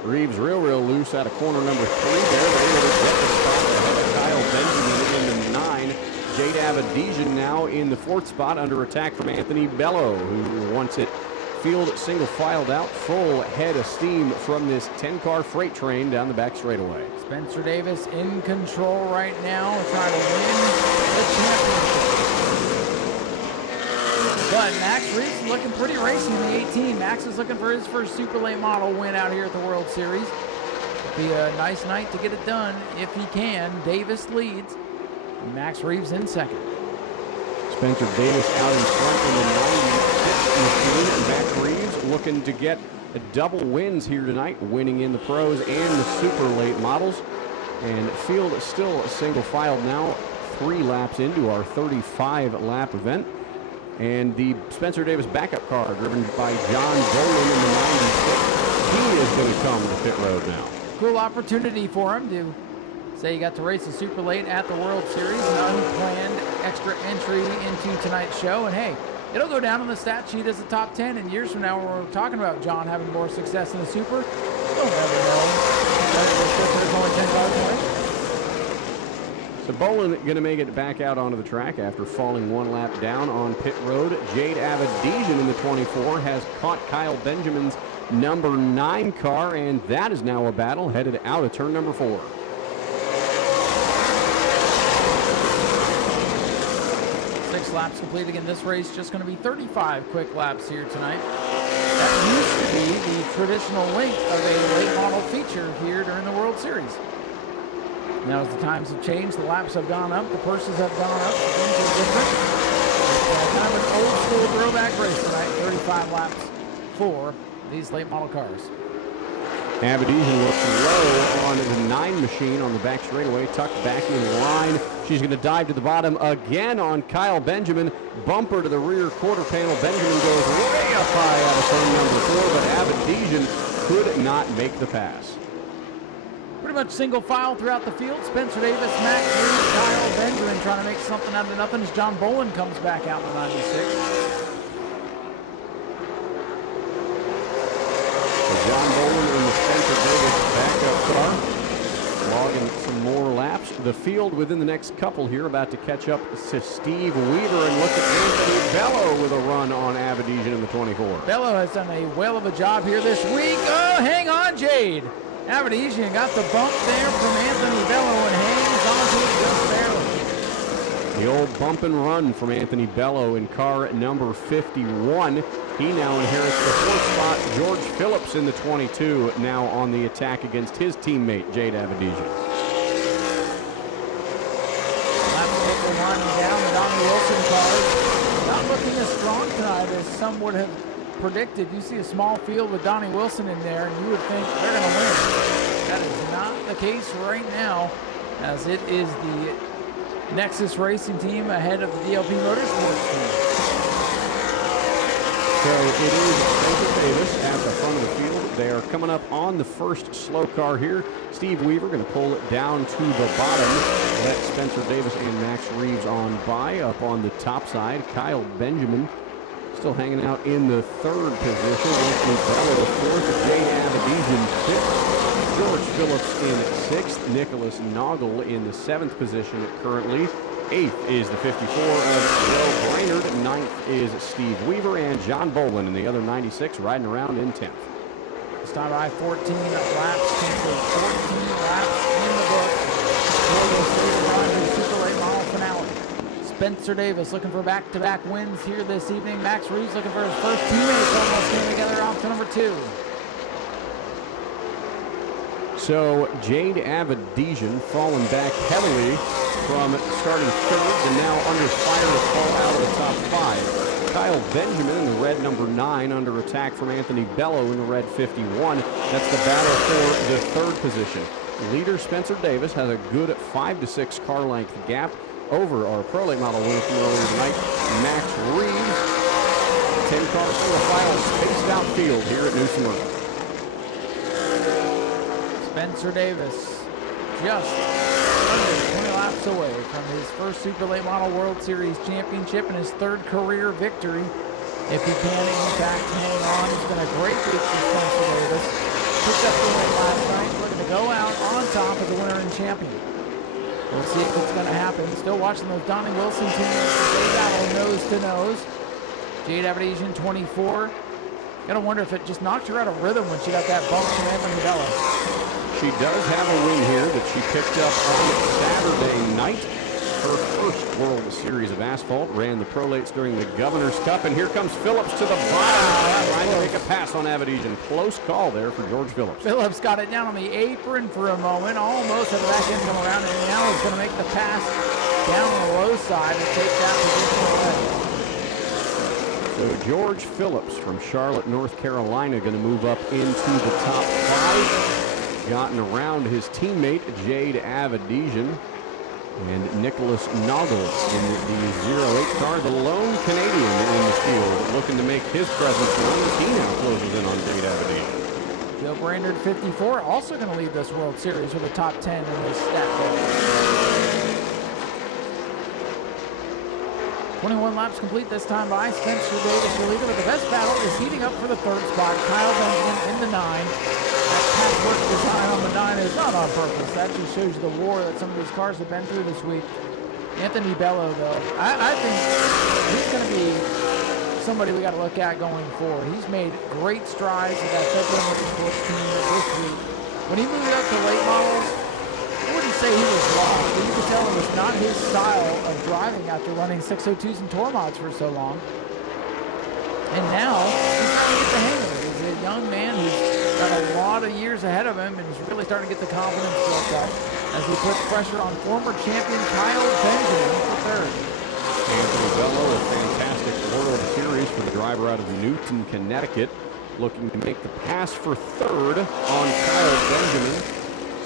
Reeves real loose out of corner number 3 there. They're able to get the spot ahead of Kyle Benjamin in the 9. Jade Avedijan now in the 4th spot under attack from Anthony Bello, who wants it field single filed out, full head of steam from this 10-car freight train down the back straightaway. Spencer Davis in control right now, trying to win the championship. But Max Reeves looking pretty racy in the 18. Max is looking for his first super late model win out here at the World Series. It'll be a nice night to get it done if he can. Davis leads, and Max Reeves in second. Spencer Davis out in front in the 96 machine. Max Reeves looking to get double wins here tonight, winning in the pros and the super late models. And field is still single filed now, 3 laps into our 35-lap event. And the Spencer Davis backup car driven by John Boland in the 96. He is going to come to pit road now. Cool opportunity for him to say he got to race the super late at the World Series, an unplanned extra entry into tonight's show. And hey, it'll go down on the stat sheet as a top 10. And years from now, when we're talking about John having more success in the super, you'll never know. There's only 10 cars in the race. So Boland going to make it back out onto the track after falling 1 lap down on pit road. Jade Avedijan in the 24 has caught Kyle Benjamin's number 9 car, and that is now a battle headed out of turn number 4. Laps completed in this race, just going to be 35 quick laps here tonight. That used to be the traditional length of a late model feature here during the World Series. Now, as the times have changed, the laps have gone up, the purses have gone up, things are different. It's kind of an old school throwback race tonight, 35 laps for these late model cars. Avedijan looks low on the 9 machine on the back straightaway, tucked back in line. She's going to dive to the bottom again on Kyle Benjamin. Bumper to the rear quarter panel. Benjamin goes way up high out of turn number 4, but Avedijan could not make the pass. Pretty much single file throughout the field. Spencer Davis, Max Reeves, Kyle Benjamin trying to make something out of nothing as John Boland comes back out in the 96. John Boland in the Spencer Davis backup car. hogging some more laps. The field within the next couple here about to catch up to Steve Weaver, and look at Anthony Bello with a run on Avedisian in the 24. Bello has done a whale of a job here this week. Oh, hang on, Jade. Avedisian got the bump there from Anthony Bello and hangs onto it just barely. The old bump and run from Anthony Bello in car number 51. He now inherits the 4th spot. George Phillips in the 22, now on the attack against his teammate, Jade Avedisian. Lap winding down the Donnie Wilson car. Not looking as strong tonight as some would have predicted. You see a small field with Donnie Wilson in there, and you would think they're going to win. That is not the case right now, as it is the Nexus Racing team ahead of the DLP Motorsports team. So it is Spencer Davis at the front of the field. They are coming up on the first slow car here. Steve Weaver going to pull it down to the bottom. Let Spencer Davis and Max Reeves on by. Up on the top side, Kyle Benjamin still hanging out in the 3rd position. Anthony Bello 4th, Jade Avedisian 5th. George Phillips in 6th. Nicholas Noggle in the 7th position currently. 8th is the 54 of Joe Brainerd. 9th is Steve Weaver, and John Bolin in the other 96 riding around in 10th. It's time by 14 laps, 14 laps in the book for the State of Rogers Super Late Model finale. Spencer Davis looking for back-to-back wins here this evening. Max Reeves looking for his first teammates almost came together off to number 2. So Jade Avedisian falling back heavily from starting 3rd and now under fire to fall out of the top 5. Kyle Benjamin in the red number 9 under attack from Anthony Bello in the red 51. That's the battle for the 3rd position. Leader Spencer Davis has a good 5 to 6 car length gap over our Pro Late Model winner from earlier tonight, Max Reeves. 10 car single file spaced out field here at New Smyrna. Spencer Davis just under 20 laps away from his first Super Late Model World Series championship and his 3rd career victory. If he can, in fact, hang on. It's been a great week for Spencer Davis. Picked up the win last night, looking to go out on top as the winner and champion. We'll see if it's going to happen. Still watching those Donnie Wilson teammates as they battle nose to nose. Jade Avedisian, 24. Gotta wonder if it just knocked her out of rhythm when she got that bump from Anthony Bello. She does have a win here that she picked up on Saturday night. Her first World Series of Asphalt. Ran the Pro Lates during the Governor's Cup. And here comes Phillips to the bottom. Trying to make a pass on Avedisian. Close call there for George Phillips. Phillips got it down on the apron for a moment. Almost had the back end come around. And now he's going to make the pass down on the low side and take that position away. So George Phillips from Charlotte, North Carolina, going to move up into the top 5. Gotten around his teammate, Jade Avedisian, and Nicholas Noggle in the 08 car, the lone Canadian in the field, looking to make his presence known. He now closes in on Jade Avedisian. Joe Brainerd, 54, also going to lead this World Series with a top 10 in this stat book. 21 laps complete this time by Spencer Davis, your leader, but the best battle is heating up for the 3rd spot. Kyle Benjamin in the 9. That patchwork design on the 9 is not on purpose. That just shows you the war that some of these cars have been through this week. Anthony Bello, though, I think he's going to be somebody we got to look at going forward. He's made great strides with that Federal Motorsports team this week. When he moved up to late models, I wouldn't say he was lost, but you could tell it was not his style of driving after running 602s and tour mods for so long. And now he's trying to get the hang of it. He's a young man who's got a lot of years ahead of him and is really starting to get the confidence built up as he puts pressure on former champion Kyle Benjamin for 3rd. Anthony Bello, a fantastic World Series for the driver out of Newton, Connecticut, looking to make the pass for 3rd on Kyle Benjamin.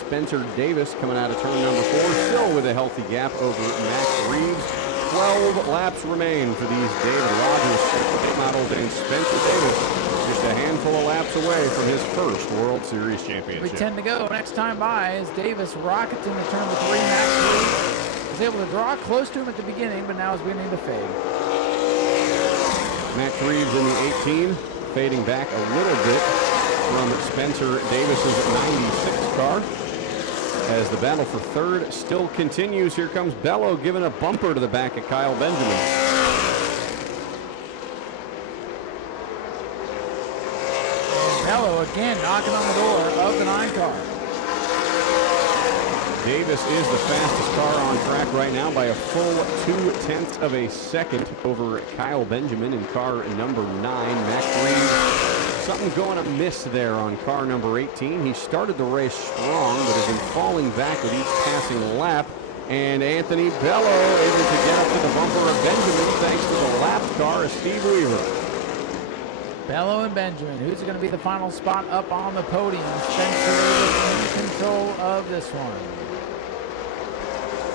Spencer Davis coming out of turn number 4, still with a healthy gap over Max Reeves. 12 laps remain for these David Rogers models, and Spencer Davis just a handful of laps away from his first World Series championship. 10 to go. Next time by is Davis rockets into turn number 3. Max Reeves was able to draw close to him at the beginning, but now is beginning to fade. Max Reeves in the 18, fading back a little bit from Spencer Davis's 96 car. as the battle for third still continues. Here comes Bello giving a bumper to the back of Kyle Benjamin. Bello again knocking on the door of the 9 car. Davis is the fastest car on track right now by a full 0.2 of a second over Kyle Benjamin in car number 9. Max Reed, something going amiss there on car number 18. He started the race strong, but has been falling back with each passing lap. And Anthony Bello able to get up to the bumper of Benjamin thanks to the lapped car of Steve Weaver. Bello and Benjamin. Who's going to be the final spot up on the podium? Spencer Davis in control of this one.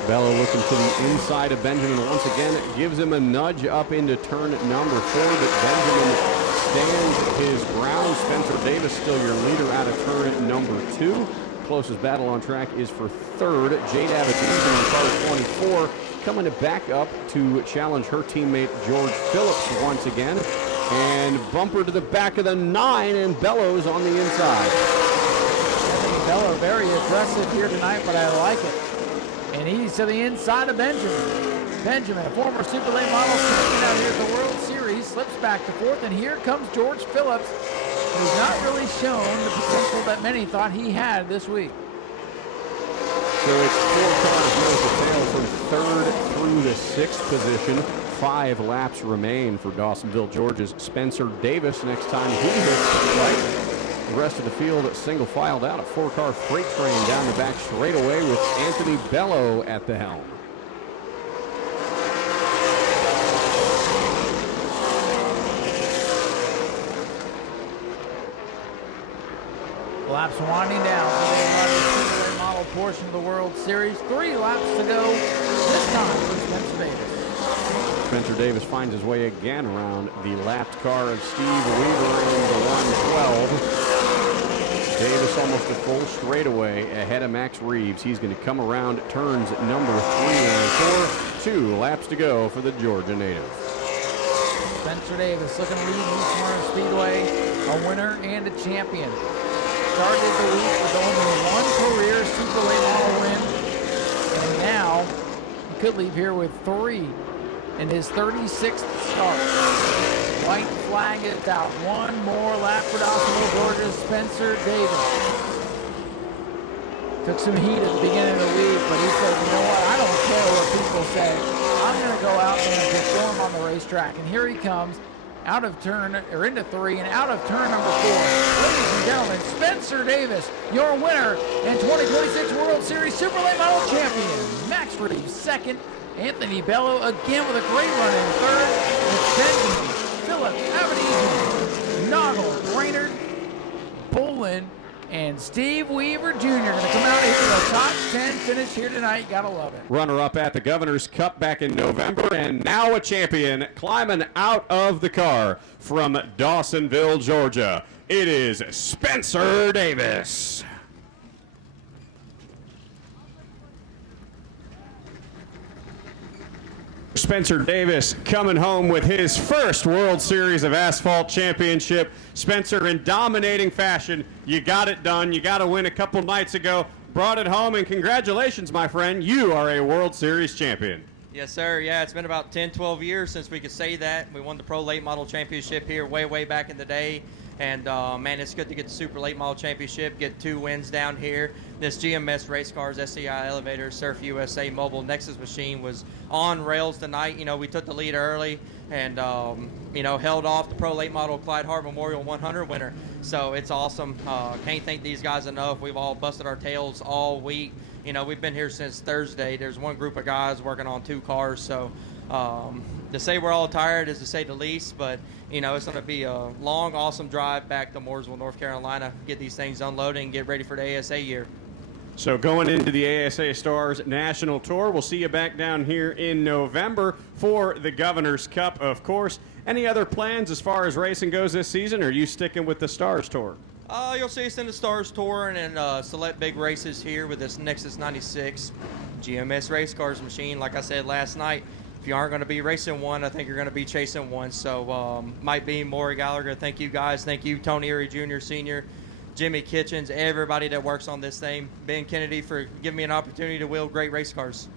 Bello looking to the inside of Benjamin once again. It gives him a nudge up into turn number 4, but Benjamin stands his ground. Spencer Davis still your leader out of turn number 2. Closest battle on track is for third. Jade Abadine in car 24 coming to back up to challenge her teammate George Phillips once again. And bumper to the back of the 9, and Bello's on the inside. Bello very aggressive here tonight, but I like it. And he's to the inside of Benjamin. Benjamin, a former Super Late Model champion out here at the World Series, slips back to 4th, and here comes George Phillips, who's not really shown the potential that many thought he had this week. So it's 4 cars nose to tail from 3rd through the 6th position. 5 laps remain for Dawsonville, Georgia's Spencer Davis. Next time he hits right. The rest of the field single filed out. A 4-car freight train down the back straightaway with Anthony Bello at the helm. Laps winding down for the Super Late Model portion of the World Series. 3 laps to go this time for Spencer Davis. Spencer Davis finds his way again around the lapped car of Steve Weaver in the 112. Davis almost a full straightaway ahead of Max Reeves. He's going to come around turns number 3 and 4. 2 laps to go for the Georgia native. Spencer Davis looking to lead Smyrna Speedway, a winner and a champion. Started the week with only 1 career Super Late Model win, and now he could leave here with 3 in his 36th start. White flag is out. 1 more lap for Dawsonville, Georgia's Spencer Davis. Took some heat at the beginning of the week, but he said, you know what, I don't care what people say. I'm going to go out there and perform on the racetrack. And here he comes out of turn, or into 3 and out of turn number 4. Ladies and gentlemen, Spencer Davis, your winner and 2026 World Series Super Late Model champion. Max Reeves 2nd. Anthony Bello again with a great run in 3rd. With Benjamin, Phillips, Abadine, Noggle, Brainerd, Bolin, and Steve Weaver Jr. going to come out here with a top 10 finish here tonight. Gotta love it. Runner-up at the Governor's Cup back in November, and now a champion climbing out of the car from Dawsonville, Georgia. It is Spencer Davis. Spencer Davis coming home with his first World Series of Asphalt championship. Spencer, in dominating fashion, you got it done. You got a win a couple nights ago, brought it home, and congratulations, my friend. You are a World Series champion. Yes, sir. Yeah, it's been about 10, 12 years since we could say that. We won the Pro Late Model Championship here way back in the day. And, man, it's good to get the Super Late Model Championship, get 2 wins down here. This GMS race cars, SCI Elevator, Surf USA Mobile Nexus machine was on rails tonight. You know, we took the lead early and, you know, held off the Pro Late Model Clyde Hart Memorial 100 winner. So it's awesome. Can't thank these guys enough. We've all busted our tails all week. You know, we've been here since Thursday. There's one group of guys working on 2 cars. So to say we're all tired is to say the least, but you know, it's going to be a long, awesome drive back to Mooresville, North Carolina, get these things unloaded and get ready for the ASA year. So going into the ASA Stars National Tour, we'll see you back down here in November for the Governor's Cup, of course. Any other plans as far as racing goes this season, or are you sticking with the Stars Tour? You'll see us in the Stars Tour and then select big races here with this Nexus 96 GMS race cars machine. Like I said last night, if you aren't going to be racing one, I think you're going to be chasing one. So might be Maury Gallagher. Thank you guys. Thank you, Tony Erie Jr., Sr., Jimmy Kitchens, everybody that works on this thing, Ben Kennedy for giving me an opportunity to wheel great race cars.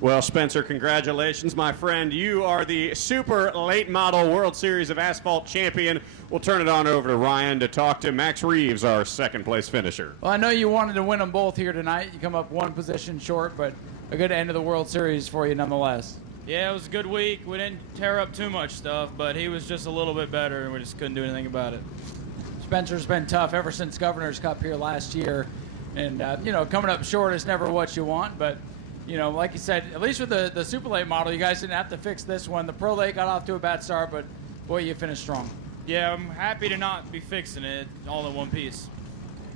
Well, Spencer, congratulations, my friend. You are the Super Late Model World Series of Asphalt champion. We'll turn it on over to Ryan to talk to Max Reeves, our second-place finisher. Well, I know you wanted to win them both here tonight. You come up one position short, but a good end of the World Series for you nonetheless. Yeah, it was a good week. We didn't tear up too much stuff, but he was just a little bit better, and we just couldn't do anything about it. Spencer's been tough ever since Governor's Cup here last year. And, coming up short is never what you want, but like you said, at least with the Super Late model, you guys didn't have to fix this one. The Pro Late got off to a bad start, but boy, you finished strong. Yeah, I'm happy to not be fixing it all in one piece.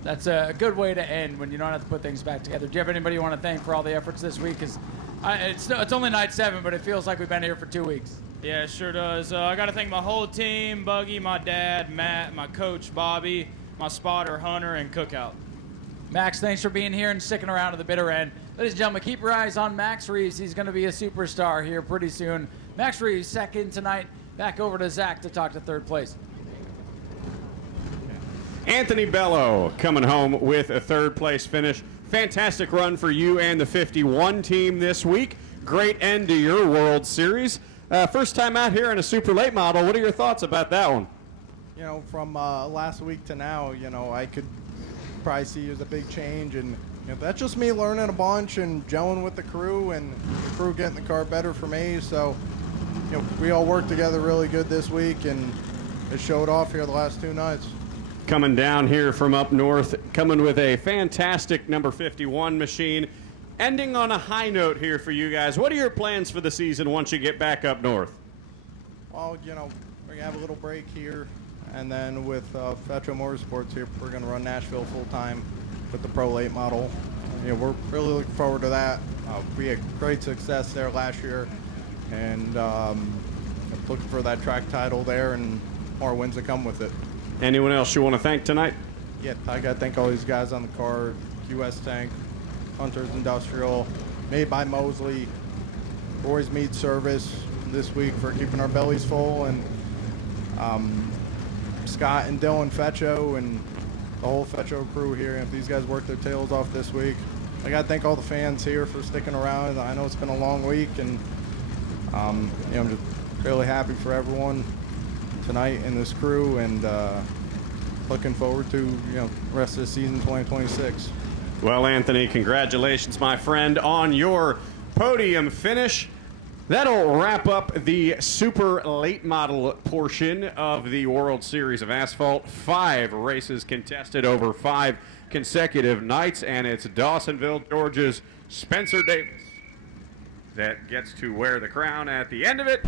That's a good way to end when you don't have to put things back together. Do you have anybody you want to thank for all the efforts this week? Because it's only night 7, but it feels like we've been here for 2 weeks. Yeah, it sure does. I got to thank my whole team, Buggy, my dad, Matt, my coach, Bobby, my spotter, Hunter, and Cookout. Max, thanks for being here and sticking around to the bitter end. Ladies and gentlemen, keep your eyes on Max Reeves. He's going to be a superstar here pretty soon. Max Reeves, second tonight. Back over to Zach to talk to third place. Anthony Bello coming home with a third-place finish. Fantastic run for you and the 51 team this week. Great end to your World Series. First time out here in a Super Late model. What are your thoughts about that one? From last week to now, I could probably see as a big change, and that's just me learning a bunch and gelling with the crew, and the crew getting the car better for me. So, we all worked together really good this week, and it showed off here the last 2 nights. Coming down here from up north, coming with a fantastic number 51 machine. Ending on a high note here for you guys. What are your plans for the season once you get back up north? Well, we're going to have a little break here, and then with Fetro Motorsports here, we're going to run Nashville full-time with the Pro Late model. We're really looking forward to that. We had great success there last year, and looking for that track title there and more wins to come with it. Anyone else you want to thank tonight? Yeah, I got to thank all these guys on the car, QS Tank, Hunter's Industrial, made by Mosley, Boys Meat Service this week for keeping our bellies full, and Scott and Dylan Fetcho and the whole Fetcho crew here. If these guys worked their tails off this week, I got to thank all the fans here for sticking around. I know it's been a long week, and I'm just really happy for everyone tonight and this crew, and looking forward to the rest of the season 2026. Well, Anthony, congratulations, my friend, on your podium finish. That'll wrap up the Super Late Model portion of the World Series of Asphalt. 5 races contested over 5 consecutive nights, and it's Dawsonville, Georgia's Spencer Davis that gets to wear the crown at the end of it.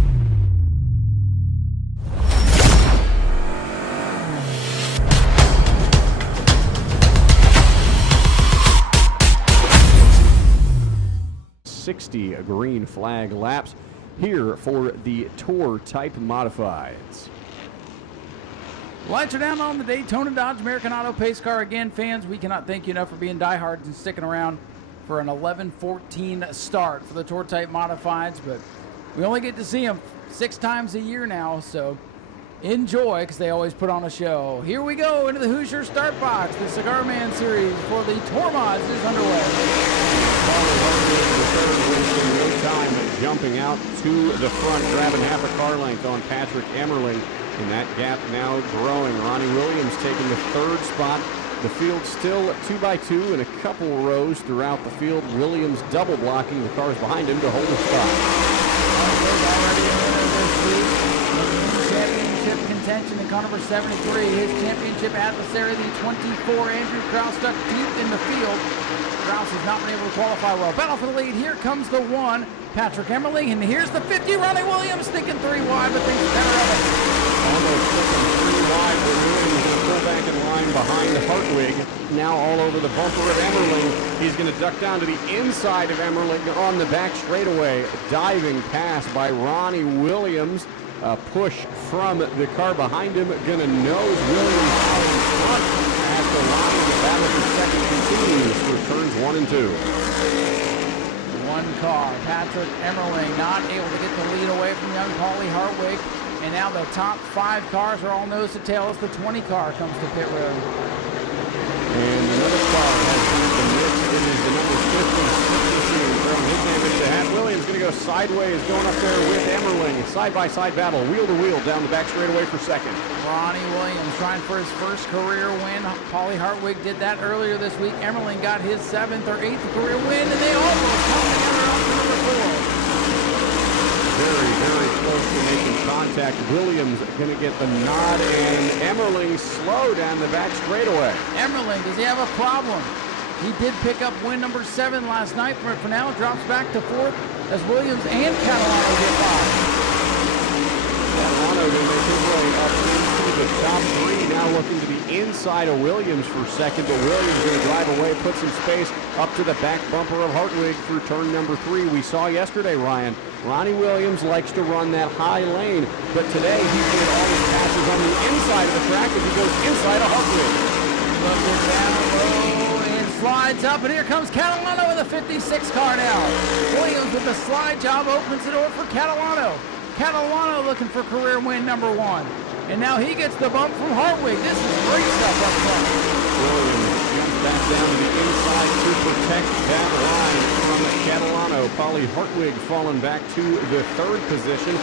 .60 green flag laps here for the Tour Type Modifieds. Lights are down on the Daytona Dodge American Auto Pace Car. Again, fans, we cannot thank you enough for being diehards and sticking around for an 11-14 start for the Tour Type Modifieds, but we only get to see them 6 times a year now, so enjoy, because they always put on a show. Here we go into the Hoosier Start Box. The Cigar Man Series for the Tour Mods is underway. No time jumping out to the front, grabbing half a car length on Patrick Emmerling, and that gap now growing. Ronnie Williams taking the 3rd spot. The field still 2x2 in a couple rows throughout the field. Williams double blocking the cars behind him to hold the spot. Championship contention in car number 73. His championship adversary, the 24, Andrew Krause, stuck deep in the field. Krause has not been able to qualify well. Battle for the lead. Here comes the 1, Patrick Emmerling, and here's the 50, Ronnie Williams, thinking 3 wide, but thinks better of it. Almost took him 3 wide, but Williams going to pull back in line behind Hartwig. Now all over the bumper of Emmerling. He's going to duck down to the inside of Emmerling on the back straightaway. Diving pass by Ronnie Williams. A push from the car behind him. Going to nose Williams out in front after Ronnie the battle for second continues for turns 1 and 2. 1 car, Patrick Emmerling not able to get the lead away from young Paulie Hartwig. And now the top 5 cars are all nose to tail as the 20 car comes to pit road. And another car has entered the mix. It is the number 50 throwing his name into the hat. Williams going to go sideways, going up there with Emmerling. Side-by-side battle, wheel-to-wheel down the back straightaway for second. Ronnie Williams trying for his first career win. Paulie Hartwig did that earlier this week. Emmerling got his 7th or 8th career win, and they almost come together up to number 4. Very, very close to making contact. Williams going to get the nod, and Emmerling slow down the back straightaway. Emmerling, does he have a problem? He did pick up win number 7 last night, but for now drops back to 4th as Williams and Catalano get by. Catalano going to make his way up into the top 3, now looking to the inside of Williams for second, but Williams going to drive away, put some space up to the back bumper of Hartwig through turn number 3. We saw yesterday, Ryan, Ronnie Williams likes to run that high lane, but today he did all his passes on the inside of the track as he goes inside of Hartwig. Looking down low and slides up, and here comes Catalano with a 56 car now. Williams with the slide job opens the door for Catalano. Catalano looking for career win number 1. And now he gets the bump from Hartwig. This is great stuff up front. Williams jumps back down to the inside to protect that line from Catalano. Paulie Hartwig falling back to the 3rd position.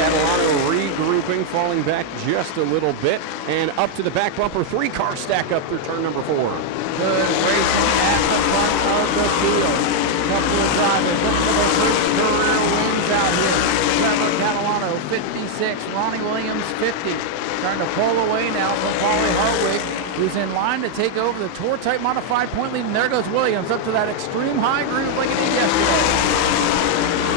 Catalano regrouping, falling back just a little bit. And up to the back bumper, 3-car stack up through turn number 4. Good racing at the front of the field. Couple of drivers look for their first career wins out here. Trevor Catalano, 56. Ronnie Williams, 50. Trying to pull away now from Paulie Hartwig, who's in line to take over the Tour Type Modified point lead. And there goes Williams up to that extreme high groove like he did yesterday.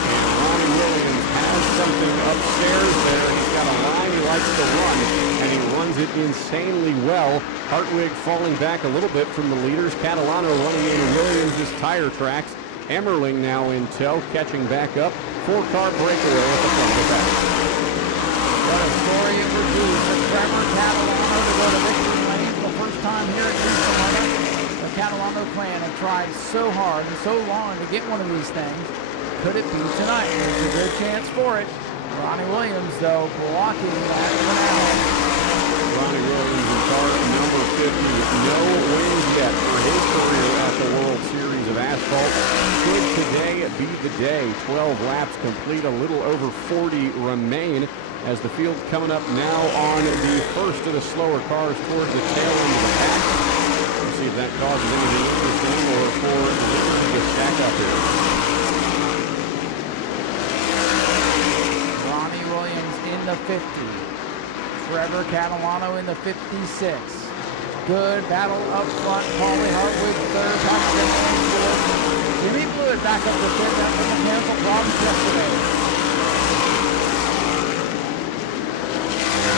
And Ronnie Williams has something upstairs there. He's got a line he likes to run, and he runs it insanely well. Hartwig falling back a little bit from the leaders. Catalano running into Williams' tire tracks. Emmerling now in tow, catching back up. 4-car breakaway at the front of the pack. What a story it would be for Trevor Catalano to go to victory lane for the first time here at New Smyrna. The Catalano clan have tried so hard and so long to get one of these things. Could it be tonight? There's a good chance for it. Ronnie Williams, though, blocking that for now. Ronnie Williams in car number 50 with no wins yet for his career at the World Series of Asphalt. Could today be the day? 12 laps complete, a little over 40 remain as the field coming up now on the first of the slower cars towards the tail end of the pack. We'll see if that causes anything interesting or for Lynne to stack up here. Ronnie Williams in the 50. Trevor Catalano in the 56. Good battle up front. Paulie Hartwig third. Paxton and fourth. Jimmy Blewett back up to fifth after mechanical problems yesterday.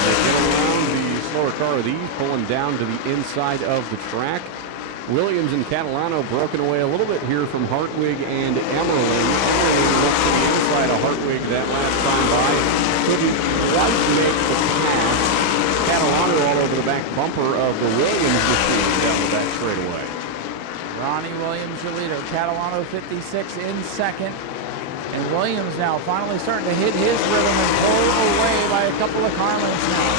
They get around the slower car of these, pulling down to the inside of the track. Williams and Catalano broken away a little bit here from Hartwig and Emmerling. Emmerling looked to the inside of Hartwig that last time by. Couldn't quite make the pass. Catalano all over the back bumper of the Williams machine down the back straightaway. Ronnie Williams, your leader. Catalano 56 in second. And Williams now finally starting to hit his rhythm and pull away by a couple of car lengths now.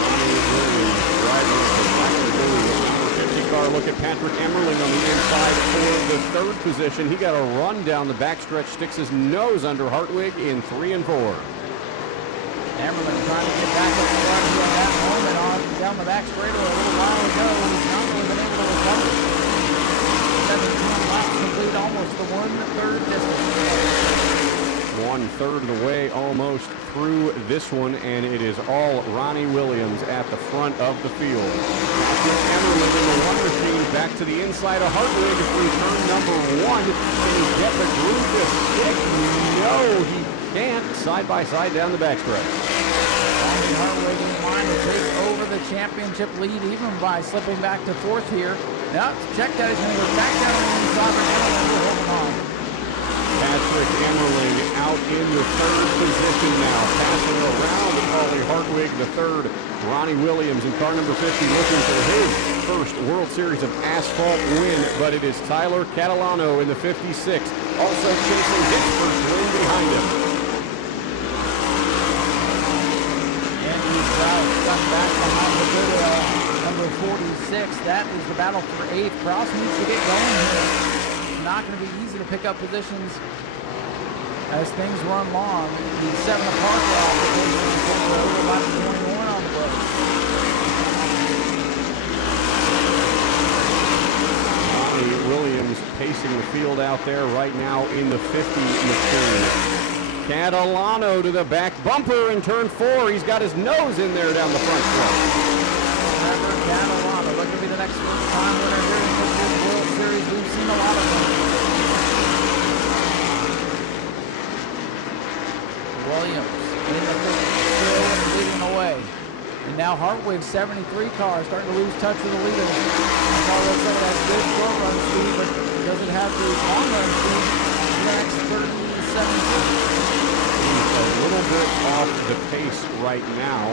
Ronnie Williams driving the back of the number 50 car. Look at Patrick Emmerling on the inside for the 3rd position. He got a run down the backstretch, sticks his nose under Hartwig in 3 and 4. Emmerling trying to get back up the front. He had that moment on down the back straightaway a little while ago. He's not really been able to recover. 17 laps complete, almost the 1/3 distance. 1/3 of the way almost through this one, and it is all Ronnie Williams at the front of the field. Patrick Emmerling in the one machine back to the inside of Hartwig through turn number 1. Can he get the groove to stick? No, he can't. Side by side down the backstretch. Ronnie Hartwig in line to take over the championship lead, even by slipping back to 4th here. Now, check that. He's going to go back down to the inside, and Emmerling holding on. Patrick Emmerling out in the 3rd position now, passing around Paulie Hartwig, the 3rd. Ronnie Williams in car number 50 looking for his first World Series of Asphalt win, but it is Tyler Catalano in the 56, also chasing his first win behind him. Andrew Stroud stuck back behind the good the 46. That is the battle for 8th. Kraus needs to get going here. It's not going to be easy to pick up positions as things run long. The 7 apart off the position over about 21 on the book. Williams pacing the field out there right now in the 50 machine. Catalano to the back bumper in turn 4. He's got his nose in there down the front stretch. Remember, Catalano, look to be the next time winner here in this year's World Series. We've seen a lot of them. Williams in the 50 still leading away. And now Hart with 73 cars starting to lose touch with the leader. The car looks like it has good short run speed, but doesn't have the long run speed in the next 30 seconds. He's a little bit off the pace right now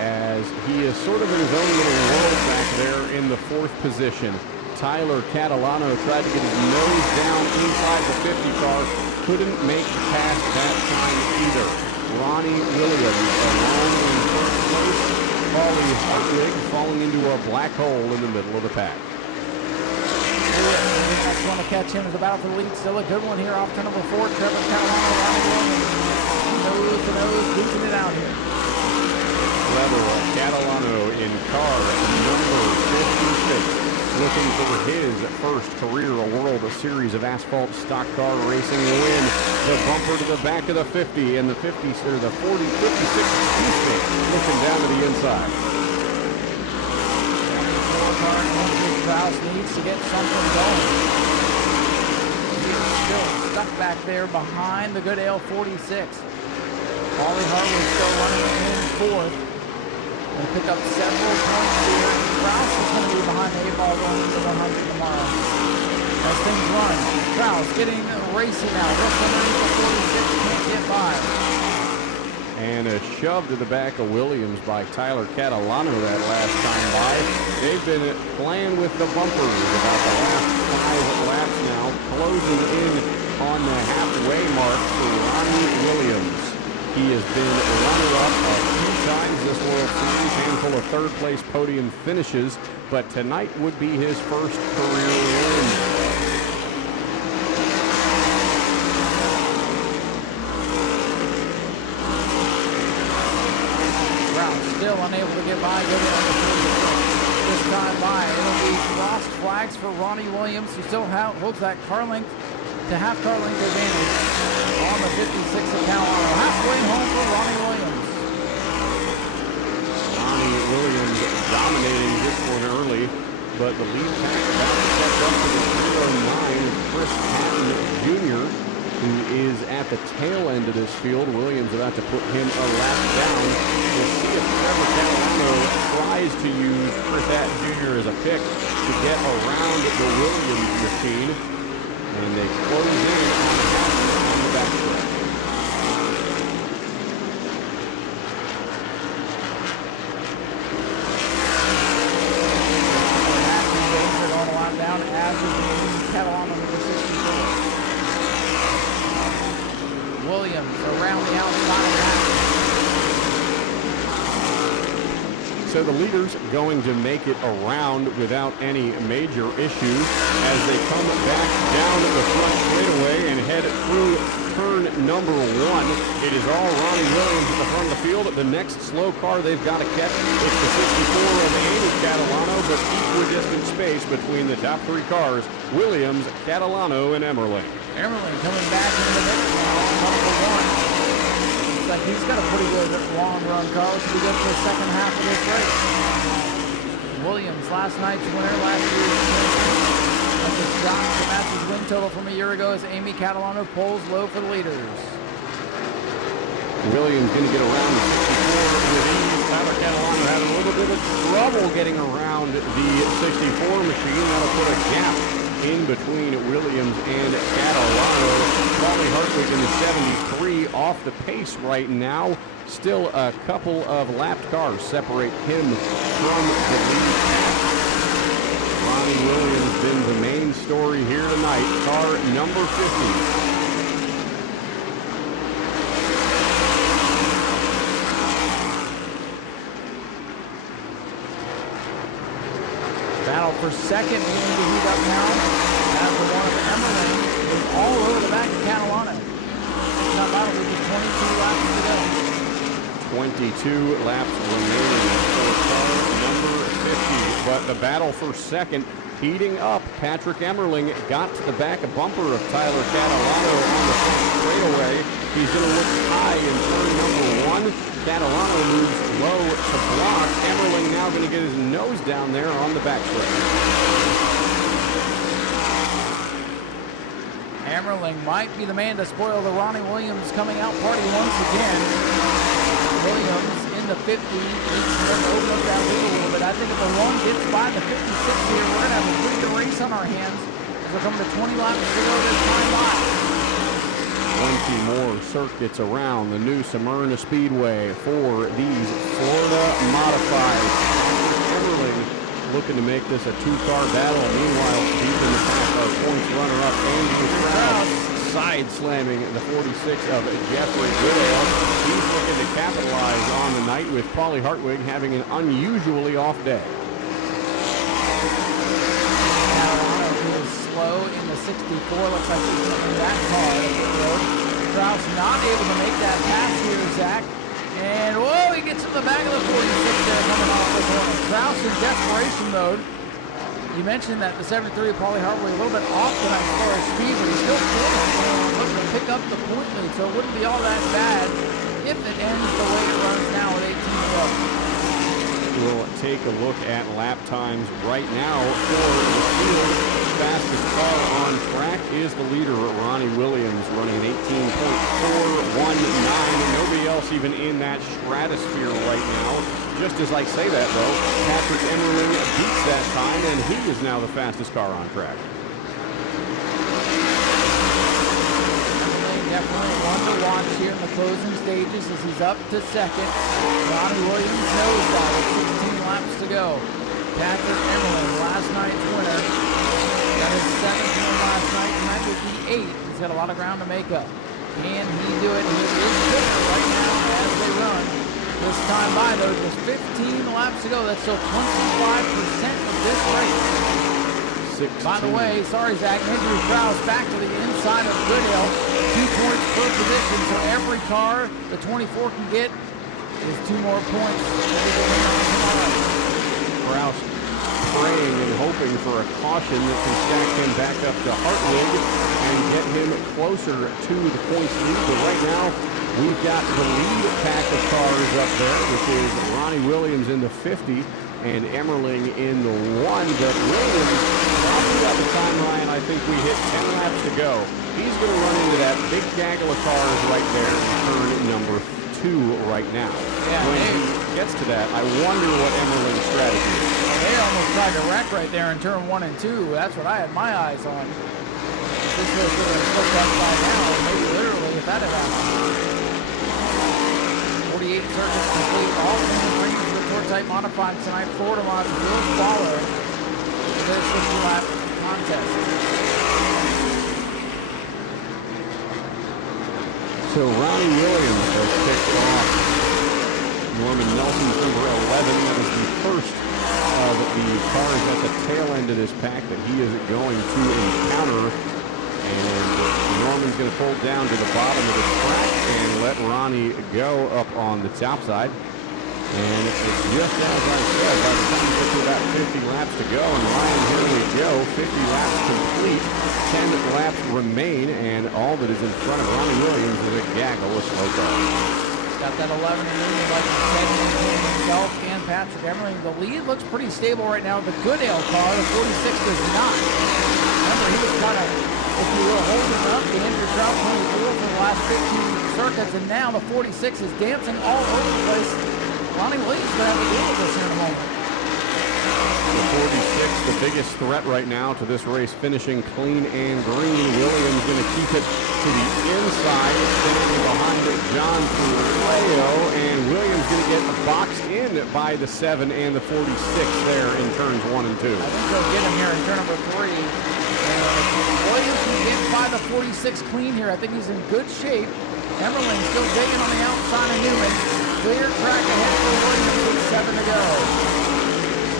as he is sort of in his own little world back there in the 4th position. Tyler Catalano tried to get his nose down inside the 50 car. Couldn't make the pass that time either. Ronnie Williams alone in first place. Paulie Hartwig falling into a black hole in the middle of the pack. The next one to catch him is the battle for the lead. Still a good one here off turn number 4. Trevor Catalano, Ronnie Williams. Nose to nose, duking it out here. Clever Catalano in car number 56. Looking for his first career World Series of Asphalt stock car racing win. The bumper to the back of the 50 and the 50 or the 40, 56, excuse me, looking down to the inside. Kraus needs to get something going. He's still stuck back there behind the good L46. Paulie Hartwig still running in 4th. And pick up several points here. Kraus is going to be behind the 8 ball going into the 100 tomorrow. As things run, Kraus getting racing now. Just underneath the 46, can't get by. And a shove to the back of Williams by Tyler Catalano that last time by. They've been playing with the bumpers about the last 5 laps now, closing in on the halfway mark for Ronnie Williams. He has been runner-up a few times this World Series, handful of third-place podium finishes, but tonight would be his first career win. Brown still unable to get by. Good this time by. It'll be lost flags for Ronnie Williams, who still holds that car length to half car length advantage on the 56 of Catalano. Halfway home for Ronnie Williams. Ronnie Williams dominating this one early, but the lead pack about to catch up to the 309 Chris Patton Jr., who is at the tail end of this field. Williams about to put him a lap down. We'll see if Trevor Catalano tries to use Chris Patton Jr. as a pick to get around the Williams machine. And they close in on the back stretch. Going a lot down as is the Catalano number 64. Williams around the outside of that. So the leaders going to make it around without any major issues as they come back down the front straightaway and head through turn number 1. It is all Ronnie Williams at the front of the field. The next slow car they've got to catch is the 64 of Amy Catalano, but equidistant space between the top 3 cars, Williams, Catalano, and Emmerling. Emmerling coming back into the mix now on number 1. Like he's got a pretty good long run car, which will be good for the second half of this race. Williams, last night's winner, last year's champion. That's a shot to match his win total from a year ago as Amy Catalano pulls low for the leaders. Williams going to get around the 64 with ease. Tyler Catalano having a little bit of trouble getting around the 64 machine. That'll put a gap in between Williams and Catalano. Paulie Hartwig in the 73 off the pace right now. Still a couple of lapped cars separate him from the lead pack. Ronnie Williams been the main story here tonight. Car number 50. second beginning to heat up now. As the one of Emmerling is all over the back of Catalana. Now battle with just 22 laps to go. 22 laps remaining for car number 50. But the battle for second heating up. Patrick Emmerling got to the back bumper of Tyler Catalano on the front straightaway. He's going to look high in turn number 1. Catalano moves low to block. Emmerling now going to get his nose down there on the backstretch. Emmerling might be the man to spoil the Ronnie Williams coming out party once again. Williams in the 50 needs to open up that lead a little bit. I think if the one gets by the 56 here, we're going to have a pretty good race on our hands as we're coming to 20 laps to go this time by. 20 more circuits around the new Smyrna Speedway for these Florida Modifieds. Emmerling looking to make this a two-car battle. Meanwhile, deep in the pack, our points runner-up, Andrew Krause, side slamming the 46 of Jeffrey Goodale. He's looking to capitalize on the night with Paulie Hartwig having an unusually off day. Catalano is slow in the 64. Looks like he's in that car. Krause not able to make that pass here, Zach. And whoa, he gets to the back of the 46 there coming off the corner. Krause in desperation mode. You mentioned that the 73 of Paulie Hartwig a little bit off tonight as far as speed, but he's still looking to pick up the point lead, so it wouldn't be all that bad if it ends the way it runs now with 18 to go. We'll take a look at lap times right now for the field. Fastest car on track is the leader, Ronnie Williams, running an 18.419. Nobody else even in that stratosphere right now. Just as I say that, though, Patrick Emmerling beats that time, and he is now the fastest car on track. Definitely one to watch here in the closing stages as he's up to second. Ronnie Williams knows that with 16 laps to go. Patrick Emmerling, last night's winner, got his 7th win last night, and that would be 8. He's got a lot of ground to make up. Can he do it? He is good right now as they run. This time by, though, just 15 laps to go. That's still 25% of this race. 16. By the way, sorry, Zach, Andrew Krause back to the inside of Goodale. 2 points per position, so every car the 24 can get is 2 more points. Krause praying and hoping for a caution that can stack him back up to Hartwig and get him closer to the points lead. But right now, we've got the lead pack of cars up there, which is Ronnie Williams in the 50 and Emmerling in the 1. But Williams, probably at the time, Ryan, I think we hit 10 laps to go. He's going to run into that big gaggle of cars right there in turn number 2 right now. Yeah, when he gets to that, I wonder what Emmerling's strategy is. They almost tried to wreck right there in turn 1 and 2. That's what I had my eyes on. This was going to flip that by now, maybe literally, if that had happened. 48 circuits complete. All green for the Tour Type Modified tonight. Florida Mods will follow their 60-lap contest. So Ronnie Williams has picked off Norman Nelson's number 11. That was the first of the cars at the tail end of this pack that he is going to encounter. And Norman's going to pull down to the bottom of the track and let Ronnie go up on the top side. And it's just as I said, by the time we get to about 50 laps to go, and Ryan, here we go, 50 laps complete, 10 laps remain, and all that is in front of Ronnie Williams is a gaggle of slow cars. Got that 11 in lead, like you said, between himself and Patrick Emmerling. The lead looks pretty stable right now. The Goodale car, the 46, does not. Remember, he was kind of, if you will, holding up the Andrew Krause 24 for the last 15 circuits, and now the 46 is dancing all over the place. Ronnie Williams is going to have to deal with this here in a moment. The 46, the biggest threat right now to this race, finishing clean and green. Williams going to keep it to the inside, standing behind John Puleo, and Williams going to get boxed in by the 7 and the 46 there in turns 1 and 2. I think they'll get him here in turn number 3. And Williams can get by the 46 clean here. I think he's in good shape. Emmerling still digging on the outside of Newman. Clear track ahead for Williams with 7 to go.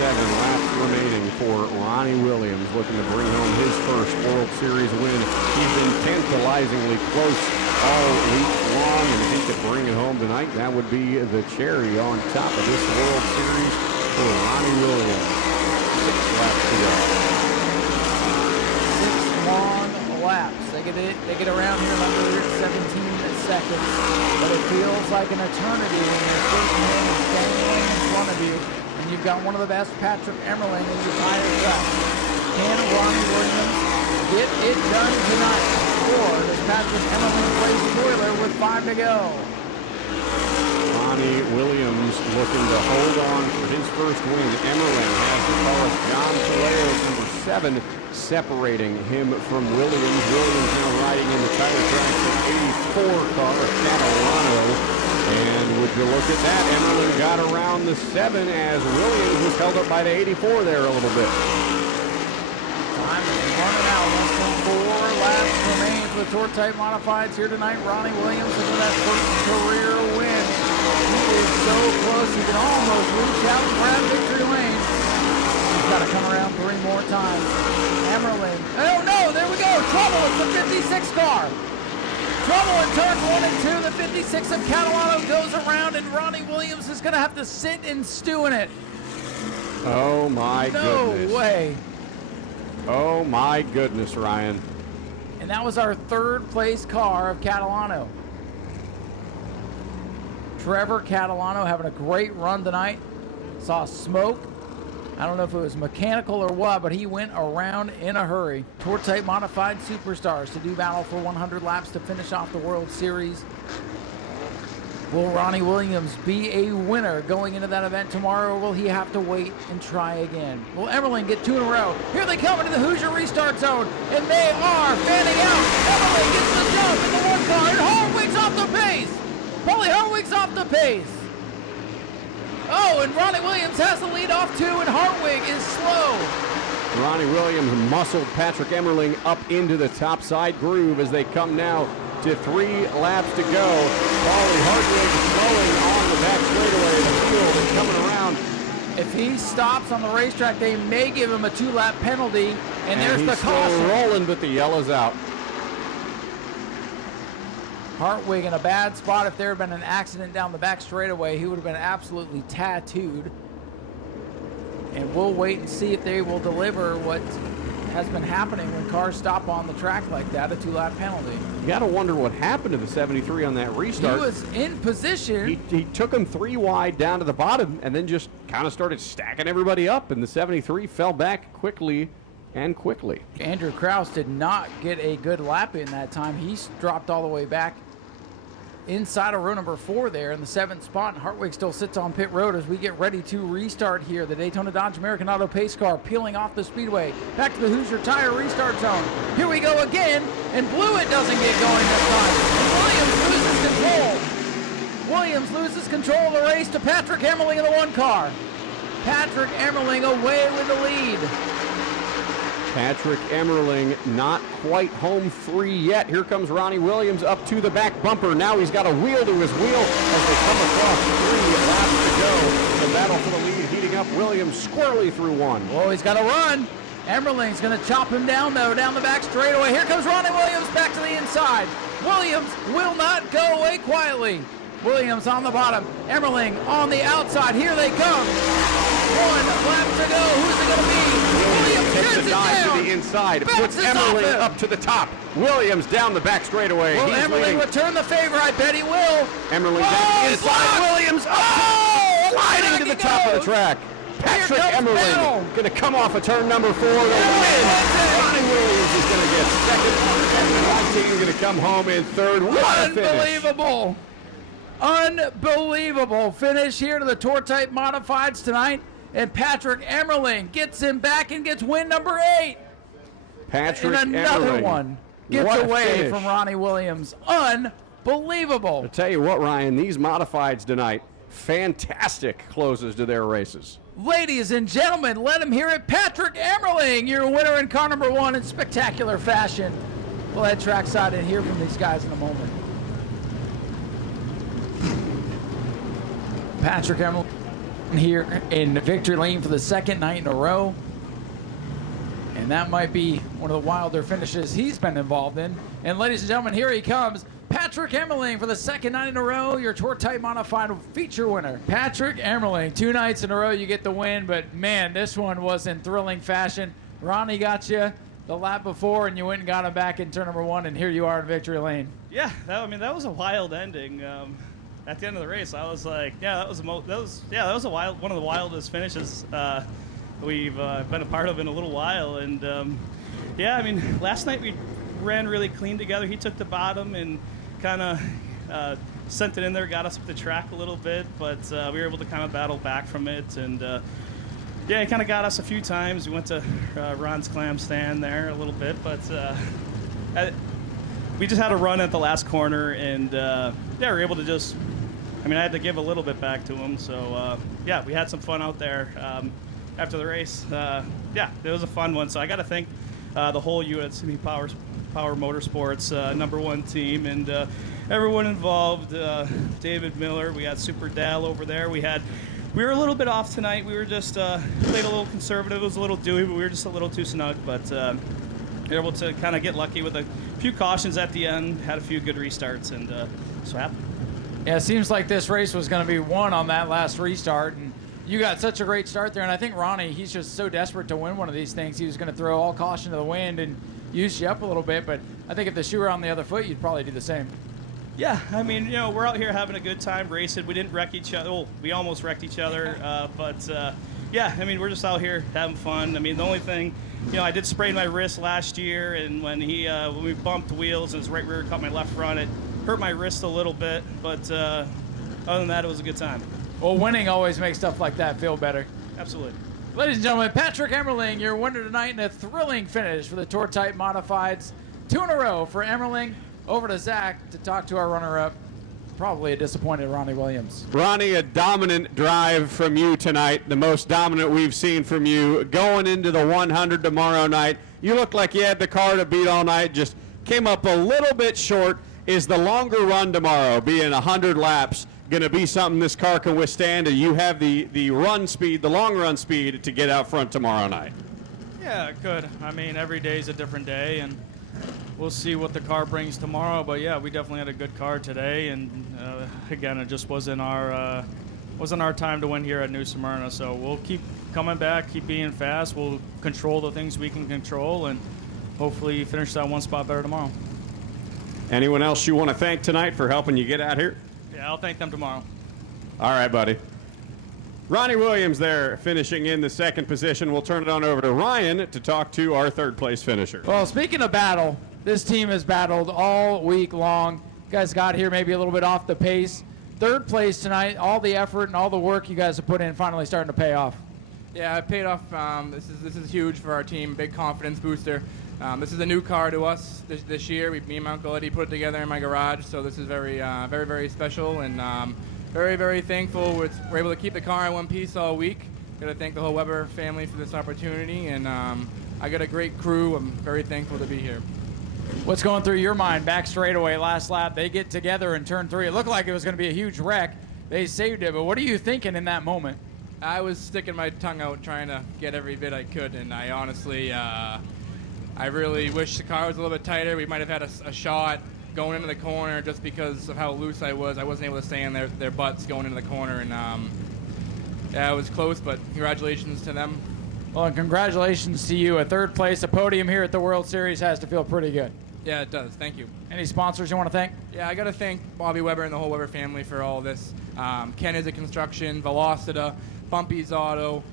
7 laps remaining for Ronnie Williams, looking to bring home his first World Series win. He's been tantalizingly close all week long, and if he could bring it home tonight, that would be the cherry on top of this World Series for Ronnie Williams. 6 laps to go. 6 long laps. They get around here in under 17 seconds, but it feels like an eternity when your first man is dangling in front of you, and you've got one of the best, Patrick Emerling, in your entire track. Can Ronnie Williams get it done tonight? Or does Patrick Emerling play spoiler with 5 to go? Ronnie Williams looking to hold on for his first win. Emerling has the car of John Palaio, number 7, separating him from Williams. Williams now riding in the tire track for 84 car of Catalano. And would you look at that, Emerling got around the 7 as Williams was held up by the 84 there a little bit. Time is running out. Less than 4 laps remain for the Tour Type Modifieds here tonight. Ronnie Williams into that first career win. He is so close, he can almost reach out and grab victory lane. He's got to come around 3 more times. Emerling. Oh no, there we go. Trouble, it's the 56 car. Trouble in turns 1 and 2. The 56 of Catalano goes around, and Ronnie Williams is going to have to sit and stew in it. Oh my goodness. No way. Oh my goodness, Ryan. And that was our 3rd place car of Catalano. Trevor Catalano having a great run tonight. Saw smoke. I don't know if it was mechanical or what, but he went around in a hurry. Tour Type Modified Superstars to do battle for 100 laps to finish off the World Series. Will Ronnie Williams be a winner going into that event tomorrow, or will he have to wait and try again? Will Emerling get 2 in a row? Here they come into the Hoosier restart zone, and they are fanning out. Emerling gets the jump in the 1 car, and Hartwig's off the pace. Paulie Hartwig's off the pace. Oh, and Ronnie Williams has the lead off 2, and Hartwig is slow. Ronnie Williams muscled Patrick Emerling up into the top side groove as they come now to 3 laps to go. Paulie Hartwig slowing on the back straightaway. The field is coming around. If he stops on the racetrack, they may give him a 2-lap penalty, and there's the caution. He's still rolling, but the yellow's out. Hartwig in a bad spot. If there had been an accident down the back straightaway, he would have been absolutely tattooed. And we'll wait and see if they will deliver what has been happening when cars stop on the track like that, a 2-lap penalty. You got to wonder what happened to the 73 on that restart. He was in position. He took him 3 wide down to the bottom and then just kind of started stacking everybody up, and the 73 fell back quickly. Andrew Krause did not get a good lap in that time. He dropped all the way back inside of row number 4 there in the 7th spot, and Hartwig still sits on pit road as we get ready to restart here. The Daytona Dodge American Auto pace car peeling off the speedway back to the Hoosier Tire restart zone. Here we go again, and Blewett doesn't get going this time, and Williams loses control of the race to Patrick Emerling in the 1 car. Patrick Emerling away with the lead. Patrick Emerling not quite home free yet. Here comes Ronnie Williams up to the back bumper. Now he's got a wheel to his wheel as they come across 3 laps to go. The battle for the lead heating up. Williams squarely through 1. Oh, he's got to run. Emerling's going to chop him down, though, down the back straightaway. Here comes Ronnie Williams back to the inside. Williams will not go away quietly. Williams on the bottom. Emerling on the outside. Here they come. 1 lap to go. Who's it going to be? Williams takes turns a it dive down. to the inside. Bounces Puts Emerling off him. up to the top. Williams down the back straightaway. Will He's Emerling leading. return the favor? I bet he will. Emerling Oh, down the inside. blocked. Williams up. Oh, sliding to the top of the track. Patrick Emerling going to come off of turn number 4 to win. Ronnie Williams is going to get second, and the Hart team going to come home in third. What a finish. Unbelievable. Unbelievable finish here to the Tour Type Modifieds tonight. And Patrick Emerling gets him back and gets win number 8. Patrick and another Emerling. one gets What a away finish. from Ronnie Williams. Unbelievable. I'll tell you what, Ryan, these modifieds tonight, fantastic closes to their races. Ladies and gentlemen, let him hear it. Patrick Emerling, your winner in car number 1 in spectacular fashion. We'll head trackside and hear from these guys in a moment. Patrick Emerling. here in Victory Lane for the second night in a row. And that might be one of the wilder finishes he's been involved in. And ladies and gentlemen, here he comes, Patrick Emmerling for the second night in a row, your Tour Type Modified feature winner. Patrick Emmerling, 2 nights in a row you get the win, but man, this one was in thrilling fashion. Ronnie got you the lap before, and you went and got him back in turn number 1, and here you are in Victory Lane. Yeah, that was a wild ending. At the end of the race, I was like, yeah, that was one of the wildest finishes we've been a part of in a little while. And yeah, I mean, last night we ran really clean together. He took the bottom and kind of sent it in there, got us up the track a little bit, but we were able to kind of battle back from it. And yeah, he kind of got us a few times. We went to Ron's clam stand there a little bit, but we just had a run at the last corner, and yeah, we were able to just, I mean, I had to give a little bit back to him. So yeah, we had some fun out there after the race. Yeah, it was a fun one. So I got to thank the whole USC Power Motorsports #1 team and everyone involved. David Miller, we had Super Dal over there. We were a little bit off tonight. We were just played a little conservative. It was a little dewy, but we were just a little too snug. But we were able to kind of get lucky with a few cautions at the end. Had a few good restarts, and so happy. Yeah, it seems like this race was going to be won on that last restart, and you got such a great start there. And I think Ronnie, he's just so desperate to win one of these things. He was going to throw all caution to the wind and use you up a little bit. But I think if the shoe were on the other foot, you'd probably do the same. Yeah, I mean, you know, we're out here having a good time racing. We didn't wreck each other. Well, we almost wrecked each other. But yeah, I mean, we're just out here having fun. I mean, the only thing, you know, I did sprain my wrist last year, and when we bumped wheels and his right rear caught my left front, it hurt my wrist a little bit. But other than that, it was a good time. Well, winning always makes stuff like that feel better. Absolutely. Ladies and gentlemen, Patrick Emmerling, your winner tonight in a thrilling finish for the Tour Type Modifieds. 2 in a row for Emmerling. Over to Zach to talk to our runner-up. Probably a disappointed Ronnie Williams. Ronnie, a dominant drive from you tonight, the most dominant we've seen from you. Going into the 100 tomorrow night, you looked like you had the car to beat all night, just came up a little bit short. Is the longer run tomorrow, being 100 laps, going to be something this car can withstand, and you have the run speed, the long run speed to get out front tomorrow night? Yeah, it could. I mean, every day is a different day, and we'll see what the car brings tomorrow. But yeah, we definitely had a good car today, and again, it just wasn't our time to win here at New Smyrna. So we'll keep coming back, keep being fast. We'll control the things we can control, and hopefully finish that one spot better tomorrow. Anyone else you want to thank tonight for helping you get out here? Yeah, I'll thank them tomorrow. All right, buddy. Ronnie Williams there finishing in the second position. We'll turn it on over to Ryan to talk to our third place finisher. Well, speaking of battle, this team has battled all week long. You guys got here maybe a little bit off the pace. Third place tonight, all the effort and all the work you guys have put in finally starting to pay off. Yeah, it paid off. This is huge for our team, big confidence booster. This is a new car to us this year. Me and my Uncle Eddie put it together in my garage, so this is very, very special, and very, very thankful we're able to keep the car in one piece all week. Got to thank the whole Weber family for this opportunity, and I got a great crew. I'm very thankful to be here. What's going through your mind? Back straightaway last lap, they get together in turn 3. It looked like it was going to be a huge wreck. They saved it, but what are you thinking in that moment? I was sticking my tongue out trying to get every bit I could, and I honestly, I really wish the car was a little bit tighter. We might have had a shot going into the corner just because of how loose I was. I wasn't able to stay in their butts going into the corner, and yeah, it was close, but congratulations to them. Well, and congratulations to you. A third place, a podium here at the World Series has to feel pretty good. Yeah, it does. Thank you. Any sponsors you want to thank? Yeah, I got to thank Bobby Weber and the whole Weber family for all this. Ken is a construction, Velocita, Bumpy's Auto.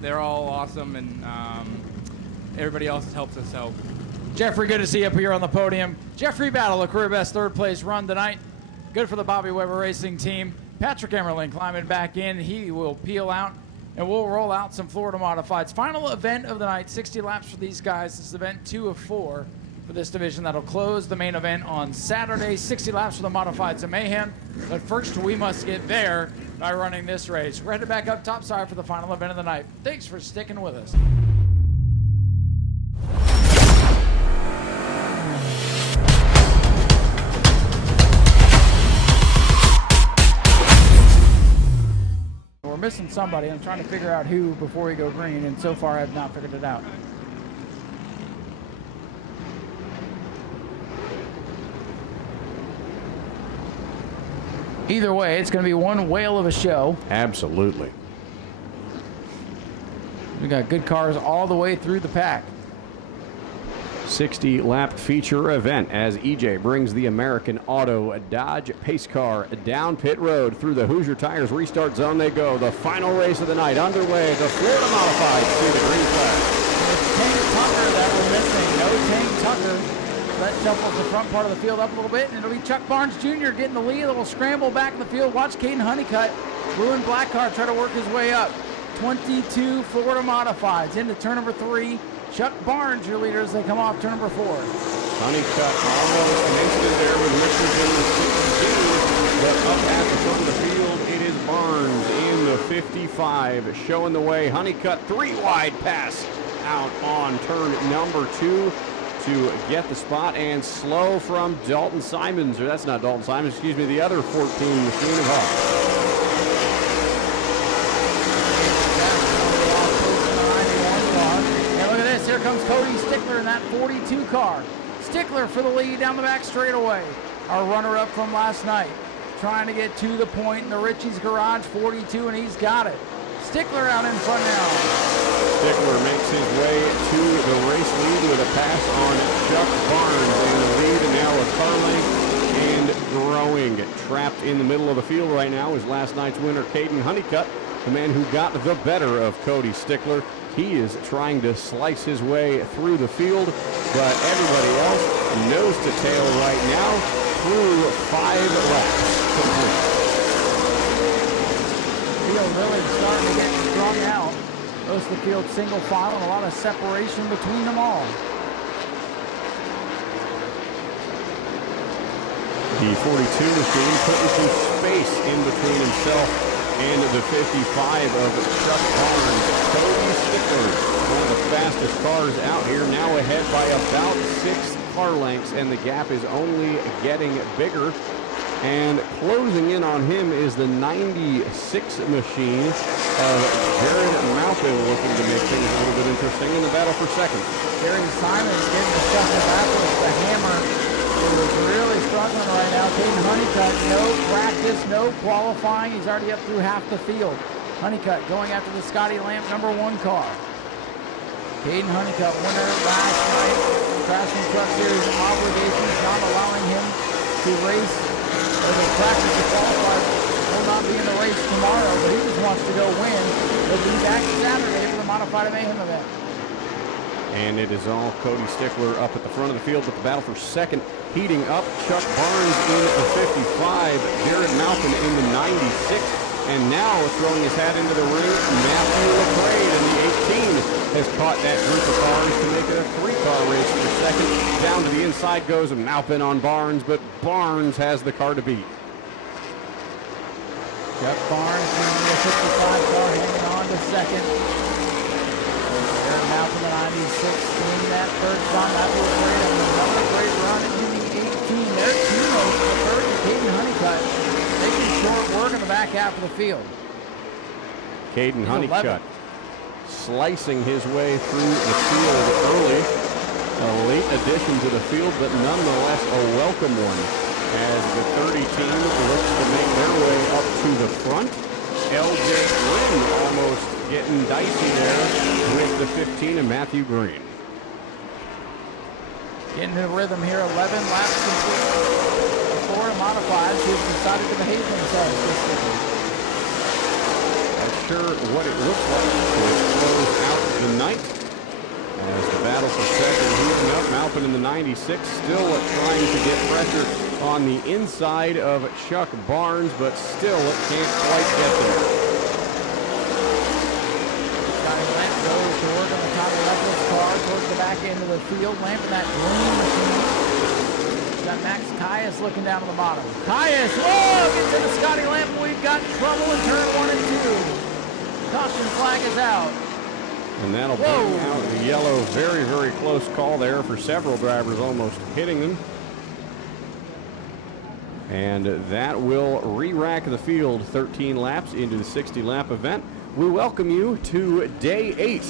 They're all awesome, and everybody else helps us out. Jeffrey, good to see you up here on the podium. Jeffrey Battle, a career best third place run tonight. Good for the Bobby Weber Racing team. Patrick Emmerling climbing back in. He will peel out, and we'll roll out some Florida Modifieds. Final event of the night, 60 laps for these guys. This is event 2 of 4 for this division. That'll close the main event on Saturday. 60 laps for the Modifieds of Mayhem. But first, we must get there by running this race. We're headed back up topside for the final event of the night. Thanks for sticking with us. missing somebody. I'm trying to figure out who before we go green, and so far I've not figured it out. Either way, it's going to be one whale of a show. Absolutely. We got good cars all the way through the pack. 60-lap feature event as EJ brings the American Auto Dodge pace car down pit road. Through the Hoosier Tires restart zone they go. The final race of the night underway. The Florida Modified see the green flag. It's Tank Tucker that we're missing. No Tank Tucker. That shuffles the front part of the field up a little bit, and it'll be Chuck Barnes Jr. getting the lead. A little scramble back in the field. Watch Caden Honeycutt, blue and black car, try to work his way up. 22 Florida Modifieds into turn number 3. Chuck Barnes, your leader, as they come off turn number 4. Honeycutt almost connected there with Richardson 62, but up at the front of the field, it is Barnes in the 55, showing the way. Honeycutt 3 wide pass out on turn number 2 to get the spot, and slow from Dalton Simons, or that's not Dalton Simons, excuse me, the other 14 machine of Hart. Here comes Cody Stickler in that 42 car. Stickler for the lead down the back straightaway. Our runner-up from last night. Trying to get to the point in the Ritchie's Garage 42, and he's got it. Stickler out in front now. Stickler makes his way to the race lead with a pass on Chuck Barnes in the lead, and now a car length and growing. Trapped in the middle of the field right now is last night's winner, Caden Honeycutt, the man who got the better of Cody Stickler. He is trying to slice his way through the field, but everybody else nose to tail right now through 5 laps. Field really starting to get strung out. Most of the field single file and a lot of separation between them all. The 42 machine putting some space in between himself and the 55 of Chuck Barnes. Cody Stickler, one of the fastest cars out here, now ahead by about 6 car lengths, and the gap is only getting bigger. And closing in on him is the 96 machine of Jared Maupin, looking to make things a little bit interesting in the battle for second. Gary Simons getting the shuffle back with the hammer. He was really struggling right now. Caden Honeycutt, no practice, no qualifying. He's already up through half the field. Honeycutt going after the Scotty Lamp number 1 car. Caden Honeycutt, winner last night. Craftsman Truck Series obligations not allowing him to race or to practice to qualify. Will not be in the race tomorrow, but he just wants to go win. He'll be back Saturday for the Modified Mayhem event. And it is all Cody Stickler up at the front of the field, but the battle for second heating up. Chuck Barnes in the 55, Jared Maupin in the 96, and now throwing his hat into the ring, Matthew LaPrade in the 18 has caught that group of cars to make it a 3-car race for second. Down to the inside goes Maupin on Barnes, but Barnes has the car to beat. Chuck Barnes in the 55 car hanging on to second. Now from the 96 in that third spot. That was great. And another great run in the 18. Their teammates, the third and Caden Honeycutt, making short work in the back half of the field. Caden Honeycutt slicing his way through the field early. A late addition to the field, but nonetheless a welcome one as the 30 team looks to make their way up to the front. LJ Lynne almost getting dicey there with the 15 of Matthew Green. Getting the rhythm here, 11 laps complete. The Florida Modifieds who've decided to behave themselves this season. Not sure what it looks like to close out the night. As the battle for second heating up, Maupin in the 96 still trying to get pressure on the inside of Chuck Barnes, but still it can't quite get there. Scotty Lamp goes to work on the top of Left's car towards the back end of the field. Lamp in that green machine. Got Max Caius looking down on the bottom. Caius, whoa, gets into Scotty Lamp. We've got trouble in turn 1 and 2. Caution flag is out. And that'll bring out the yellow. Very, very close call there for several drivers almost hitting them. And that will re-rack the field 13 laps into the 60-lap event. We welcome you to day 8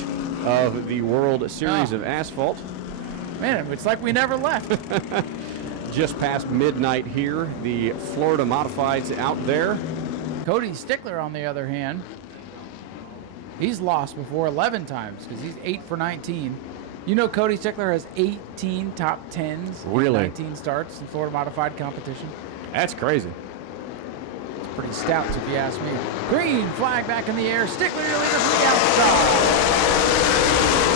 of the World Series of Asphalt. Man, it's like we never left. Just past midnight here, the Florida Modifieds out there. Cody Stickler, on the other hand, he's lost before 11 times because he's 8 for 19. You know Cody Stickler has 18 top 10s in 19 starts in Florida Modified competition. That's crazy. It's pretty stout, if you ask me. Green flag back in the air. Stickler leader from the outside.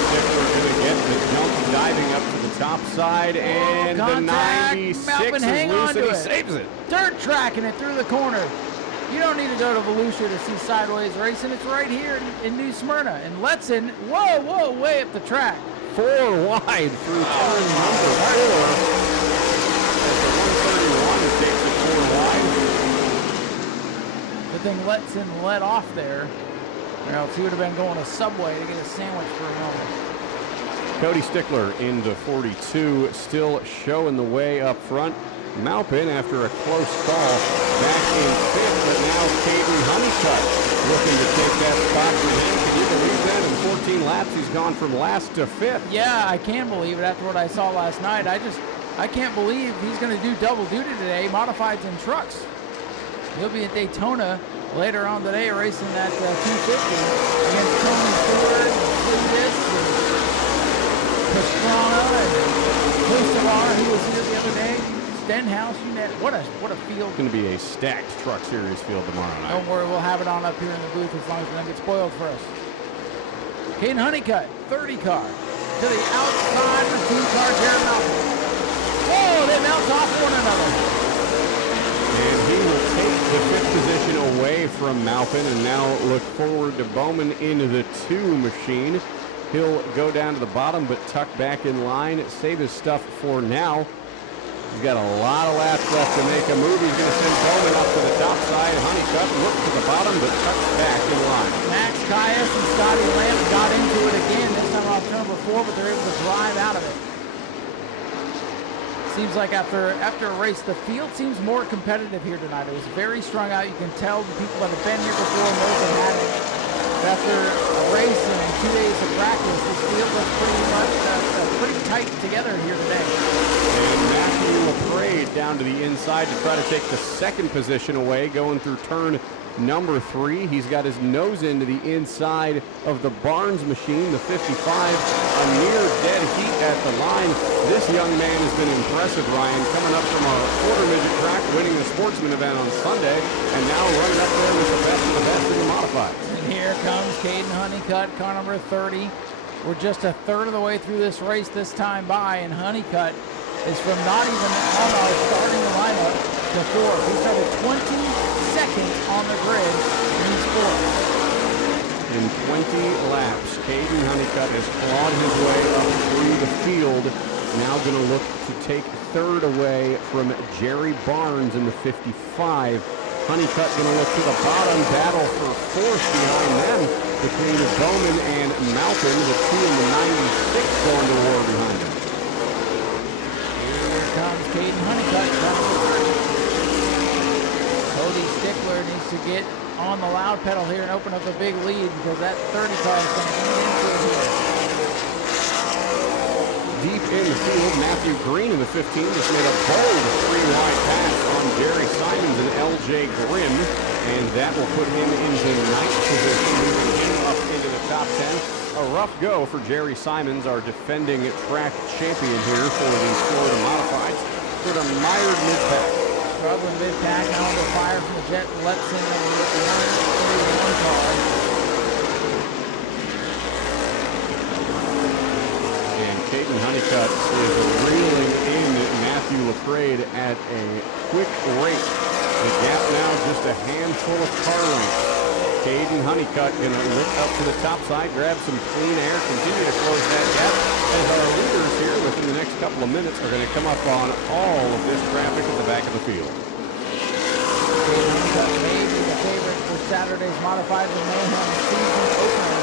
Stickler going to get the jump, diving up to the top side, and the 96 Malvin, is hang loose, on and to he it. saves it. Dirt tracking it through the corner. You don't need to go to Volusia to see sideways racing. It's right here in New Smyrna. And Letson, whoa, way up the track. 4 wide through turn number 4. As the 131 takes it 4 wide. Good thing Letson let off there, or else he would have been going to Subway to get a sandwich for a moment. Cody Stickler into 42, still showing the way up front. Maupin, after a close call, back in 5th, but now Caden Honeycutt looking to take that spot from him. Can you believe that? In 14 laps, he's gone from last to 5th. Yeah, I can believe it after what I saw last night. I can't believe he's going to do double duty today, modifieds and trucks. He'll be at Daytona later on today racing that 250 against Tony Ford, Cletus, and Pastrana, and Kusavar, who was here the other day. Stenhouse, what a field. It's going to be a stacked Truck Series field tomorrow night. Don't worry, we'll have it on up here in the booth as long as we don't get spoiled for us. Caden Honeycutt, 30 car, to the outside for 2-car Jared Malcolm. Whoa, they mount off one another. And he will take the 5th position away from Maupin and now look forward to Bowman into the 2 machine. He'll go down to the bottom but tuck back in line, save his stuff for now. He's got a lot of laps left to make a move. He's going to send Bowman up to the top side. Honeycutt looks to the bottom, but tucks back in line. Max Caius and Scotty Lamb got into it again, this time off turn number 4, but they're able to drive out of it. Seems like after a race, the field seems more competitive here tonight. It was very strung out. You can tell the people that have been here before know they had it. But after a race and 2 days of practice, this field looks pretty tight together here today. And Matthew LaPrade down to the inside to try to take the 2nd position away, going through turn number 3. He's got his nose into the inside of the Barnes machine, the 55, a near dead heat at the line. This young man has been impressive, Ryan, coming up from a quarter midget track, winning the sportsman event on Sunday, and now running up there with the best of the best in the modified. And here comes Caden Honeycutt, car number 30. We're just a third of the way through this race this time by, and Honeycutt is from not even on our starting lineup to 4th. He started 22nd on the grid, and he's 4th. In 20 laps, Caden Honeycutt has clawed his way up through the field. Now going to look to take 3rd away from Jerry Barnes in the 55. Honeycutt going to look to the bottom, battle for 4th behind them between Bowman and Maupin, the 2 and the 96 going to war behind them. Here comes Caden Honeycutt. Cody Stickler needs to get on the loud pedal here and open up a big lead because that 30 car is going to eat into it here. Deep in the field, Matthew Green in the 15 just made a bold 3-wide pass on Jerry Simons and LJ Grimm, and that will put him into 9th position, moving him up into the top 10. A rough go for Jerry Simons, our defending track champion here for the Florida Modifieds. Sort of mired mid-pack. Struggling mid-pack, now under fire from the Jet Letson number 131 car. And Caden Honeycutt is reeling in Matthew LaPrade at a quick rate. The gap now just a handful of car lengths. Caden Honeycutt going to look up to the top side, grab some clean air, continue to close that gap as our leaders here within the next couple of minutes are going to come up on all of this traffic at the back of the field. Caden Honeycutt may be the favorite for Saturday's Modified the Mayhem season opener.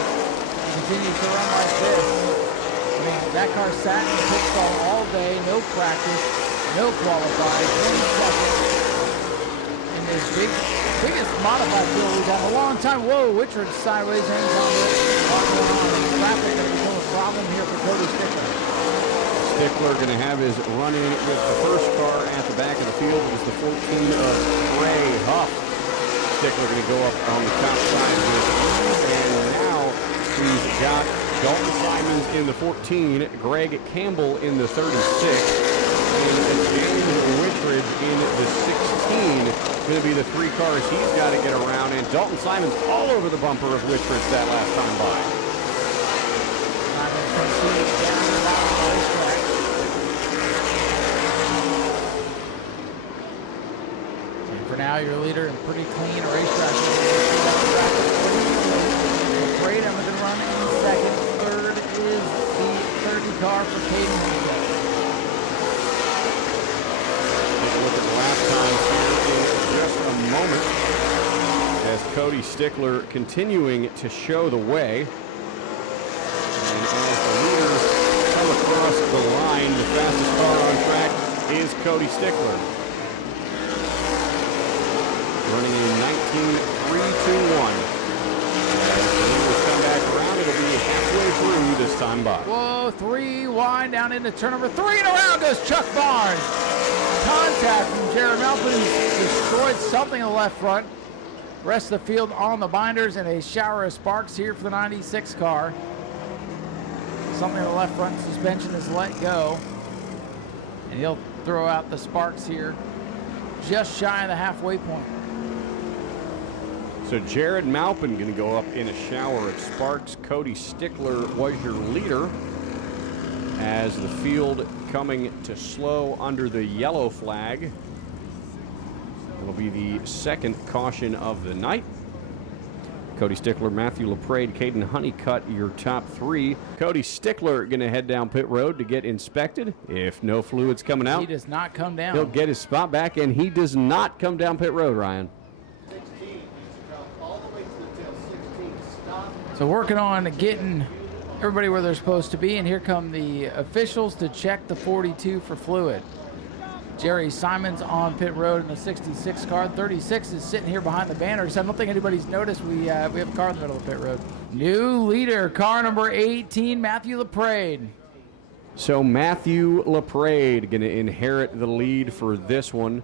He continues to run like this. I mean, that car sat in the pit stall all day, no practice, no qualifying, 22nd. this biggest modified field we've had in a long time. Whoa, Wichard sideways hangs on to it. Traffic going to become a problem here for Cody Stickler. Stickler going to have his run-in with the first car at the back of the field. It was the 14 of Ray Huff. Stickler going to go up on the top side with ease, and now we've got Dalton Simons in the 14, Greg Campbell in the 36, and James Wittridge in the 16. Going to be the three cars he's got to get around, and Dalton Simons all over the bumper of Wittridge that last time by. And for now, your leader in pretty clean racetrack. Great, I'm going to run in second. Third is the 30 car for Caden Honeycutt. Take a look at the lap times here in just a moment as Cody Stickler continuing to show the way. And as the leaders come across the line, the fastest car on track is Cody Stickler. Running in 19.321. As the leaders come back around, it'll be halfway through this time by. Whoa, 3 wide down into turn number 3, and around goes Chuck Barnes. Contact from Jared Malpin, destroyed something in the left front. Rest of the field on the binders, and a shower of sparks here for the 96 car. Something in the left front suspension is let go, and he'll throw out the sparks here just shy of the halfway point. So Jared Malpin going to go up in a shower of sparks. Cody Stickler was your leader as the field coming to slow under the yellow flag. It'll be the second caution of the night. Cody Stickler, Matthew LaPrade, Caden Honeycutt, your top three. Cody Stickler going to head down pit road to get inspected. If no fluids coming out, He does not come down. he'll get his spot back, and he does not come down pit road, Ryan. So working on getting everybody where they're supposed to be, and here come the officials to check the 42 for fluid. Jerry Simons on pit road in the 66 car. 36 is sitting here behind the banners. I don't think anybody's noticed we have a car in the middle of the pit road. New leader, car number 18, Matthew LaPrade. So Matthew LaPrade going to inherit the lead for this one.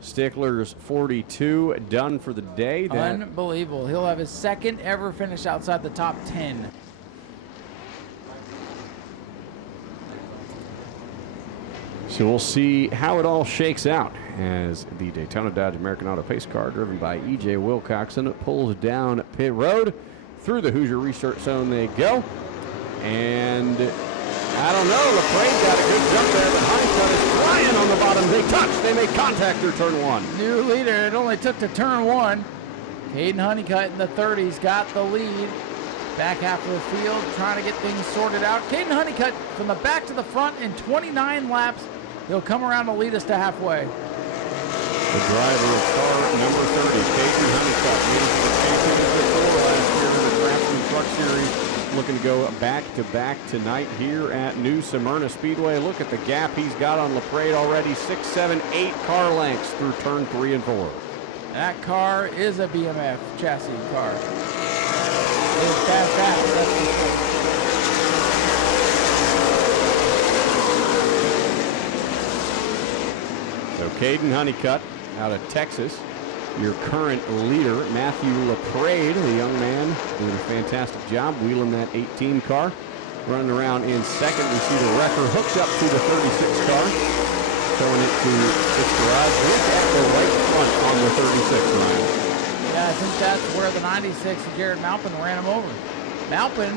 Stickler's 42 done for the day. Unbelievable. He'll have his second ever finish outside the top 10. So we'll see how it all shakes out as the Daytona Dodge American Auto Pace car driven by E.J. Wilcoxon pulls down pit road. Through the Hoosier Restart Zone they go. And I don't know, LaPrade got a good jump there, but Honeycutt is flying on the bottom. They touch, they make contact through turn one. New leader, it only took to turn one. Caden Honeycutt in the 30s got the lead. Back half of the field, trying to get things sorted out. Caden Honeycutt from the back to the front in 29 laps. He'll come around to lead us to halfway. The driver of car number 30, Caden Honeycutt, leads the championship before last year in the Craftsman Truck Series. Looking to go back-to-back tonight here at New Smyrna Speedway. Look at the gap he's got on LaPrade already. 6, 7, 8 car lengths through turn 3 and 4. That car is a BMF chassis car. It's fast, that's for sure. So Caden Honeycutt out of Texas. Your current leader, Matthew LaPrade, the young man, doing a fantastic job wheeling that 18 car. Running around in second, we see the wrecker hooked up to the 36 car, towing it to its garage. Look at the right front on the 36, Ryan. Yeah, I think that's where the 96, Jared Malpin, ran him over. Malpin,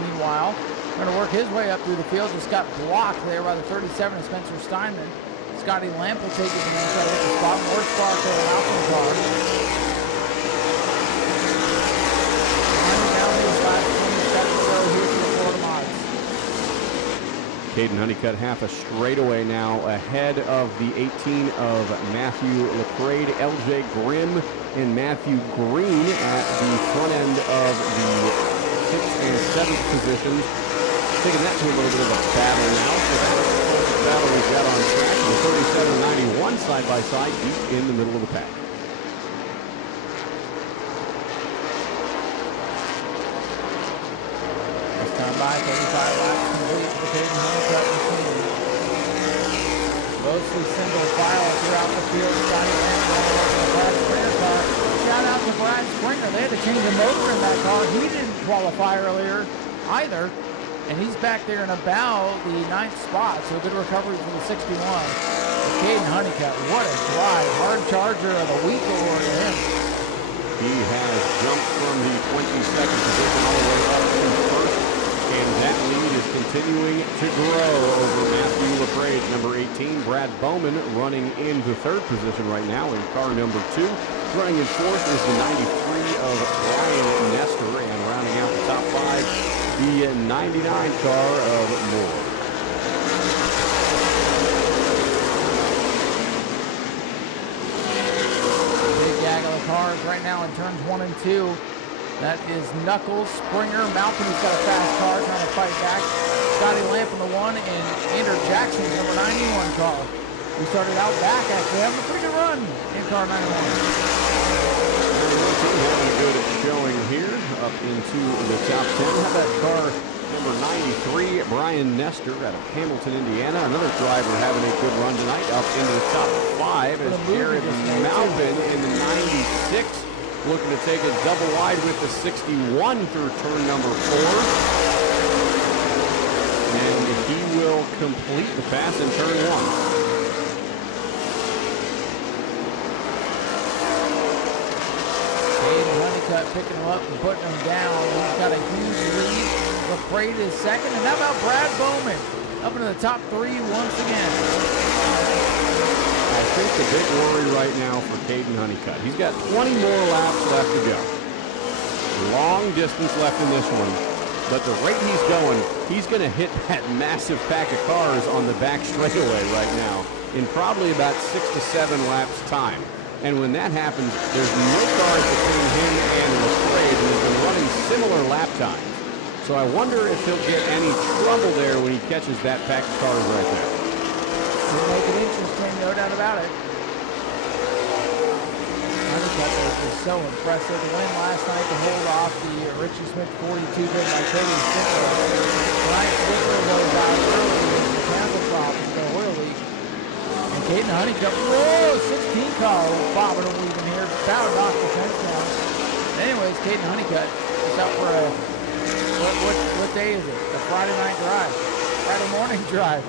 meanwhile, trying to work his way up through the field, just got blocked there by the 37 of Spencer Steinman. Scotty Lamp will take his man to the spot. More spark to the Malpin car. Caden Honeycutt half a straightaway now ahead of the 18 of Matthew LaPrade. LJ Grimm and Matthew Green at the front end of the 6th and 7th positions. Taking that to a little bit of a battle now. So that's the battle we've got on track. The 37-91 side by side deep in the middle of the pack. Mostly single file throughout the field. Scotty Lamb all over the Brad Springer car. Shout out to Brad Springer. They had to change the motor in that car. He didn't qualify earlier either. And he's back there in about the 9th spot. So a good recovery for the 61. But Caden Honeycutt, what a drive. Hard charger of the week award to him. He has jumped from the 22nd position all the way up to first. And that lead is continuing to grow over Matthew LaPrade, number 18. Brad Bowman running into third position right now in car number 2. Running in fourth is the 93 of Brian Nestor. And rounding out the top 5, the 99 car of Moore. Big gaggle of cars right now in turns 1 and 2. That is Knuckles, Springer, Malcolm, who's got a fast car trying to fight back. Scotty Lamp in the 1, and Andrew Jackson, number 91 car. We started out back, actually, having a pretty good run in car 91. Having a good showing here, up into the top 10. How about car number 93, Brian Nestor out of Hamilton, Indiana. Another driver having a good run tonight, up into the top 5 as Jared Malvin in the 96. Looking to take a double wide with the 61 through turn number 4. And he will complete the pass in turn 1. Picking him up and putting him down. He's got a huge lead. LaPrade is second. And how about Brad Bowman up into the top 3 once again? I think the big worry right now for Caden Honeycutt. He's got 20 more laps left to go. Long distance left in this one. But the rate he's going, he's going to hit that massive pack of cars on the back straightaway right now in probably about 6 to 7 laps time. And when that happens, there's no cars between him and LaPrade, and he's been running similar lap times. So I wonder if he'll get any trouble there when he catches that pack of cars right there. It'll make it interesting, no doubt about it. Honeycutt was so impressive. The win last night to hold off the Richie Smith 42 bid by Cody Stickler. Tonight, Stickler goes out early with mechanical problems in the oil leak. And Caden Honeycutt, whoa, 16 car bobbing and weaving here, about to knock the fence down. Anyways, Caden Honeycutt is out for a, what day is it? The Friday night drive, Friday morning drive.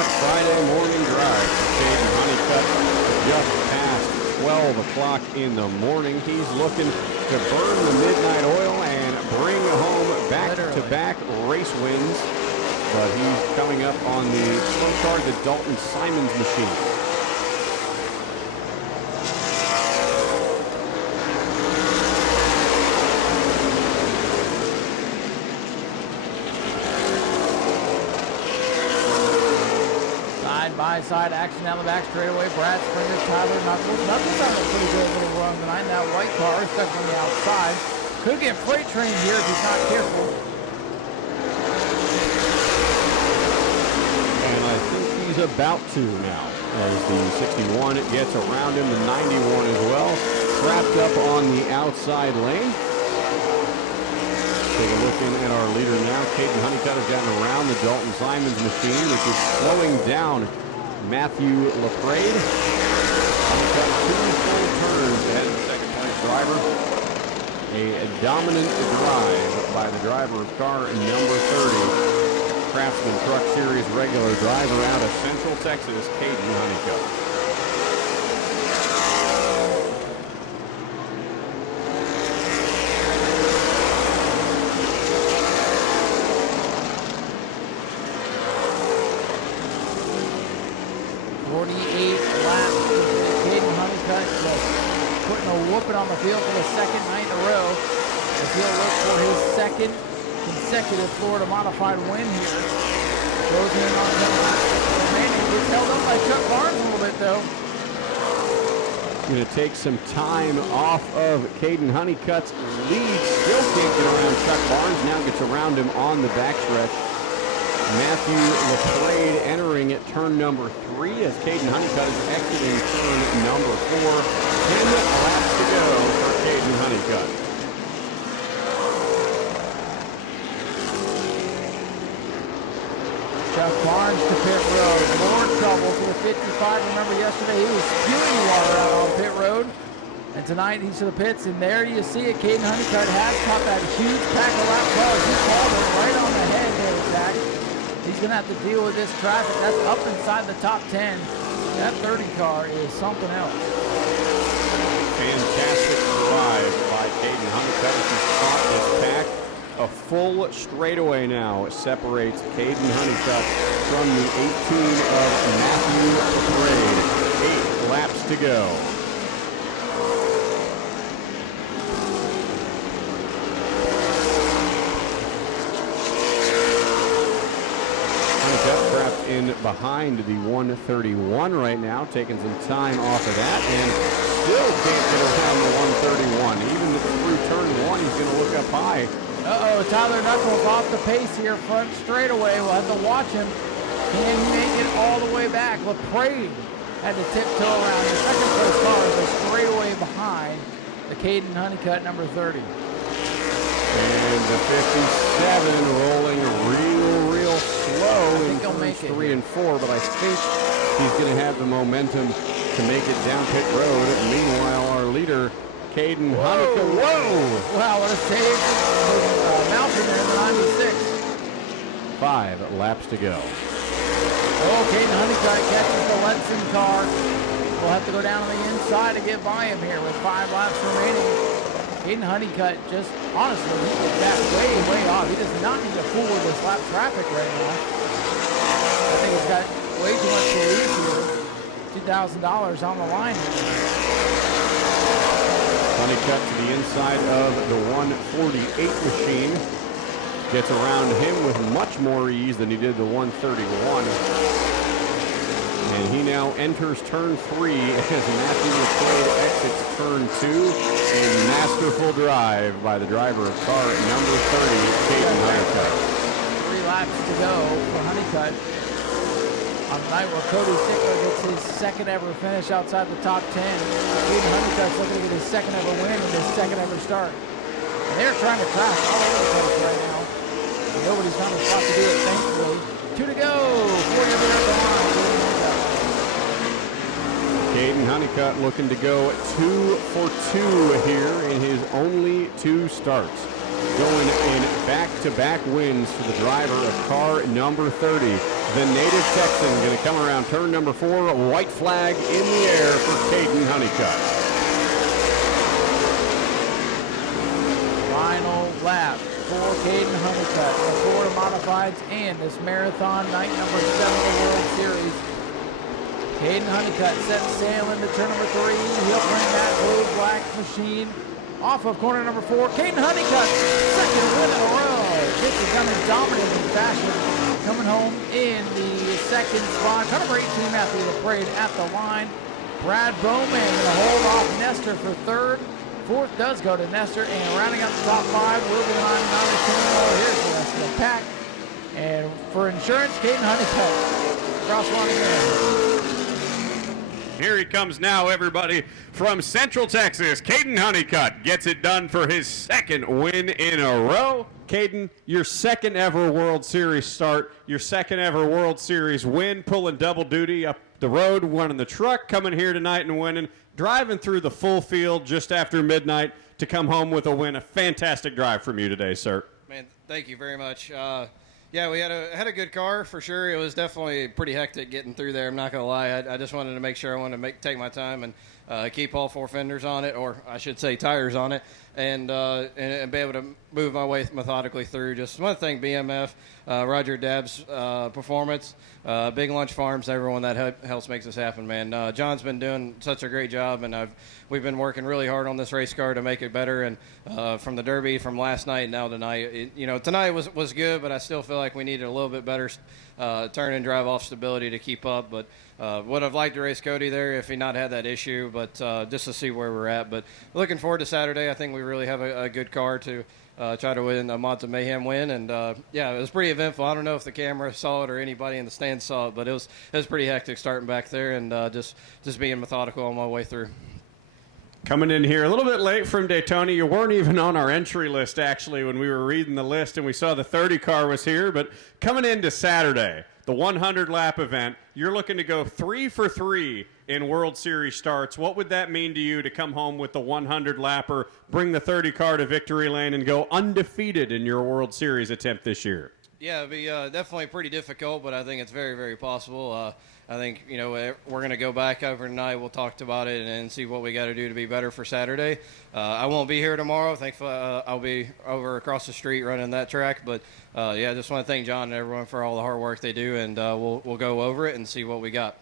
Friday morning drive for Caden Honeycutt just past 12 o'clock in the morning. He's looking to burn the midnight oil and bring home back-to-back race wins. But he's coming up on the slow car, the Dalton Simons machine. Side action down the back straightaway. Brad Springer, Tyler Knuckles. Knuckles on a pretty good little run tonight. That white car stuck on the outside. Could get freight train here if he's not careful. And I think he's about to now, as the 61 gets around him, the 91 as well. Wrapped up on the outside lane. Take a look in at our leader now. Caden Honeycutt has gotten around the Dalton Simons machine, which is slowing down Matthew LaPrade. Honeycutt 2 full turns ahead of the second place driver. A dominant drive by the driver of car number 30. Craftsman Truck Series regular driver out of Central Texas, Caden Honeycutt. On the field for the second night in a row as he'll look for his second consecutive Florida modified win here. Goes in on the remaining. Gets held up by Chuck Barnes a little bit though. Going to take some time off of Caden Honeycutt's lead. Still can't get around Chuck Barnes. Now gets around him on the backstretch. Matthew LaPrade entering at turn number 3 as Caden Honeycutt is exiting turn number 4. 10 laps to go for Caden Honeycutt. Chuck Barnes to pit road. Lord trouble for the 55. Remember yesterday he was spewing water out on pit road. And tonight he's to the pits, and there you see it. Caden Honeycutt has caught that huge pack of lap cars. He called it right on the head there, Zach. He's going to have to deal with this traffic. That's up inside the top 10. That 30 car is something else. Fantastic drive by Caden Honeycutt as he's caught this pack. A full straightaway now separates Caden Honeycutt from the 18 of Matthew Parade. 8 laps to go. Honeycutt trapped in behind the 131 right now, taking some time off of that, and still can't get around the 131. Even through turn 1, he's going to look up high. Uh-oh, Tyler Knuckles off the pace here, front straightaway. We'll have to watch him. Can he make it all the way back? LaPrade had to tiptoe around. The second place car is a straightaway behind the Caden Honeycutt, number 30. And the 57 rolling real slow in turns 3 and 4, but I think he's going to have the momentum to make it down pit road. Meanwhile, our leader, Caden Honeycutt. Whoa! Wow, what a save from Malcolm there in the 96. 5 laps to go. Oh, Caden Honeycutt catches the Letson car. We'll have to go down on the inside to get by him here with 5 laps remaining. Caden Honeycutt just, honestly, he did that way off. He does not need to fool with this lap traffic right now. I think he's got way too much to lose here. $2,000 on the line here. Honeycutt to the inside of the 148 machine. Gets around him with much more ease than he did the 131. And he now enters turn 3 as Matthew McQuaid exits turn 2. A masterful drive by the driver of car number 30, Caden Honeycutt. 3 laps to go for Honeycutt. On the night where Cody Stickler gets his second ever finish outside the top 10. Caden Honeycutt's looking to get his second ever win and his second ever start. And they're trying to crash all over the place right now. And nobody's found a spot to do it, thankfully. 2 to go. 40 over at the line. Caden Honeycutt looking to go 2 for 2 here in his only 2 starts. Going in back-to-back wins for the driver of car number 30. The native Texan going to come around turn number 4. White flag in the air for Caden Honeycutt. Final lap for Caden Honeycutt. The Florida Modifieds and this marathon night number 7 of the World Series. Caden Honeycutt sets sail into turn number 3. He'll bring that blue black machine off of corner number 4. Caden Honeycutt, second win in a row. This is done in dominating fashion. Coming home in the second spot. Car number 18, Matthew LaPrade at the line. Brad Bowman going to hold off Nestor for 3rd. 4th does go to Nestor, and rounding out the top 5 will be on Here's the rest of the pack. And for insurance, Caden Honeycutt. Cross line again. Here he comes now, everybody, from Central Texas. Caden Honeycutt gets it done for his 2nd win in a row. Caden, your 2nd ever World Series start, your 2nd ever World Series win, pulling double duty up the road, winning the truck, coming here tonight and winning, driving through the full field just after midnight to come home with a win. A fantastic drive from you today, sir. Man, thank you very much. Yeah, we had a good car for sure. It was definitely pretty hectic getting through there. I'm not gonna lie. I just wanted to make sure I wanted to take my time and keep all 4 fenders on it, or I should say tires on it, and be able to move my way methodically through. Just one thing, BMF, Roger Dabb's performance, Big Lunch Farms, everyone that helps makes this happen, man. John's been doing such a great job, and we've been working really hard on this race car to make it better. And from the Derby, from last night, now tonight, tonight was good, but I still feel like we needed a little bit better turn and drive off stability to keep up. But would have liked to race Cody there if he not had that issue, but just to see where we're at. But looking forward to Saturday. I think we really have a good car to try to win a Monza Mayhem win. And yeah, it was pretty eventful. I don't know if the camera saw it or anybody in the stands saw it, but it was pretty hectic starting back there and just being methodical on my way through. Coming in here a little bit late from Daytona. You weren't even on our entry list, actually, when we were reading the list and we saw the 30 car was here. But coming into Saturday, the the 100-lap event. You're looking to go 3 for 3 in World Series starts. What would that mean to you to come home with the 100-lapper, bring the 30 car to victory lane, and go undefeated in your World Series attempt this year? Yeah, it'd be definitely pretty difficult, but I think it's very, very possible. I think, we're going to go back over tonight. We'll talk about it and see what we got to do to be better for Saturday. I won't be here tomorrow. Thankfully, I'll be over across the street running that track. But, I just want to thank John and everyone for all the hard work they do, and we'll go over it and see what we got.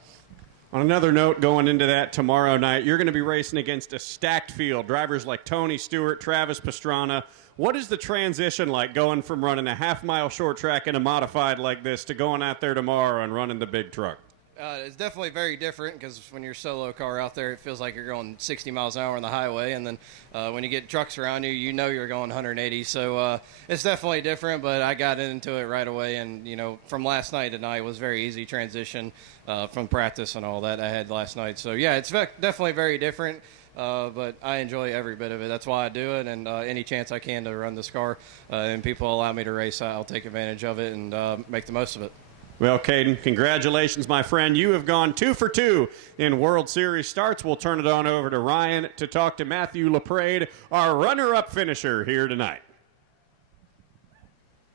On another note, going into that tomorrow night, you're going to be racing against a stacked field. Drivers like Tony Stewart, Travis Pastrana. What is the transition like going from running a half-mile short track in a modified like this to going out there tomorrow and running the big truck? It's definitely very different because when you're solo car out there, it feels like you're going 60 miles an hour on the highway. And then when you get trucks around you, you're going 180. So it's definitely different, but I got into it right away. And, from last night to tonight was very easy transition from practice and all that I had last night. So, yeah, it's definitely very different. But I enjoy every bit of it. That's why I do it, and any chance I can to run this car and people allow me to race, I'll take advantage of it and make the most of it. Well, Caden, congratulations, my friend. You have gone 2 for 2 in World Series starts. We'll turn it on over to Ryan to talk to Matthew LaPrade, our runner-up finisher here tonight.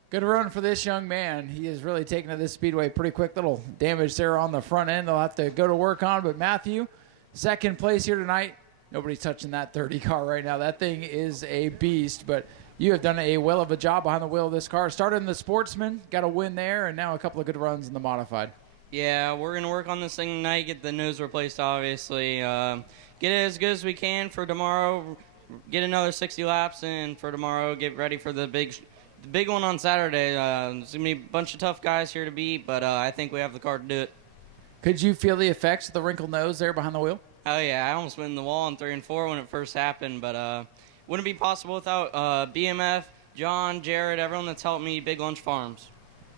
Good run for this young man. He is really taking to this Speedway pretty quick. Little damage there on the front end they'll have to go to work on. But Matthew, second place here tonight. Nobody's touching that 30 car right now. That thing is a beast, but you have done a well of a job behind the wheel of this car. Started in the Sportsman, got a win there, and now a couple of good runs in the Modified. Yeah, we're going to work on this thing tonight, get the nose replaced, obviously. Get it as good as we can for tomorrow. Get another 60 laps in for tomorrow. Get ready for the big one on Saturday. There's going to be a bunch of tough guys here to beat, but I think we have the car to do it. Could you feel the effects of the wrinkled nose there behind the wheel? Oh, yeah, I almost went in the wall in 3 and 4 when it first happened, but wouldn't be possible without BMF, John, Jared, everyone that's helped me, Big Lunch Farms.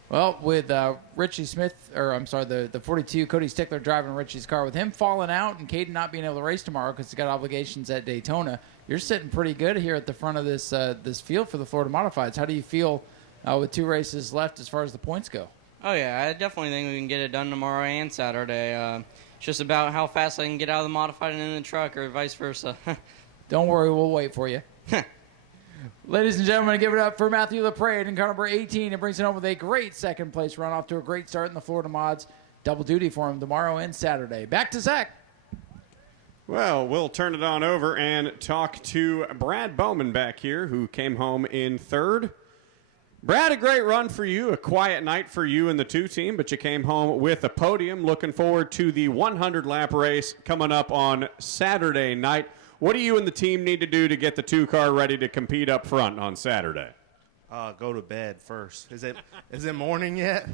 Well, with Richie Smith, the 42, Cody Stickler driving Richie's car, with him falling out and Caden not being able to race tomorrow because he's got obligations at Daytona, you're sitting pretty good here at the front of this field for the Florida Modifieds. How do you feel with 2 races left as far as the points go? Oh, yeah, I definitely think we can get it done tomorrow and Saturday. It's just about how fast I can get out of the Modified and in the truck or vice versa. Don't worry, we'll wait for you. Ladies and gentlemen, give it up for Matthew LaPrade in car number 18. It brings it home with a great second-place run, off to a great start in the Florida Mods. Double duty for him tomorrow and Saturday. Back to Zach. Well, we'll turn it on over and talk to Brad Bowman back here, who came home in third. Brad, a great run for you, a quiet night for you and the 2 team, but you came home with a podium. Looking forward to the 100-lap race coming up on Saturday night. What do you and the team need to do to get the 2 car ready to compete up front on Saturday? Go to bed first. Is it morning yet?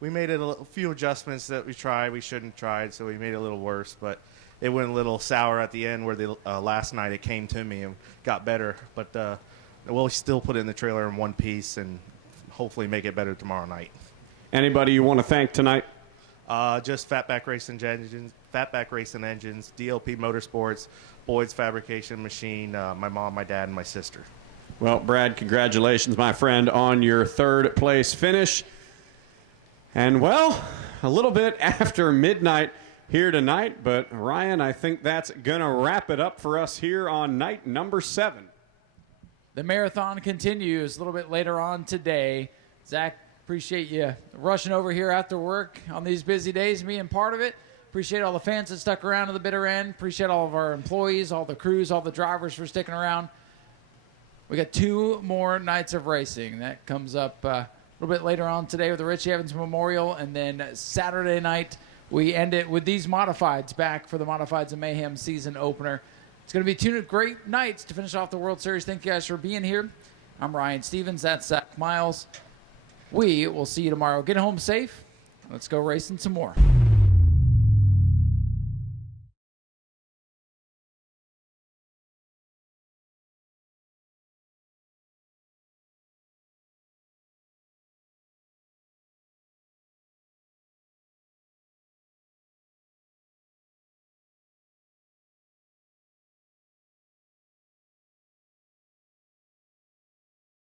We made a few adjustments that we shouldn't have tried, so we made it a little worse, but it went a little sour at the end where last night it came to me and got better, but we'll still put it in the trailer in one piece and hopefully make it better tomorrow night. Anybody you want to thank tonight? Just Fatback Racing Engines, DLP Motorsports, Boyd's Fabrication Machine, my mom, my dad, and my sister. Well, Brad, congratulations, my friend, on your 3rd place finish. And, well, a little bit after midnight here tonight, but Ryan, I think that's going to wrap it up for us here on night number 7. The marathon continues a little bit later on today. Zach, appreciate you rushing over here after work on these busy days, being part of it. Appreciate all the fans that stuck around to the bitter end. Appreciate all of our employees, all the crews, all the drivers for sticking around. We got 2 more nights of racing. That comes up a little bit later on today with the Richie Evans Memorial, and then Saturday night we end it with these Modifieds back for the Modifieds of Mayhem season opener. It's going to be 2 great nights to finish off the World Series. Thank you guys for being here. I'm Ryan Stevens. That's Zach Miles. We will see you tomorrow. Get home safe. Let's go racing some more.